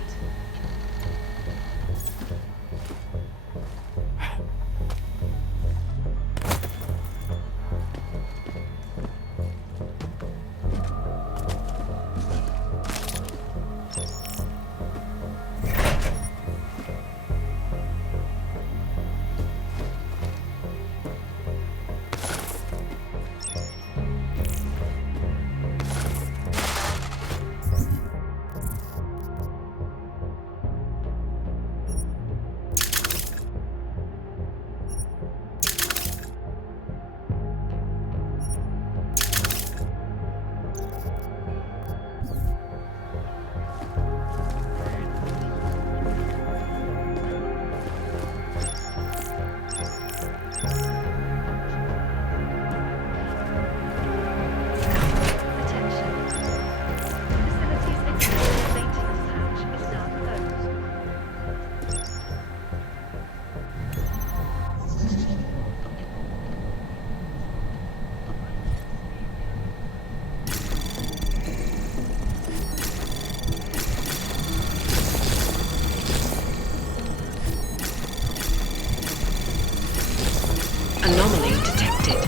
Anomaly detected.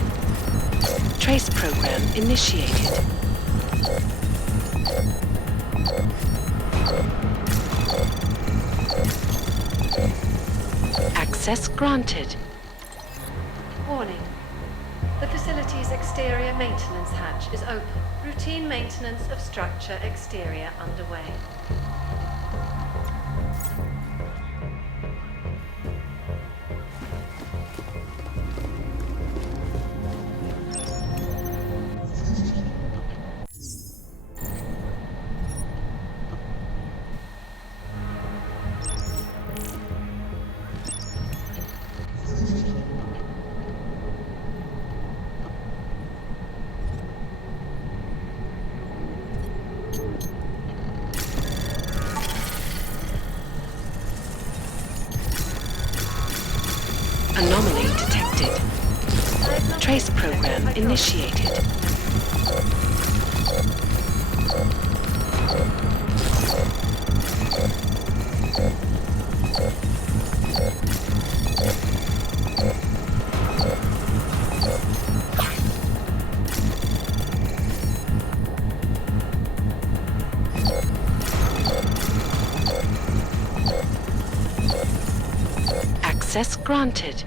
Trace program initiated. Access granted. Warning. The facility's exterior maintenance hatch is open. Routine maintenance of structure exterior underway. Anomaly detected. Trace program initiated. Access granted.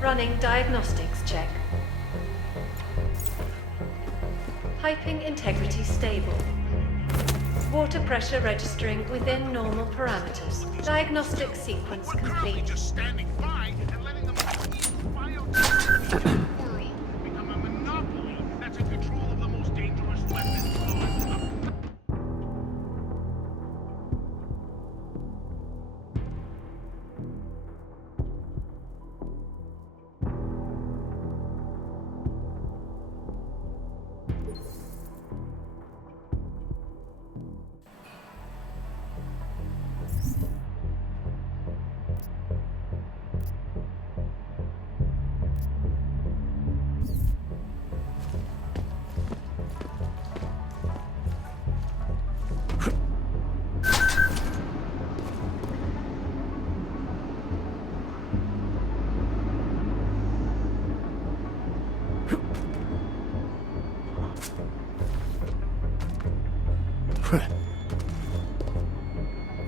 Running diagnostics check. Piping integrity stable. Water pressure registering within normal parameters. Diagnostic sequence complete. Just standing by and letting them world become a monopoly that's in control of the most dangerous weapons on top.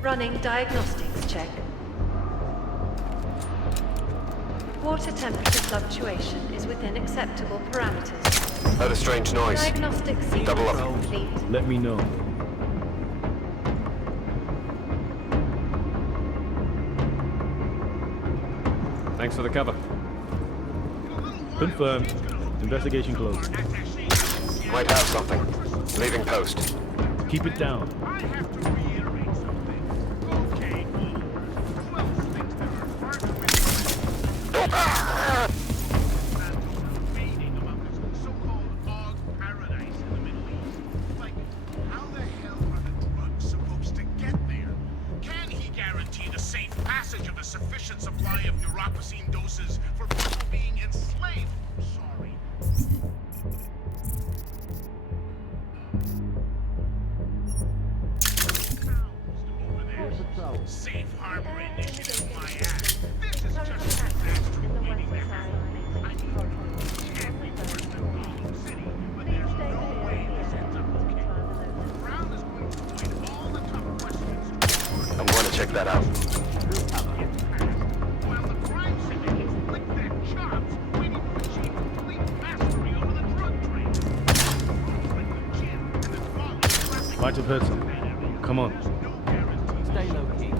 Running diagnostics check. Water temperature fluctuation is within acceptable parameters. Heard a strange noise. Diagnostic sequence Double up. complete. Let me know. Thanks for the cover. Confirmed. Investigation closed. Might have something. Leaving post. Keep it down. Sufficient supply of neuropozyne doses for people being enslaved. Sorry. Safe harbor initiative, my ass. This is just a disaster waiting to happen. I mean, it can't be worse than Gotham City, but there's no way this ends up okay. Brown is going to avoid all the tough questions. I'm going to check that out. Might have heard something. Come on. Stay low key.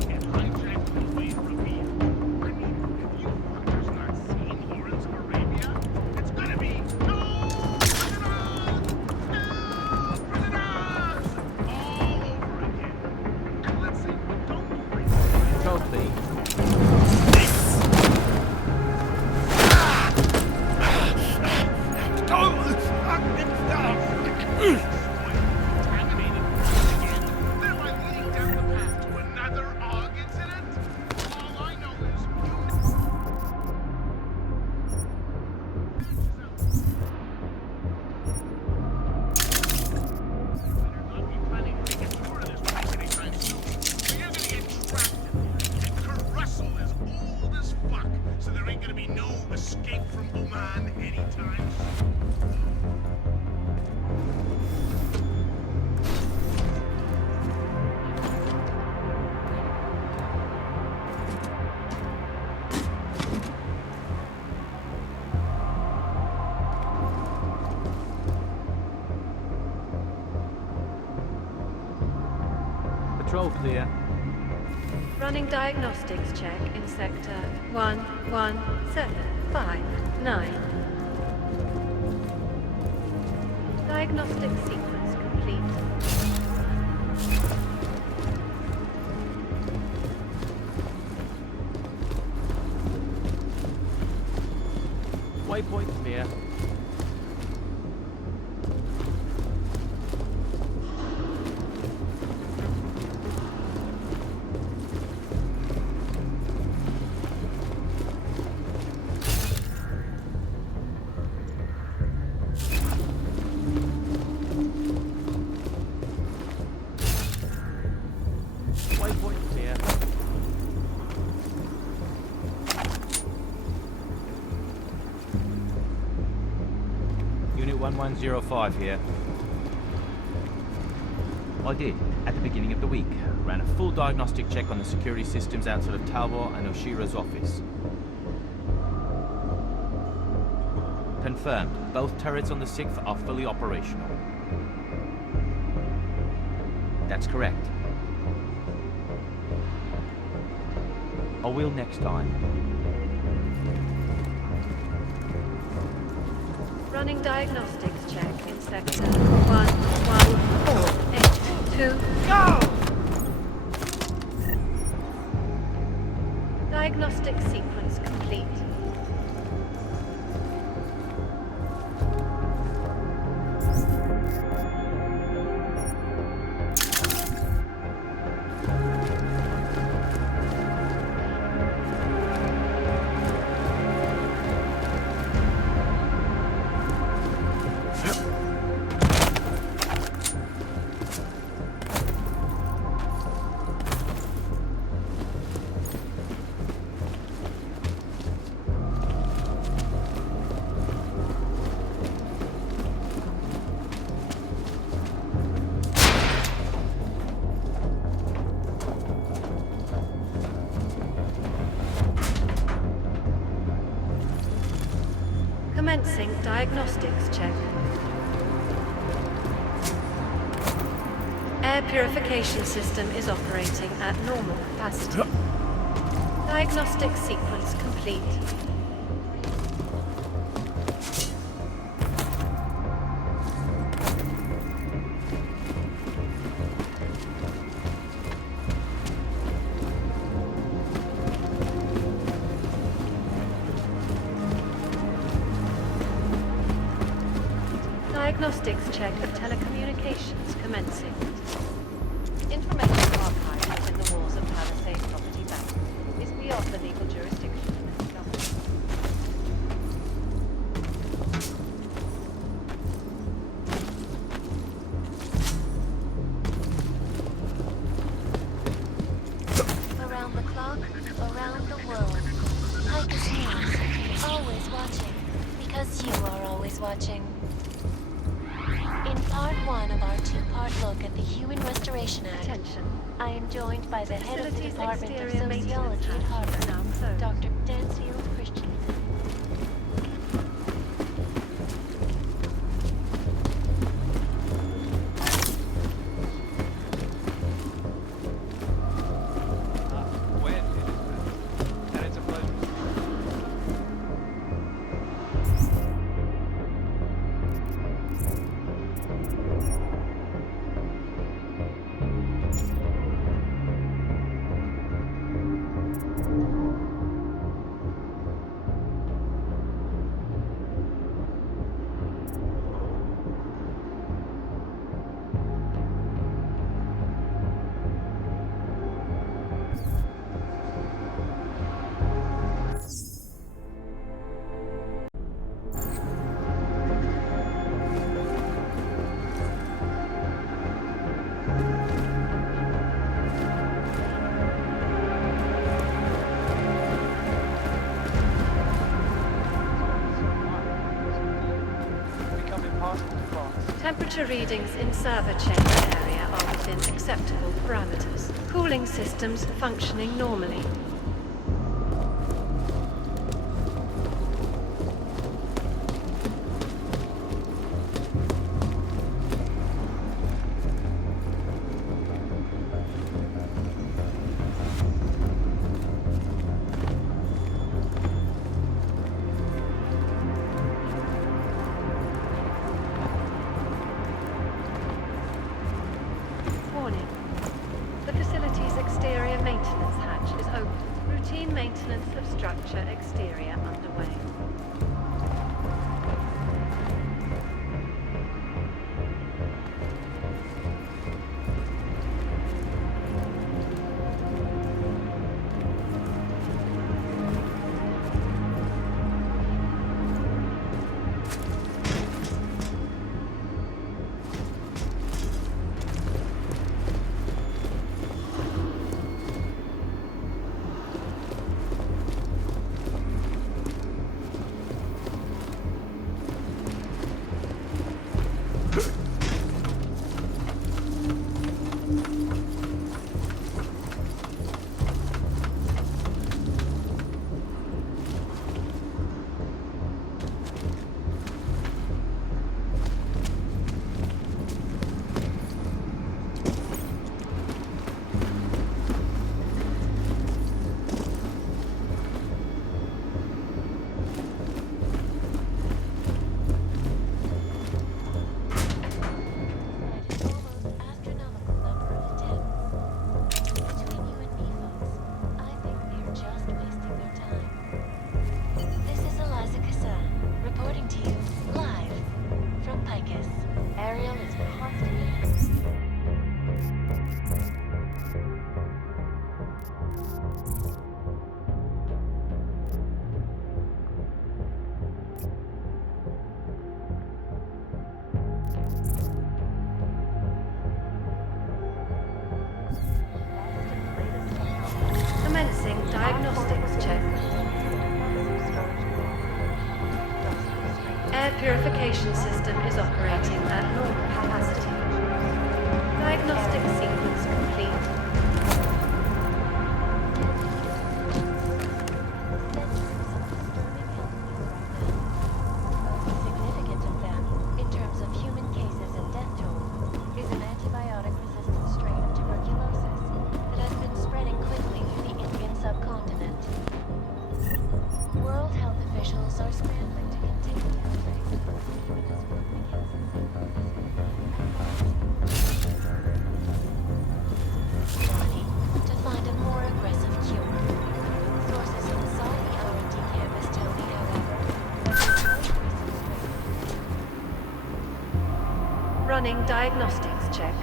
Patrol clear. Running diagnostics check in sector 11759. Diagnostic sequence complete. Waypoint clear. 1105 here. I did, at the beginning of the week. Ran a full diagnostic check on the security systems outside of Talwar and Oshiro's office. Confirmed. Both turrets on the 6th are fully operational. That's correct. I will next time. Running diagnostics check in sector 114822. Go! Diagnostic sequence complete. Commencing diagnostics check. Air purification system is operating at normal capacity. Diagnostic sequence complete. Diagnostics check of telecommunications commencing. Information archived within the walls of Palisade Property Bank is beyond the legal jurisdiction of this government. Around the clock, around the world. Picus News, always watching, because you are always watching. In part 1 of our 2-part look at the Human Restoration Act, I am joined by the head of the Department of Sociology at Harvard, Dr. Dansfield Christian. Temperature readings in server chamber area are within acceptable parameters. Cooling systems functioning normally. Commencing diagnostics check. Air purification system is operating at normal capacity. Diagnostic sequence complete. Significant of them, in terms of human cases and death toll, is an antibiotic-resistant strain of tuberculosis that has been spreading quickly through the Indian subcontinent. World health officials are scrambling to contain the outbreak. To find a more aggressive cure. Sources inside the R&D campus tell me, however, Running diagnostics check.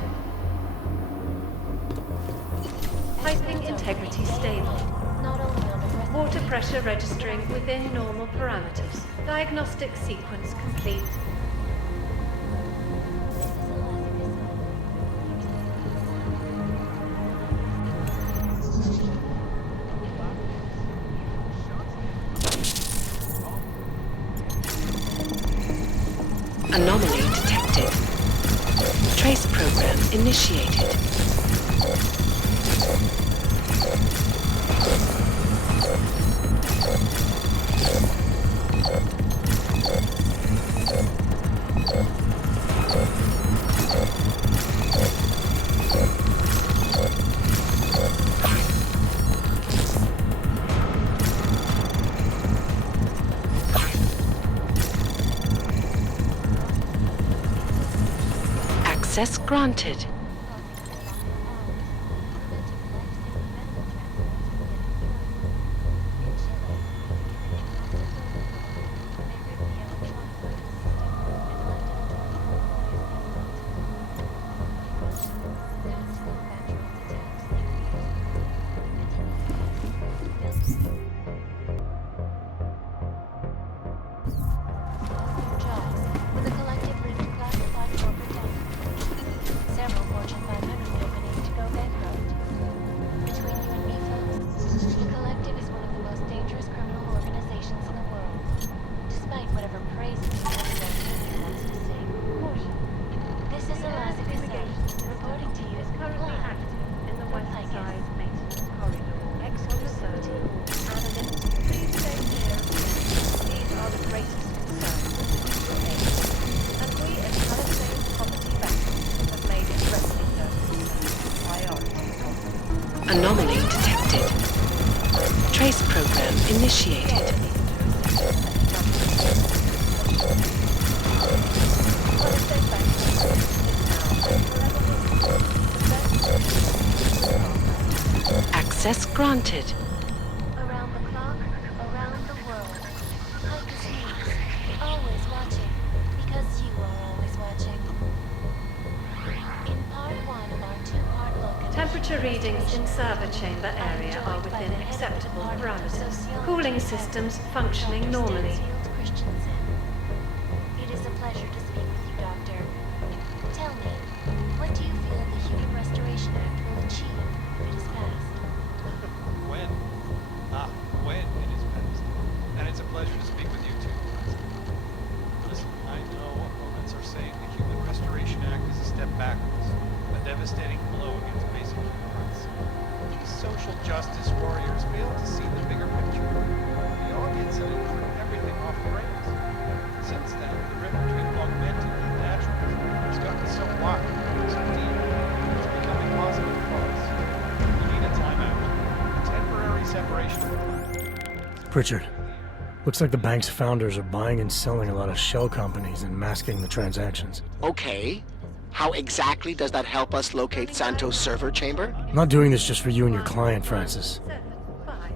Piping integrity stable. Water pressure registering within normal parameters. Diagnostic sequence complete. Anomaly detected. Trace program initiated. Access granted. with a collectively declassified corporate document. Several Fortune 500 companies to go bankrupt. Between you and me, folks, the Collective is one of the most dangerous criminal organizations in the world. Despite whatever praises the president wants to sing. This is Eliza Cassell, reporting to you Currently live active in the west Icus. side maintenance corridor. Exclusivity. Analysts, please stay clear. These are the greatest concerns. And we as Palisade Property Bankers have made addressing those concerns a priority. Anomaly detected. Trace program initiated. Palisade Bankers Access granted. Around the clock, around the world. Icus News, always watching, because you are always watching. In part one of our two-part look at Temperature readings in server chamber area are within acceptable parameters. Cooling systems functioning normally. Christensen. It is a pleasure to speak with you, Doctor. Tell me, what do you feel the Human Restoration Act will achieve if it is passed? When? When it is passed. And it's a pleasure to speak with you too. Listen, I know opponents are saying the Human Restoration Act is a step backwards, a devastating blow against basic human rights. These social justice warriors fail to see the bigger picture. The audience and it threw everything off the rails. Since then, the rift between augmented and natural has gotten so wide, so deep, it's becoming positive for us. We need a timeout. Temporary separation. Pritchard, looks like the bank's founders are buying and selling a lot of shell companies and masking the transactions. Okay. How exactly does that help us locate Santeau's server chamber? I'm not doing this just for you and your client, Francis.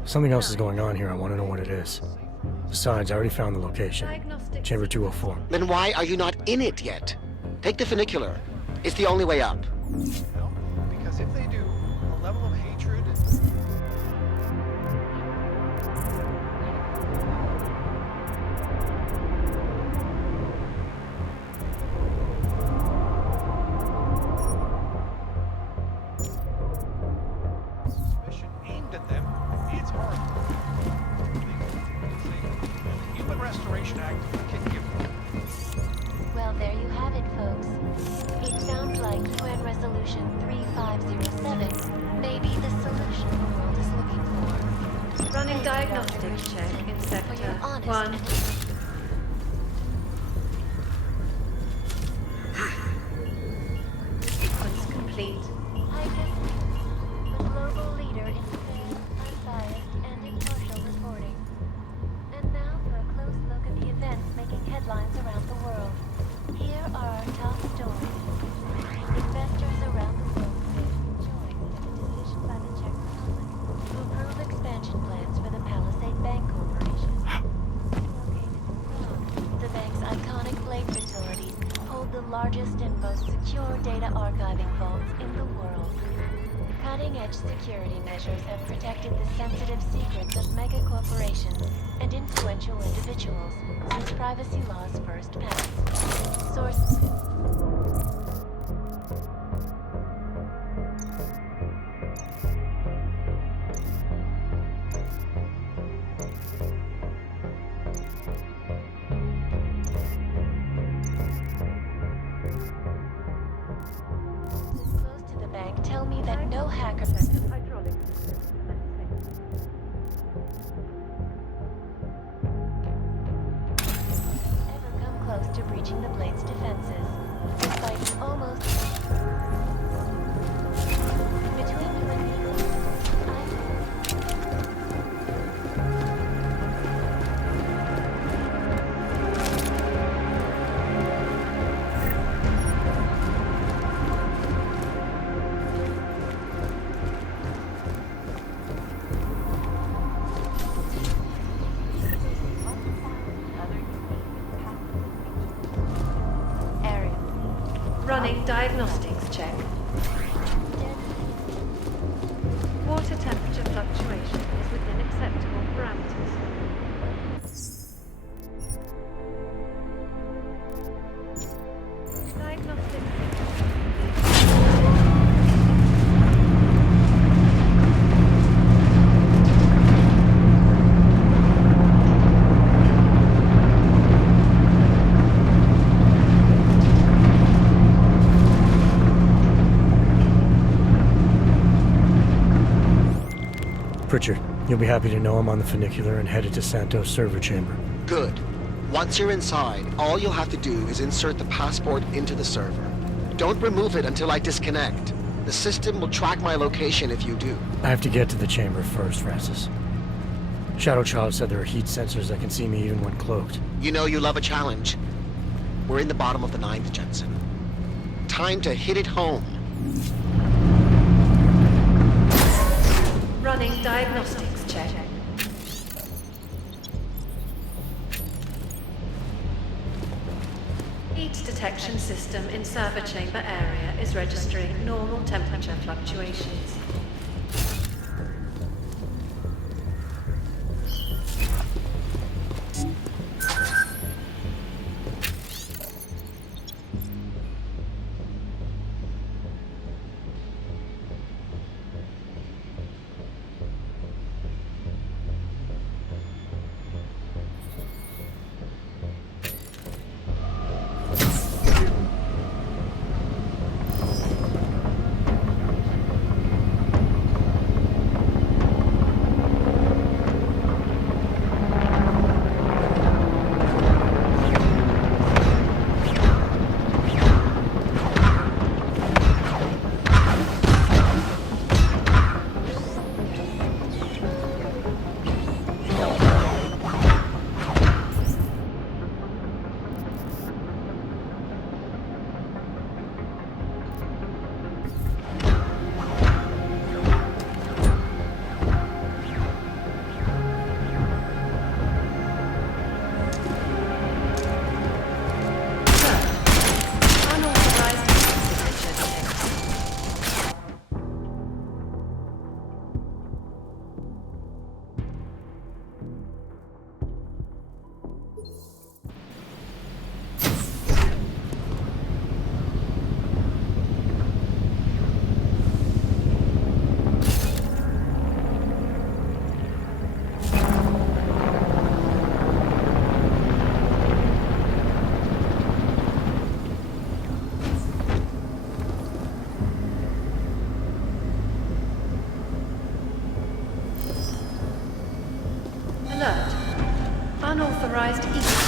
Something else is going on here. I want to know what it is. Besides, I already found the location. Chamber 204. Then why are you not in it yet? Take the Funicular. It's the only way up. Because if they do, the level of hatred mission aimed at them Human Restoration Act can give. Well, there you have it, folks. It sounds like UN Resolution 3507 may be the solution the world is looking for. Running diagnostics check in For your sector honest 1. Sequence complete. I guess the global leader in fair, unbiased, and impartial reporting. And now for a close look at the events making headlines around the world. Here are our top stories. Investors around the world facing joy at a decision by the Czech Republic to approve expansion plans for the Palisade Bank Corporation. Located in Prague, the bank's iconic blade facilities hold the largest and most secure data archiving vaults in the world. Cutting-edge security measures have protected the sensitive secrets of mega corporations and influential individuals since privacy laws first passed. Sources. Close to the bank tell me that no hacker ever come close to breaching the Blade's defenses, despite almost between you and me. Running diagnostics check. Water temperature fluctuation is within acceptable parameters. Pritchard, you'll be happy to know I'm on the Funicular and headed to Santeau's server chamber. Good. Once you're inside, all you'll have to do is insert the passport into the server. Don't remove it until I disconnect. The system will track my location if you do. I have to get to the chamber first, Rassus. Shadowchild said there are heat sensors that can see me even when cloaked. You know you love a challenge. We're in the bottom of the 9th, Jensen. Time to hit it home. Running diagnostics check. Heat detection system in server chamber area is registering normal temperature fluctuations. Unauthorized heat station.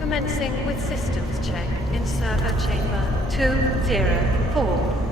Commencing with systems check in server chamber 204.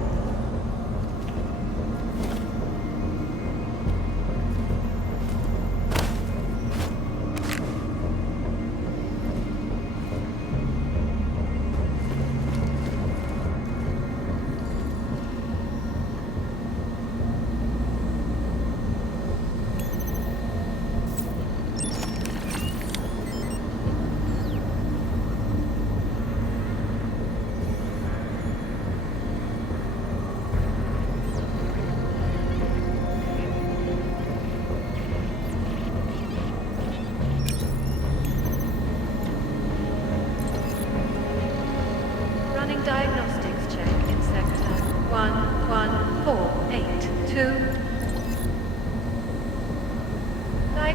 Diagnostics check in sector 11482.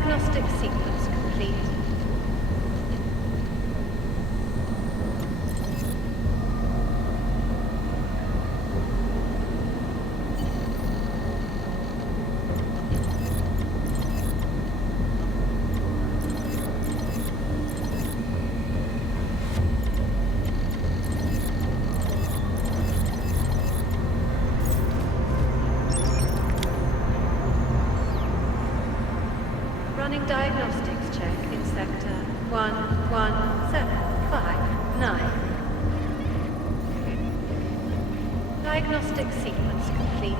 Diagnostic sequence complete. Running diagnostics check in sector 11759. Diagnostic sequence complete.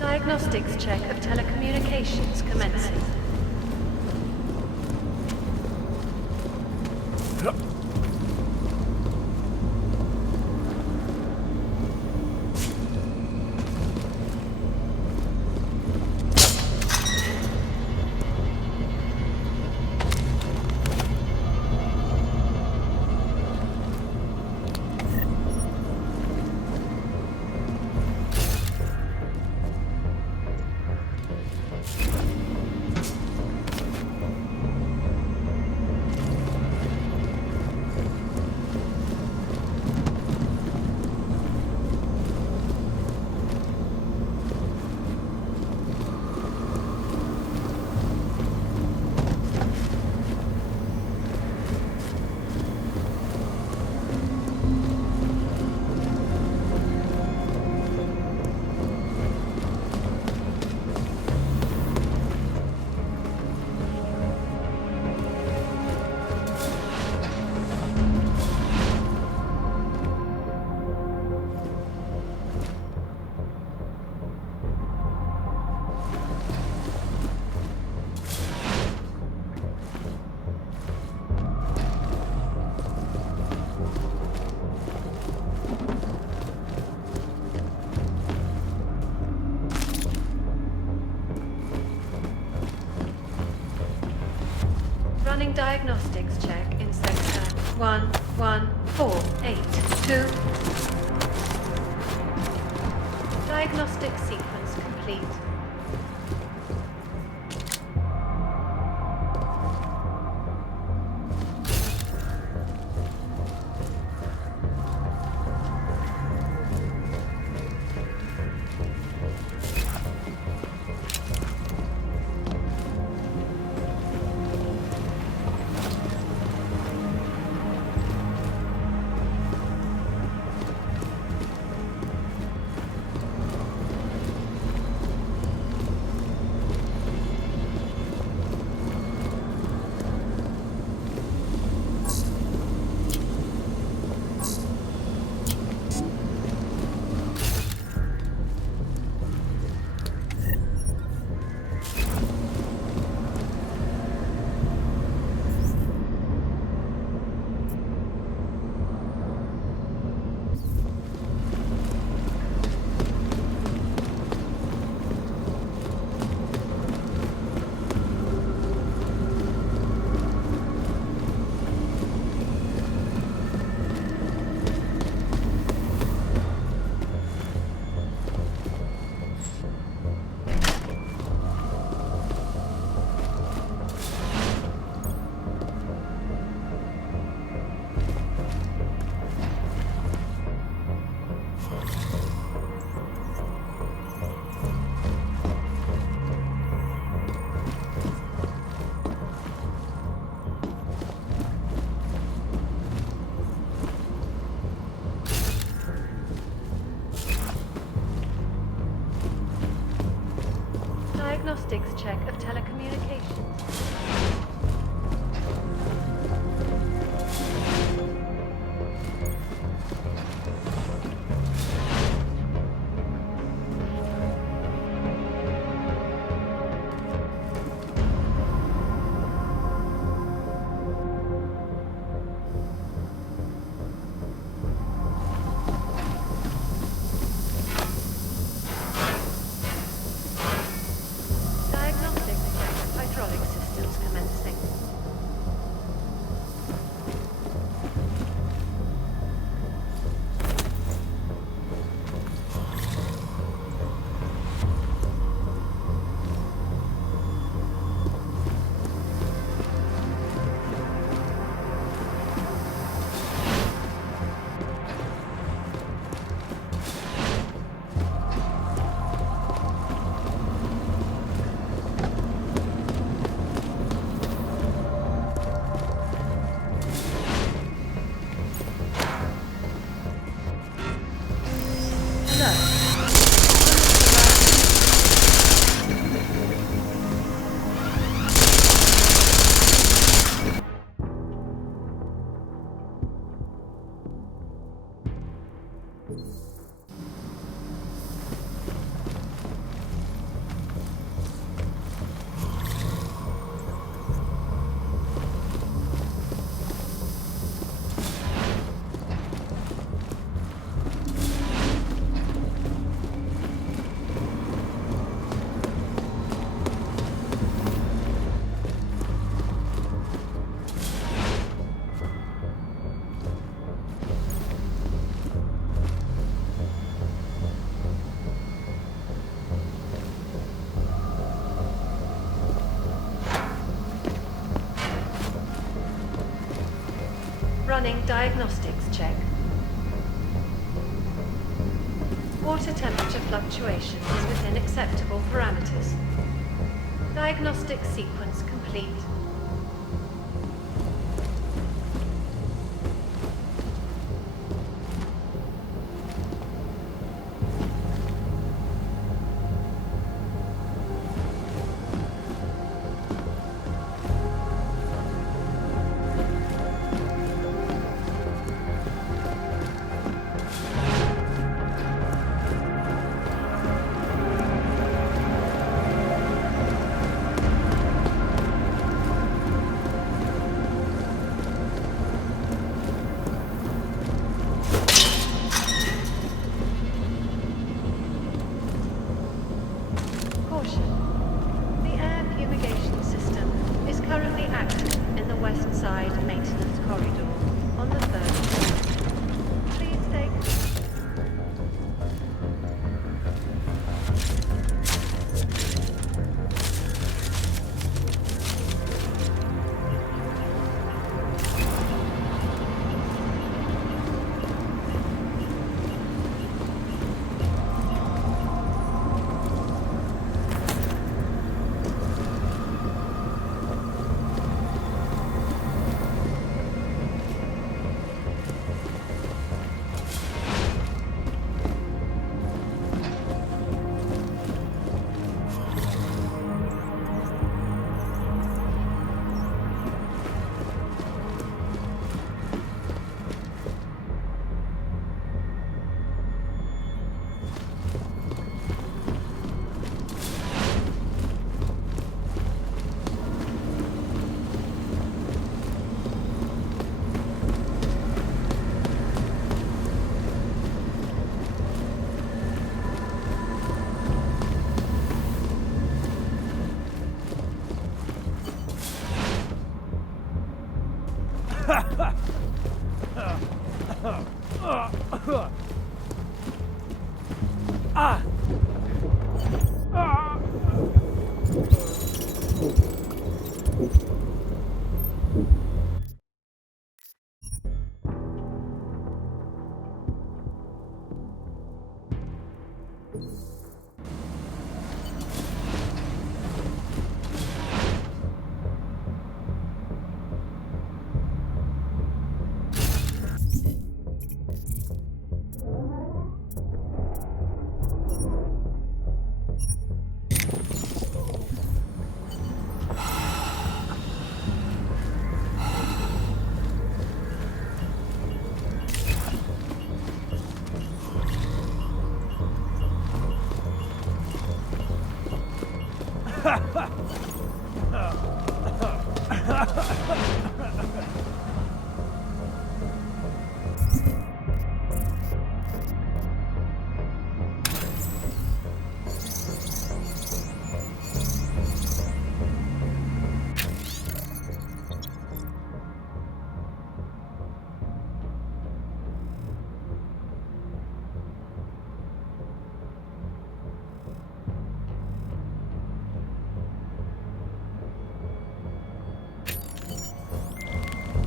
Diagnostics check of telecommunications commencing. Running diagnostics check in sector 11482. Diagnostic sequence complete. Diagnostics check of telecommunications. Running diagnostics check. Water temperature fluctuation is within acceptable parameters. Diagnostic sequence complete.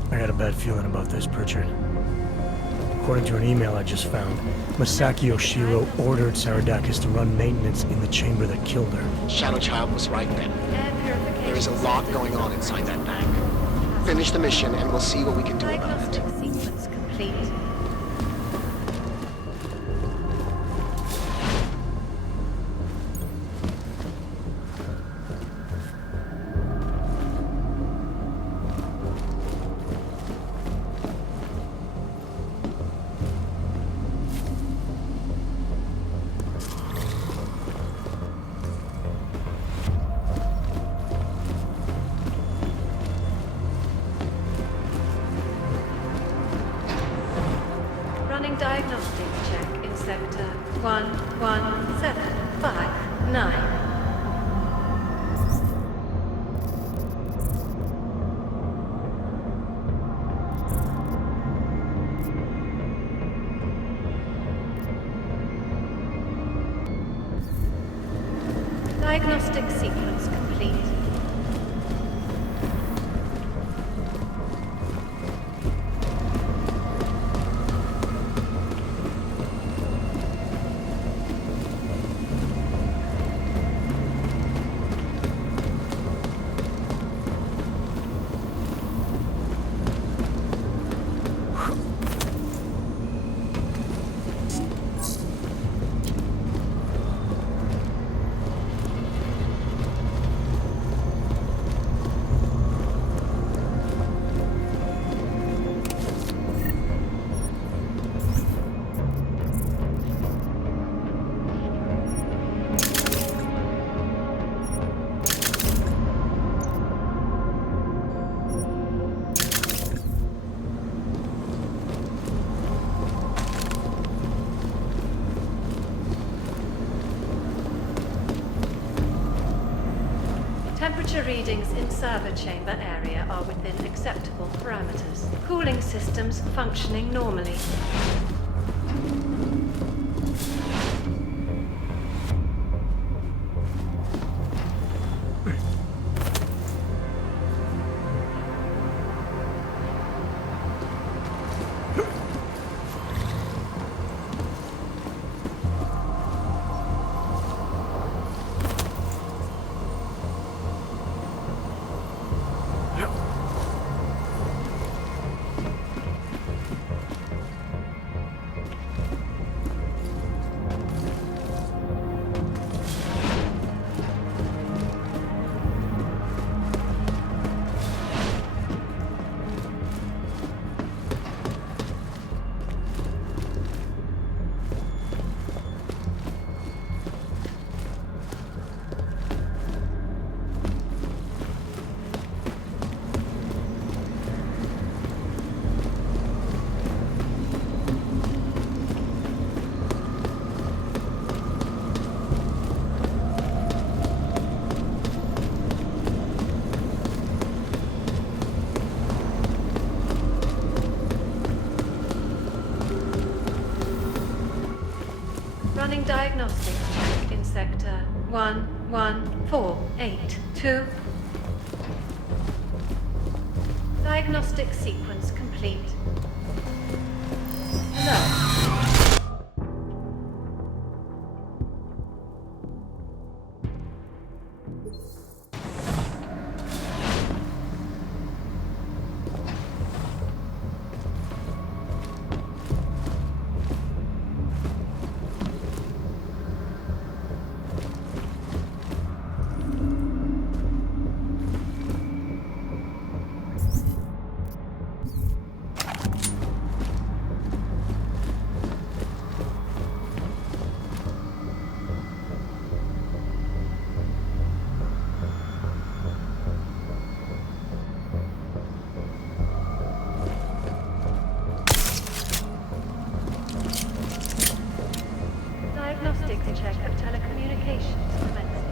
I got a bad feeling about this, Pritchard. According to an email I just found, Masaaki Oshiro ordered Saridakis to run maintenance in the chamber that killed her. Shadowchild was right then. There is a lot going on inside that bank. Finish the mission and we'll see what we can do about it. Diagnostic sequence complete. Diagnostic check in sector 11759. Diagnostic sequence complete. Temperature readings in server chamber area are within acceptable parameters. Cooling systems functioning normally. Running diagnostics check in sector 11482. Diagnostic sequence complete. Alert. Check of telecommunications commencing.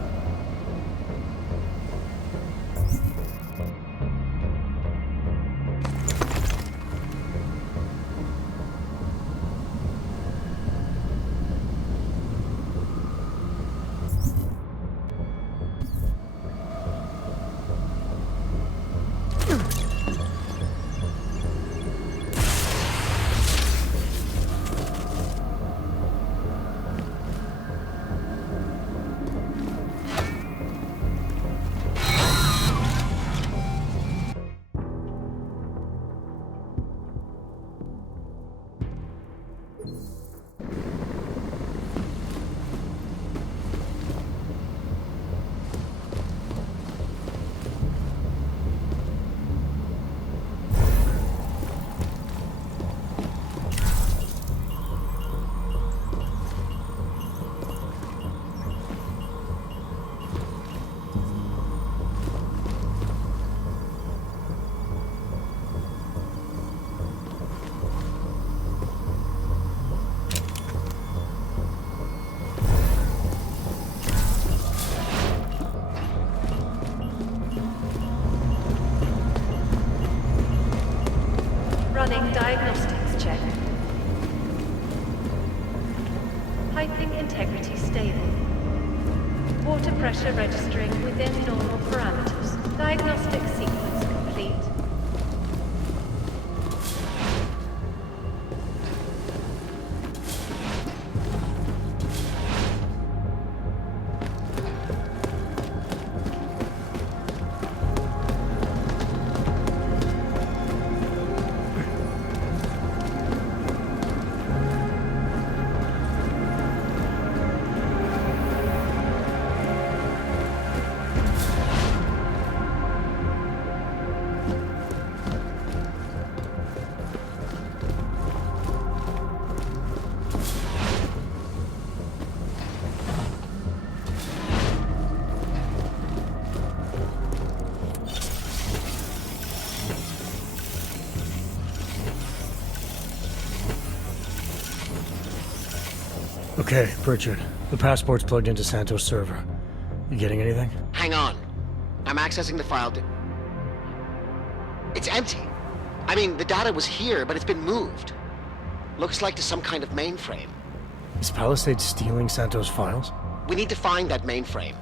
Running diagnostics check. Piping integrity stable. Water pressure registering within normal parameters. Diagnostic sequence complete. Okay, Pritchard. The passport's plugged into Santeau's server. You getting anything? Hang on. I'm accessing the file. It's empty. I mean, the data was here, but it's been moved. Looks like to some kind of mainframe. Is Palisade stealing Santeau's files? We need to find that mainframe.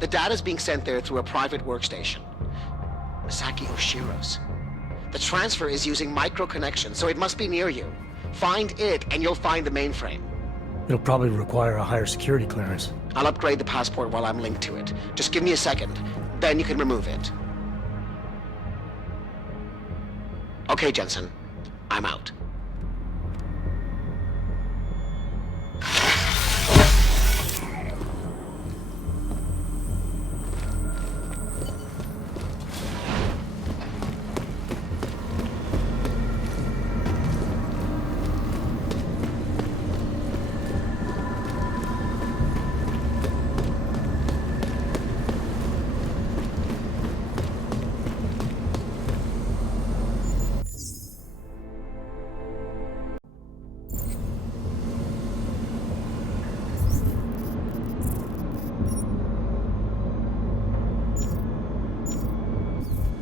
The data's being sent there through a private workstation. Masaaki Oshiro's. The transfer is using micro-connection, so it must be near you. Find it, and you'll find the mainframe. It'll probably require a higher security clearance. I'll upgrade the passport while I'm linked to it. Just give me a second, then you can remove it. Okay, Jensen. I'm out.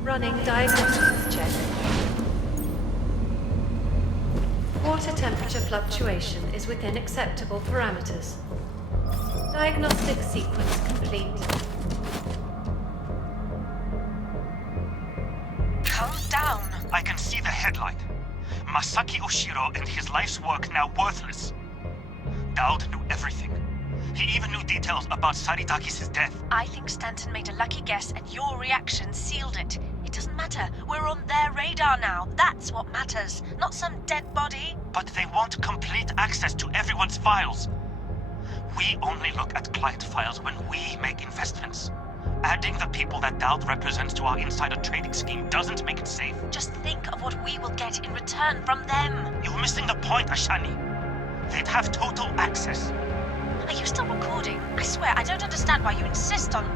Running diagnostics check. Water temperature fluctuation is within acceptable parameters. Diagnostic sequence complete. Calm down. I can see the headlight. Masaaki Oshiro and his life's work now worthless. Dowd knew everything. He even knew details about Saridakis' death. I think Stanton made a lucky guess and your reaction sealed it. It doesn't matter. We're on their radar now. That's what matters. Not some dead body. But they want complete access to everyone's files. We only look at client files when we make investments. Adding the people that Dowd represents to our insider trading scheme doesn't make it safe. Just think of what we will get in return from them. You're missing the point, Ashani. They'd have total access. Are you still recording? I swear, I don't understand why you insist on...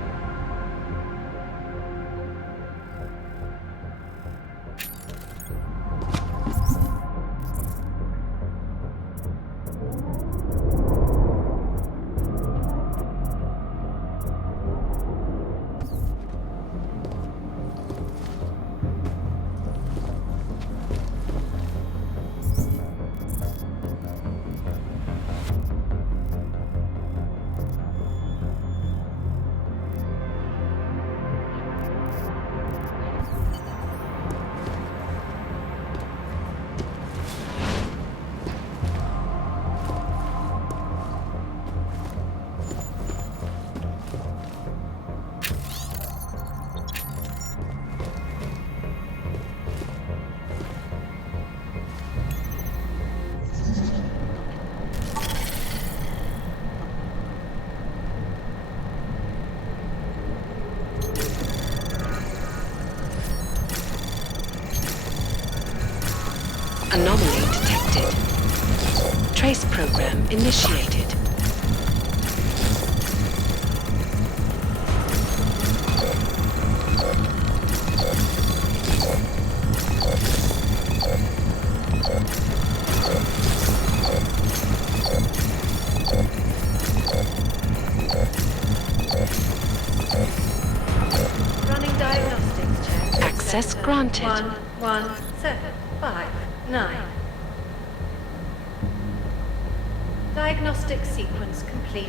Anomaly detected. Trace program initiated. Running diagnostics check. Access granted. 11759. Diagnostic sequence complete.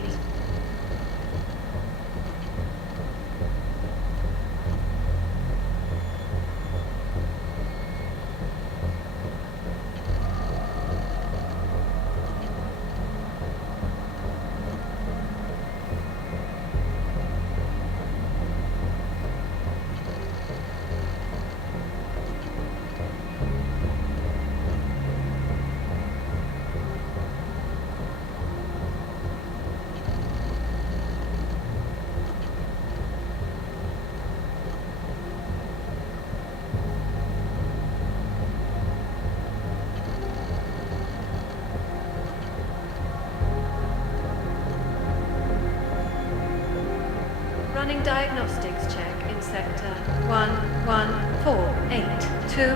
Running diagnostics check in sector 11482.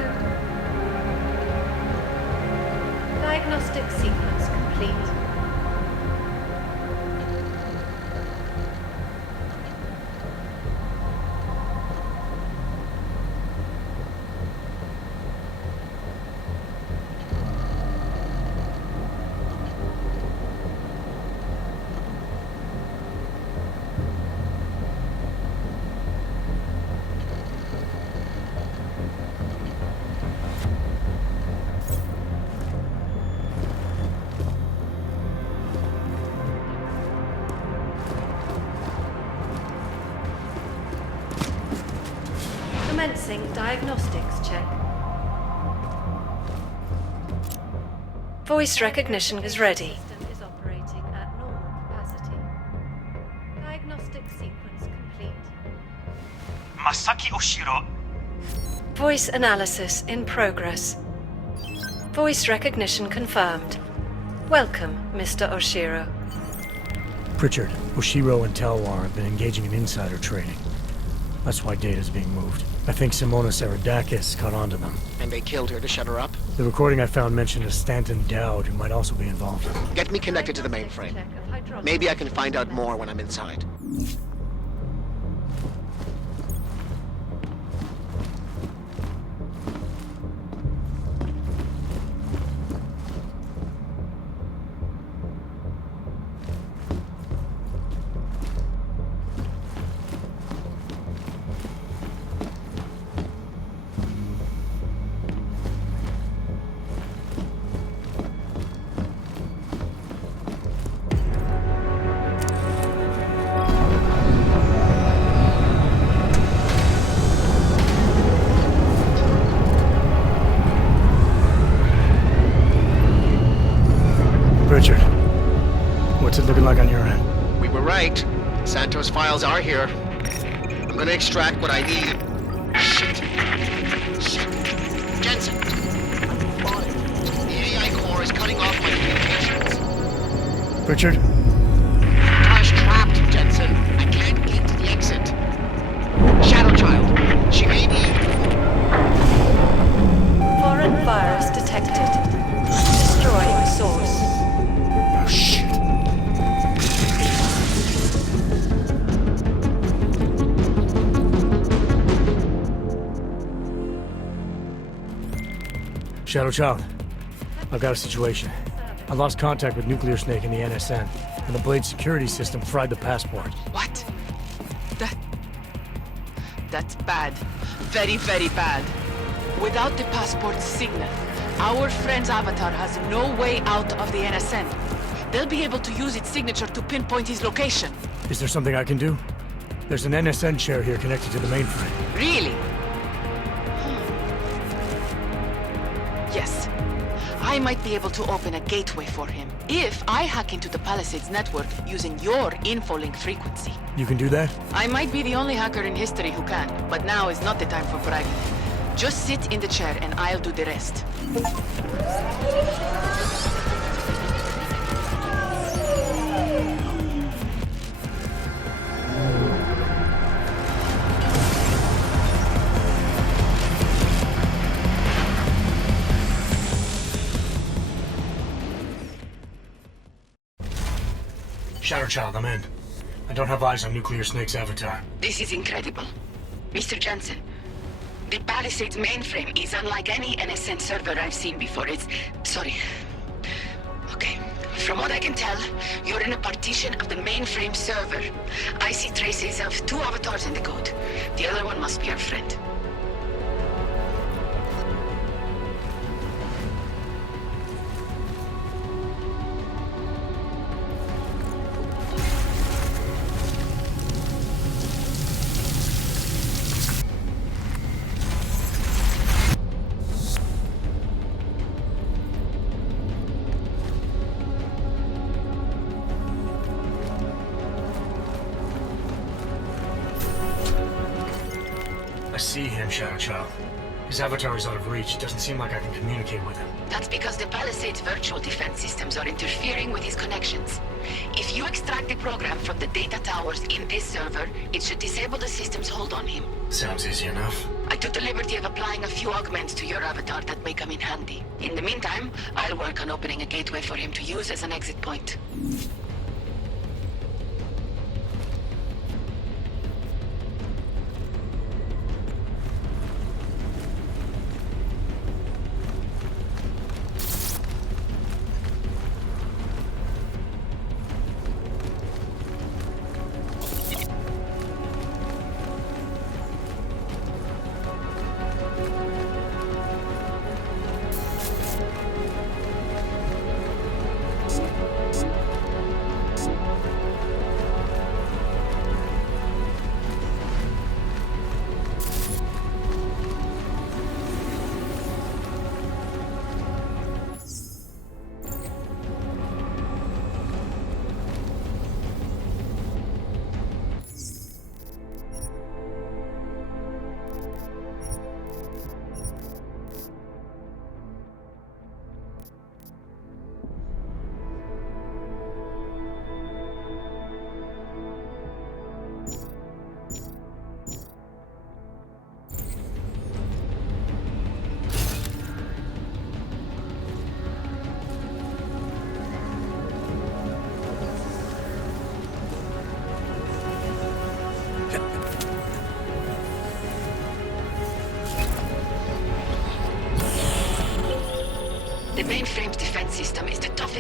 Diagnostic sequence complete. Commencing diagnostics check. Voice recognition is ready. System is operating at normal capacity. Diagnostic sequence complete. Masaaki Oshiro. Voice analysis in progress. Voice recognition confirmed. Welcome, Mr. Oshiro. Pritchard, Oshiro and Talwar have been engaging in insider trading. That's why data's being moved. I think Simona Saridakis caught on to them. And they killed her to shut her up? The recording I found mentioned a Stanton Dowd who might also be involved. Get me connected to the mainframe. Maybe I can find out more when I'm inside. Pritchard, what's it looking like on your end? We were right. Santeau's files are here. I'm gonna extract what I need. Shit. Jensen! I'm falling. The AI core is cutting off my communications. Pritchard? Car's trapped, Jensen. I can't get to the exit. Shadowchild. She may be... Foreign virus detected. Destroying source. Oh, shit. Shadowchild, I've got a situation. I lost contact with Nuclear Snake and the NSN, and the Blade security system fried the passport. What? That's bad. Very, very bad. Without the passport signal, our friend's avatar has no way out of the NSN. They'll be able to use its signature to pinpoint his location. Is there something I can do? There's an NSN chair here connected to the mainframe. Really? Yes. I might be able to open a gateway for him if I hack into the Palisades network using your infolink frequency. You can do that? I might be the only hacker in history who can, but now is not the time for bragging. Just sit in the chair and I'll do the rest. Shadowchild, I'm in. I don't have eyes on Nuclear Snake's avatar. This is incredible. Mr. Johnson, the Palisades mainframe is unlike any NSN server I've seen before. Sorry. Okay. From what I can tell, you're in a partition of the mainframe server. I see traces of 2 avatars in the code. The other one must be our friend. I see him, Shadowchild. His avatar is out of reach. Doesn't seem like I can communicate with him. That's because the Palisades virtual defense systems are interfering with his connections. If you extract the program from the data towers in this server, it should disable the system's hold on him. Sounds easy enough. I took the liberty of applying a few augments to your avatar that may come in handy. In the meantime, I'll work on opening a gateway for him to use as an exit point.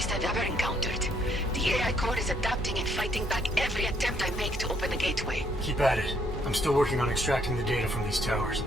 smartest I've ever encountered. The AI core is adapting and fighting back every attempt I make to open the gateway. Keep at it. I'm still working on extracting the data from these towers.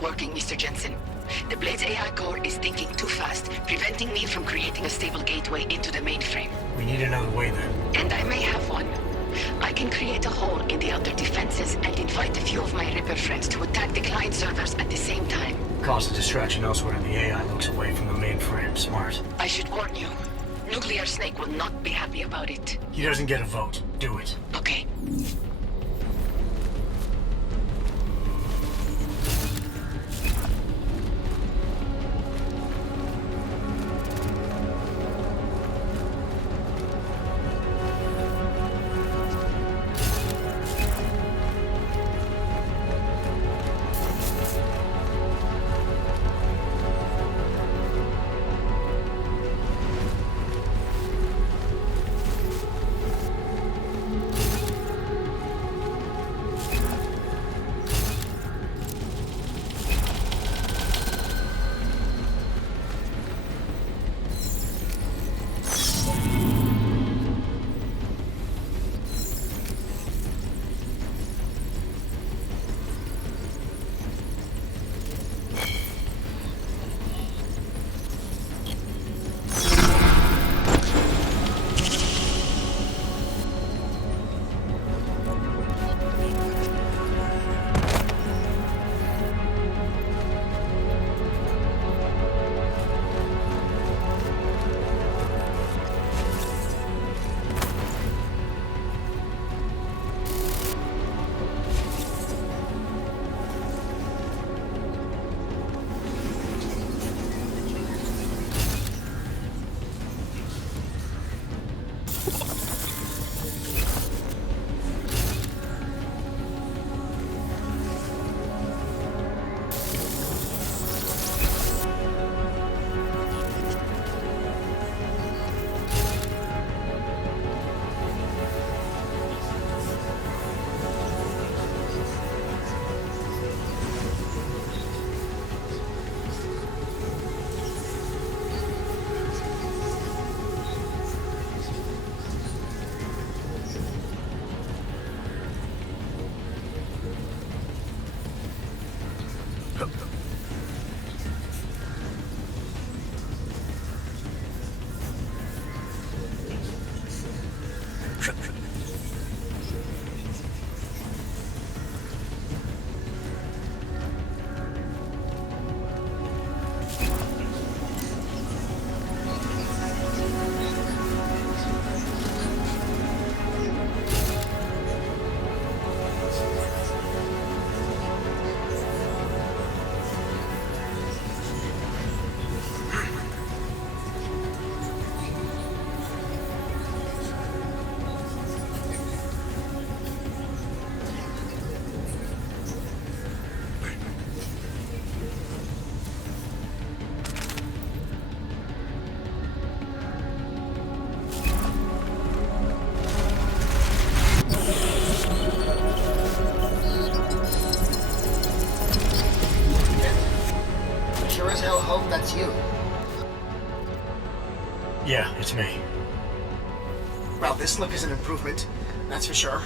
Working, Mr. Jensen. The Blade's AI core is thinking too fast, preventing me from creating a stable gateway into the mainframe. We need another way then. And I may have one. I can create a hole in the outer defenses and invite a few of my Ripper friends to attack the client servers at the same time. Cause a distraction elsewhere and the AI looks away from the mainframe. Smart. I should warn you. Nuclear Snake will not be happy about it. He doesn't get a vote. Do it. Okay. Well, this look is an improvement, that's for sure.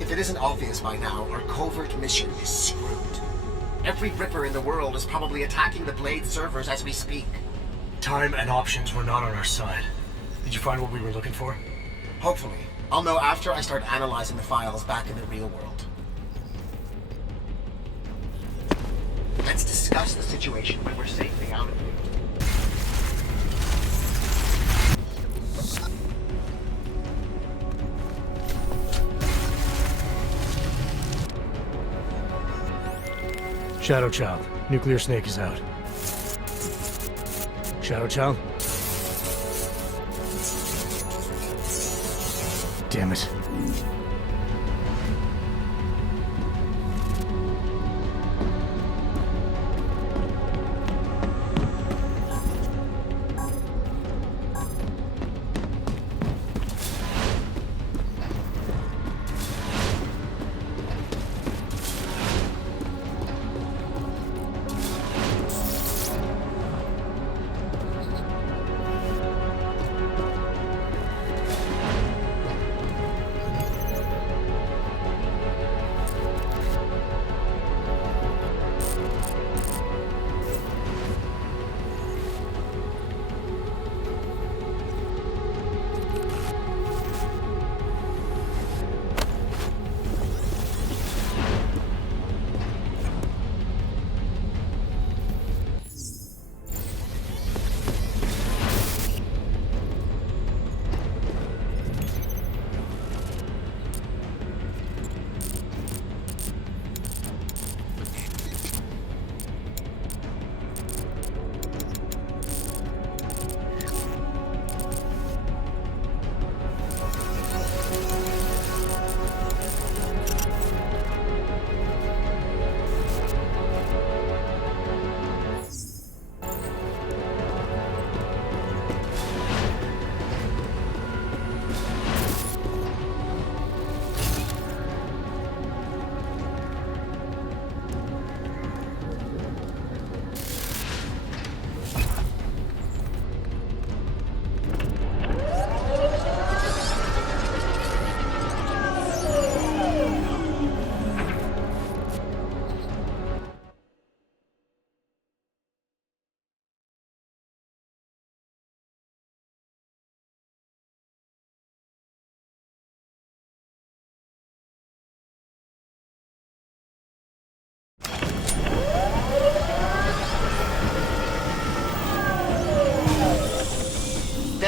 If it isn't obvious by now, our covert mission is screwed. Every Ripper in the world is probably attacking the Blade servers as we speak. Time and options were not on our side. Did you find what we were looking for? Hopefully. I'll know after I start analyzing the files back in the real world. Let's discuss the situation when we're safely out of here. Shadowchild. Nuclear snake is out. Shadowchild? Damn it.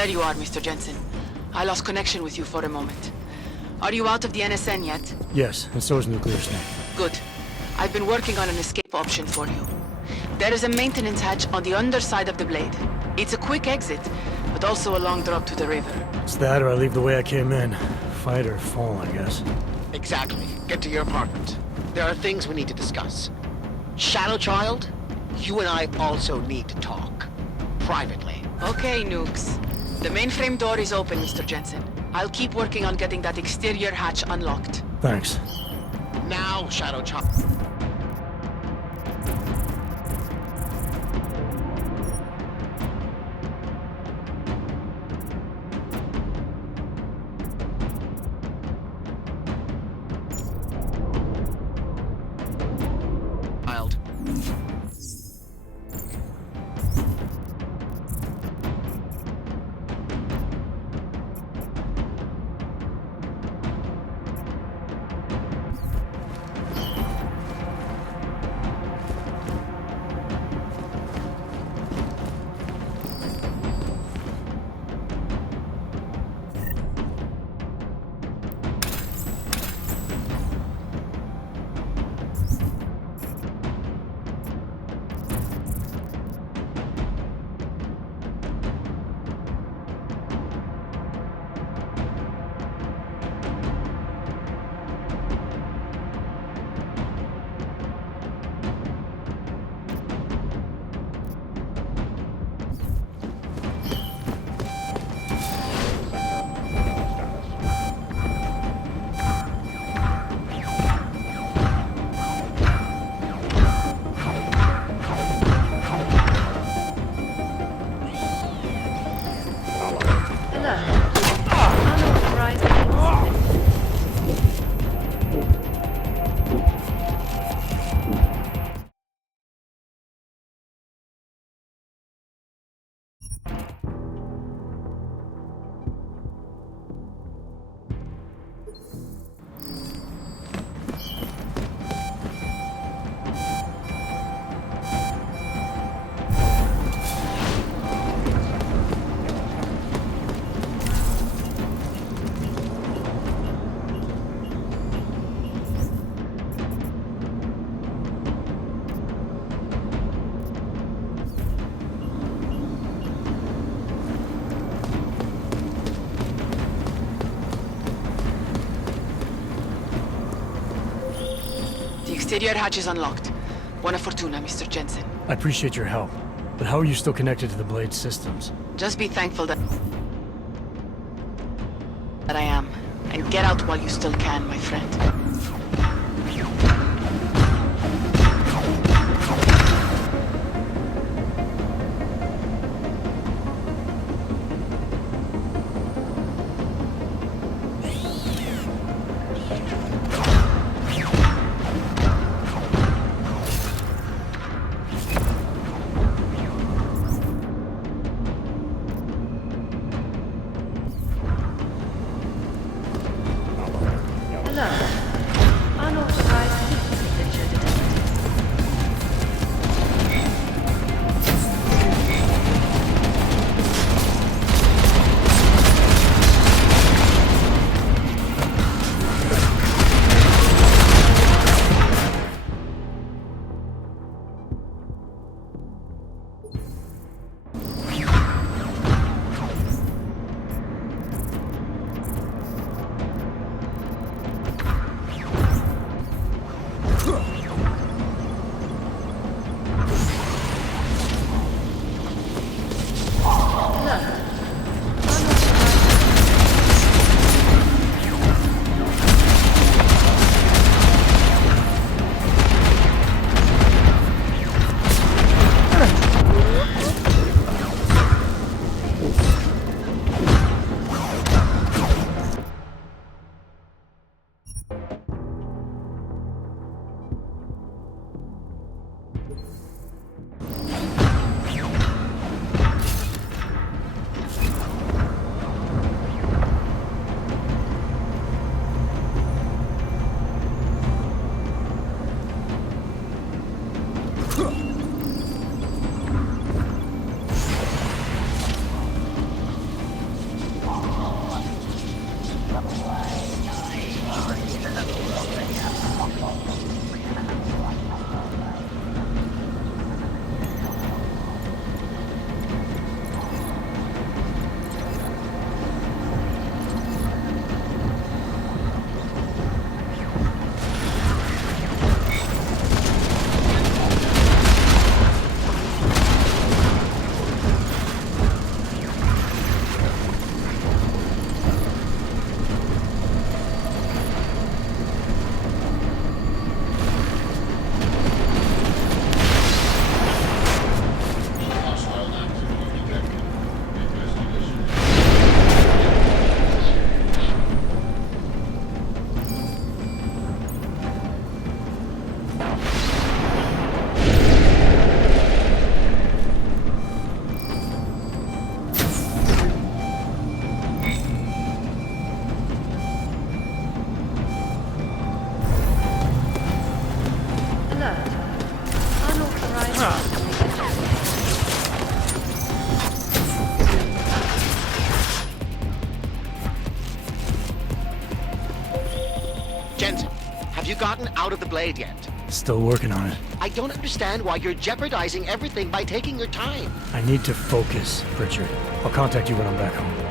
There you are, Mr. Jensen. I lost connection with you for a moment. Are you out of the NSN yet? Yes, and so is Nuclear Snake. Good. I've been working on an escape option for you. There is a maintenance hatch on the underside of the blade. It's a quick exit, but also a long drop to the river. It's that or I leave the way I came in. Fight or fall, I guess. Exactly. Get to your apartment. There are things we need to discuss. Shadowchild, you and I also need to talk. Privately. Okay, Nukes. The mainframe door is open, Mr. Jensen. I'll keep working on getting that exterior hatch unlocked. Thanks. Now, Shadowchild. Exterior hatch is unlocked. Buona fortuna, Mr. Jensen. I appreciate your help, but how are you still connected to the Blade systems? Just be thankful that I am. And get out while you still can, my friend. Have you gotten out of the Blade yet? Still working on it. I don't understand why you're jeopardizing everything by taking your time. I need to focus, Pritchard. I'll contact you when I'm back home.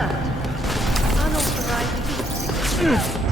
Alert. Unauthorized signal.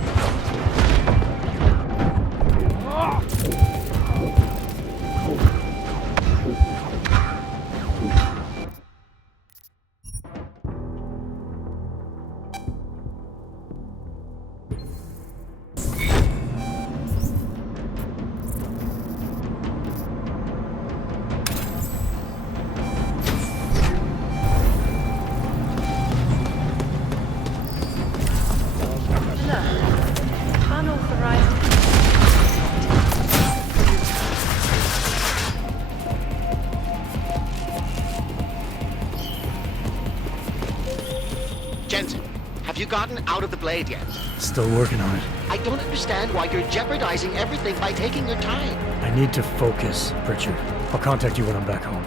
Gotten out of the blade yet? Still working on it. I don't understand why you're jeopardizing everything by taking your time. I need to focus, Pritchard. I'll contact you when I'm back home.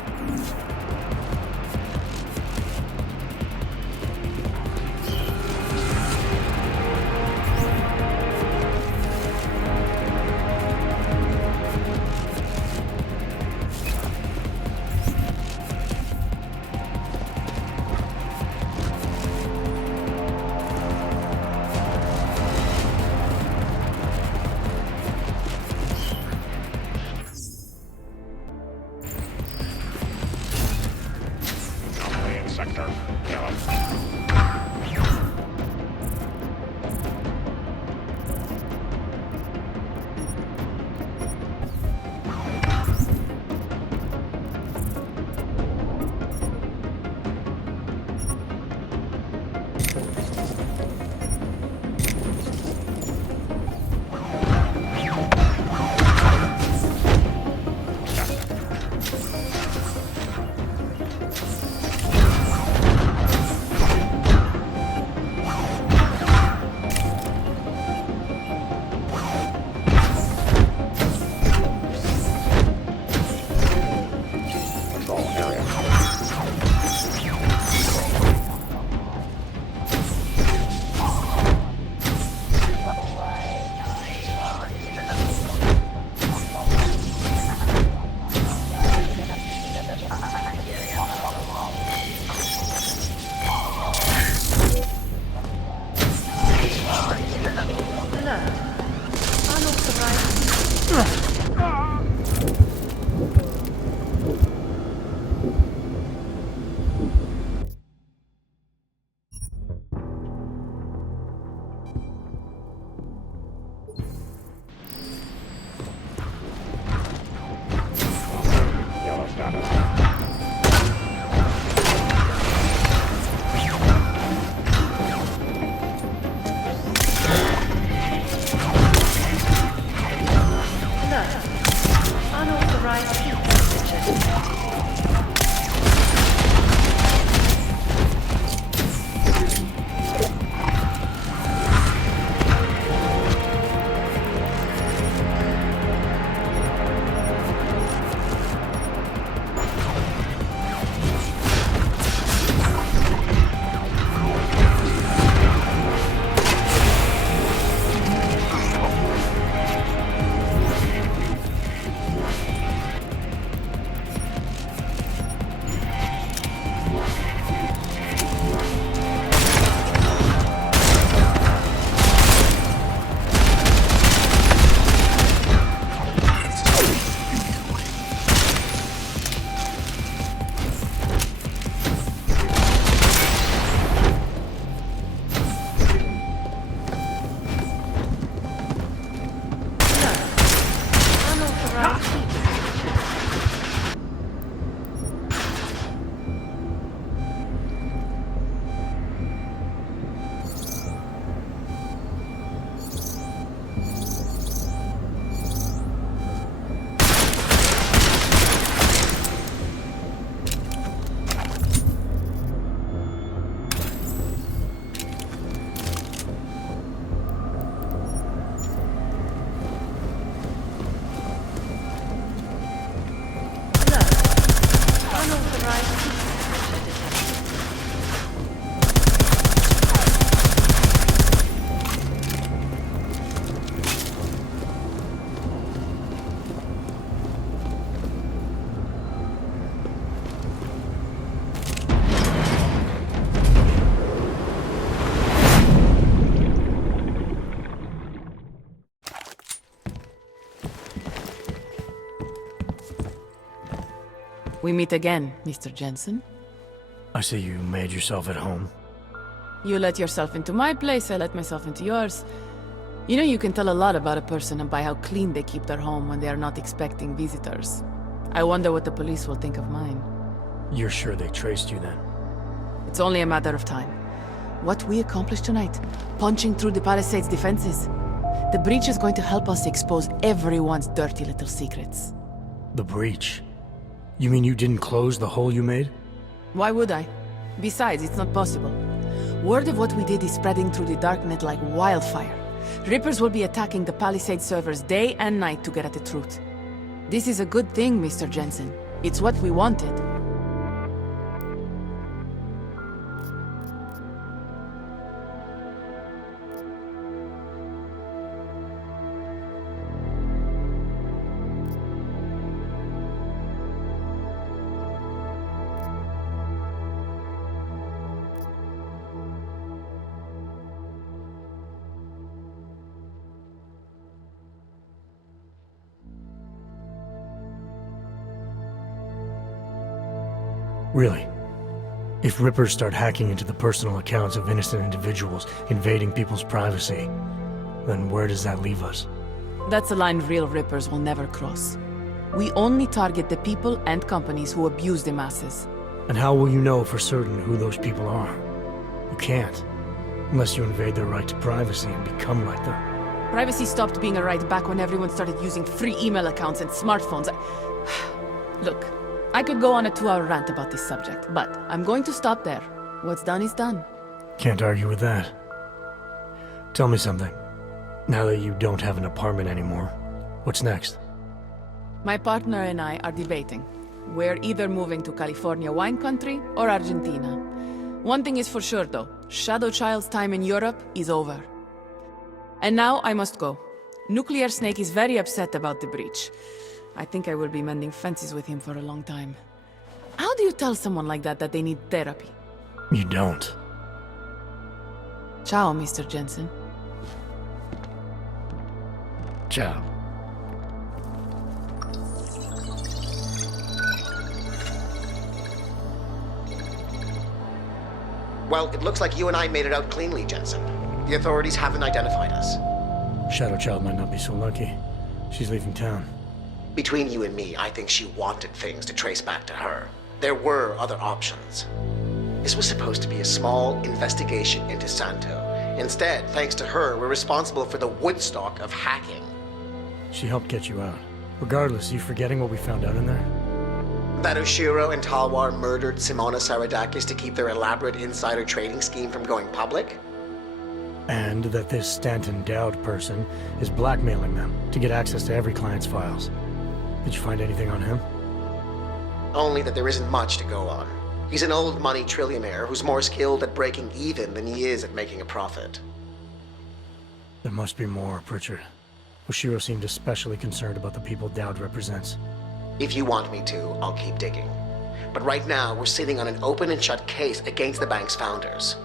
We meet again, Mr. Jensen. I see you made yourself at home. You let yourself into my place, I let myself into yours. You know, you can tell a lot about a person by how clean they keep their home when they are not expecting visitors. I wonder what the police will think of mine. You're sure they traced you then? It's only a matter of time. What we accomplished tonight, punching through the Palisades' defenses. The breach is going to help us expose everyone's dirty little secrets. The breach? You mean you didn't close the hole you made? Why would I? Besides, it's not possible. Word of what we did is spreading through the darknet like wildfire. Rippers will be attacking the Palisade servers day and night to get at the truth. This is a good thing, Mr. Jensen. It's what we wanted. Really? If Rippers start hacking into the personal accounts of innocent individuals, invading people's privacy, then where does that leave us? That's a line real Rippers will never cross. We only target the people and companies who abuse the masses. And how will you know for certain who those people are? You can't. Unless you invade their right to privacy and become like them. Privacy stopped being a right back when everyone started using free email accounts and smartphones. Look, I could go on a 2-hour rant about this subject, but I'm going to stop there. What's done is done. Can't argue with that. Tell me something. Now that you don't have an apartment anymore, what's next? My partner and I are debating. We're either moving to California wine country or Argentina. One thing is for sure though, Shadowchild's time in Europe is over. And now I must go. Nuclear Snake is very upset about the breach. I think I will be mending fences with him for a long time. How do you tell someone like that they need therapy? You don't. Ciao, Mr. Jensen. Ciao. Well, it looks like you and I made it out cleanly, Jensen. The authorities haven't identified us. Shadowchild might not be so lucky. She's leaving town. Between you and me, I think she wanted things to trace back to her. There were other options. This was supposed to be a small investigation into Santeau. Instead, thanks to her, we're responsible for the Woodstock of hacking. She helped get you out. Regardless, you forgetting what we found out in there? That Oshiro and Talwar murdered Simona Saridakis to keep their elaborate insider trading scheme from going public? And that this Stanton Dowd person is blackmailing them to get access to every client's files. Did you find anything on him? Only that there isn't much to go on. He's an old money trillionaire who's more skilled at breaking even than he is at making a profit. There must be more, Pritchard. Oshiro seemed especially concerned about the people Dowd represents. If you want me to, I'll keep digging. But right now, we're sitting on an open and shut case against the bank's founders.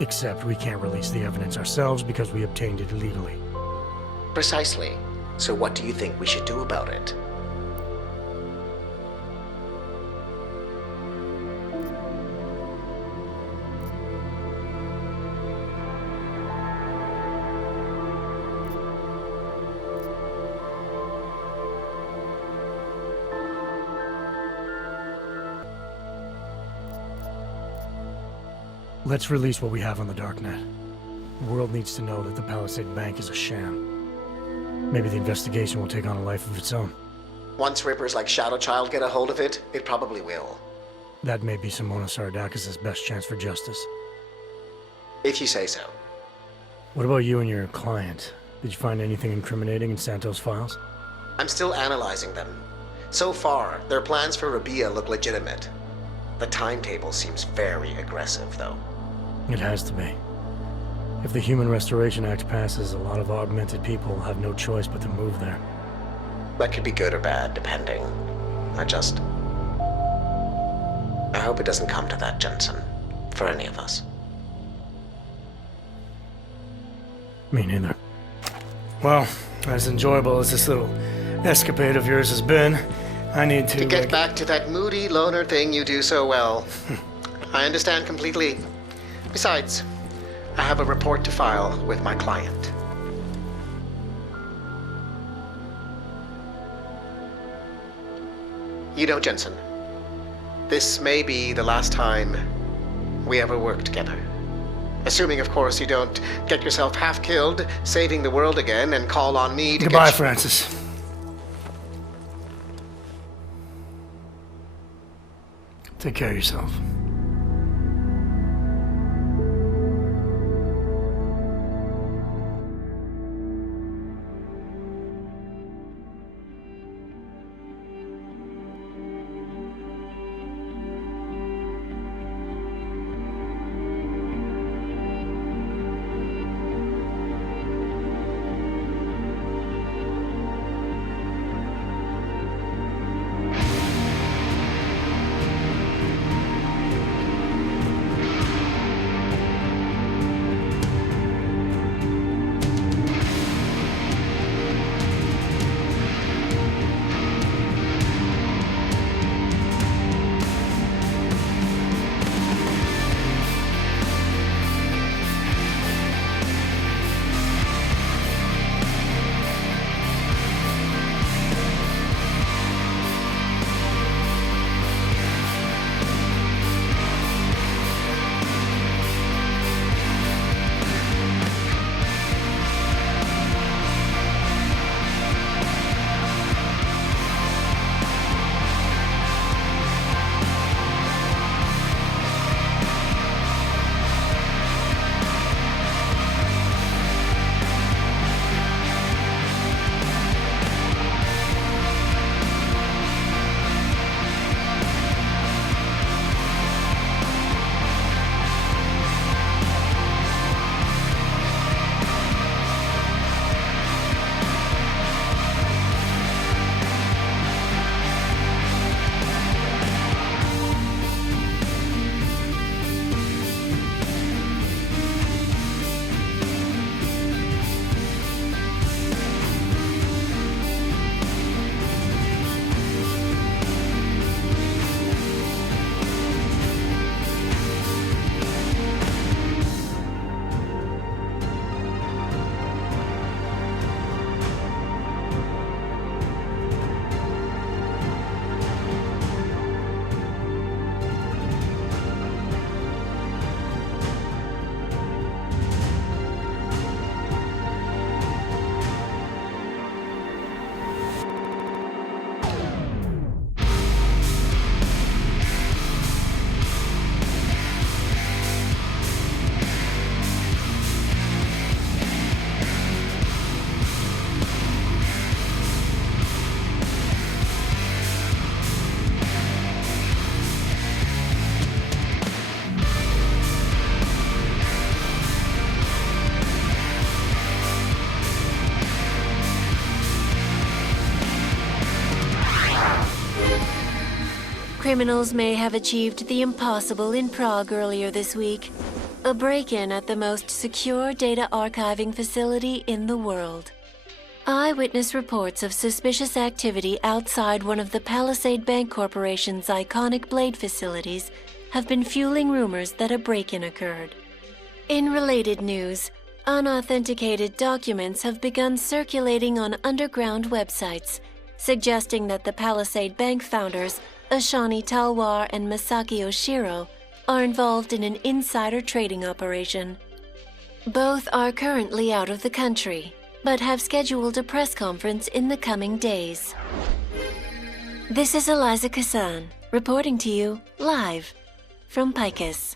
Except we can't release the evidence ourselves because we obtained it illegally. Precisely. So what do you think we should do about it? Let's release what we have on the darknet. The world needs to know that the Palisade Bank is a sham. Maybe the investigation will take on a life of its own. Once Rippers like Shadowchild get a hold of it, it probably will. That may be Simona Saridakis' best chance for justice. If you say so. What about you and your client? Did you find anything incriminating in Santeau's files? I'm still analyzing them. So far, their plans for Rabia look legitimate. The timetable seems very aggressive, though. It has to be. If the Human Restoration Act passes, a lot of augmented people will have no choice but to move there. That could be good or bad, depending. I hope it doesn't come to that, Jensen. For any of us. Me neither. Well, as enjoyable as this little escapade of yours has been, I need To get back to that moody loner thing you do so well. I understand completely. Besides, I have a report to file with my client. You know, Jensen, this may be the last time we ever work together. Assuming, of course, you don't get yourself half killed, saving the world again, and call on me to Goodbye, get Francis. Take care of yourself. Criminals may have achieved the impossible in Prague earlier this week. A break-in at the most secure data archiving facility in the world. Eyewitness reports of suspicious activity outside one of the Palisade Bank Corporation's iconic Blade facilities have been fueling rumors that a break-in occurred. In related news, unauthenticated documents have begun circulating on underground websites, suggesting that the Palisade Bank founders, Ashani Talwar and Masaaki Oshiro, are involved in an insider trading operation. Both are currently out of the country, but have scheduled a press conference in the coming days. This is Eliza Kassan, reporting to you live from Picus.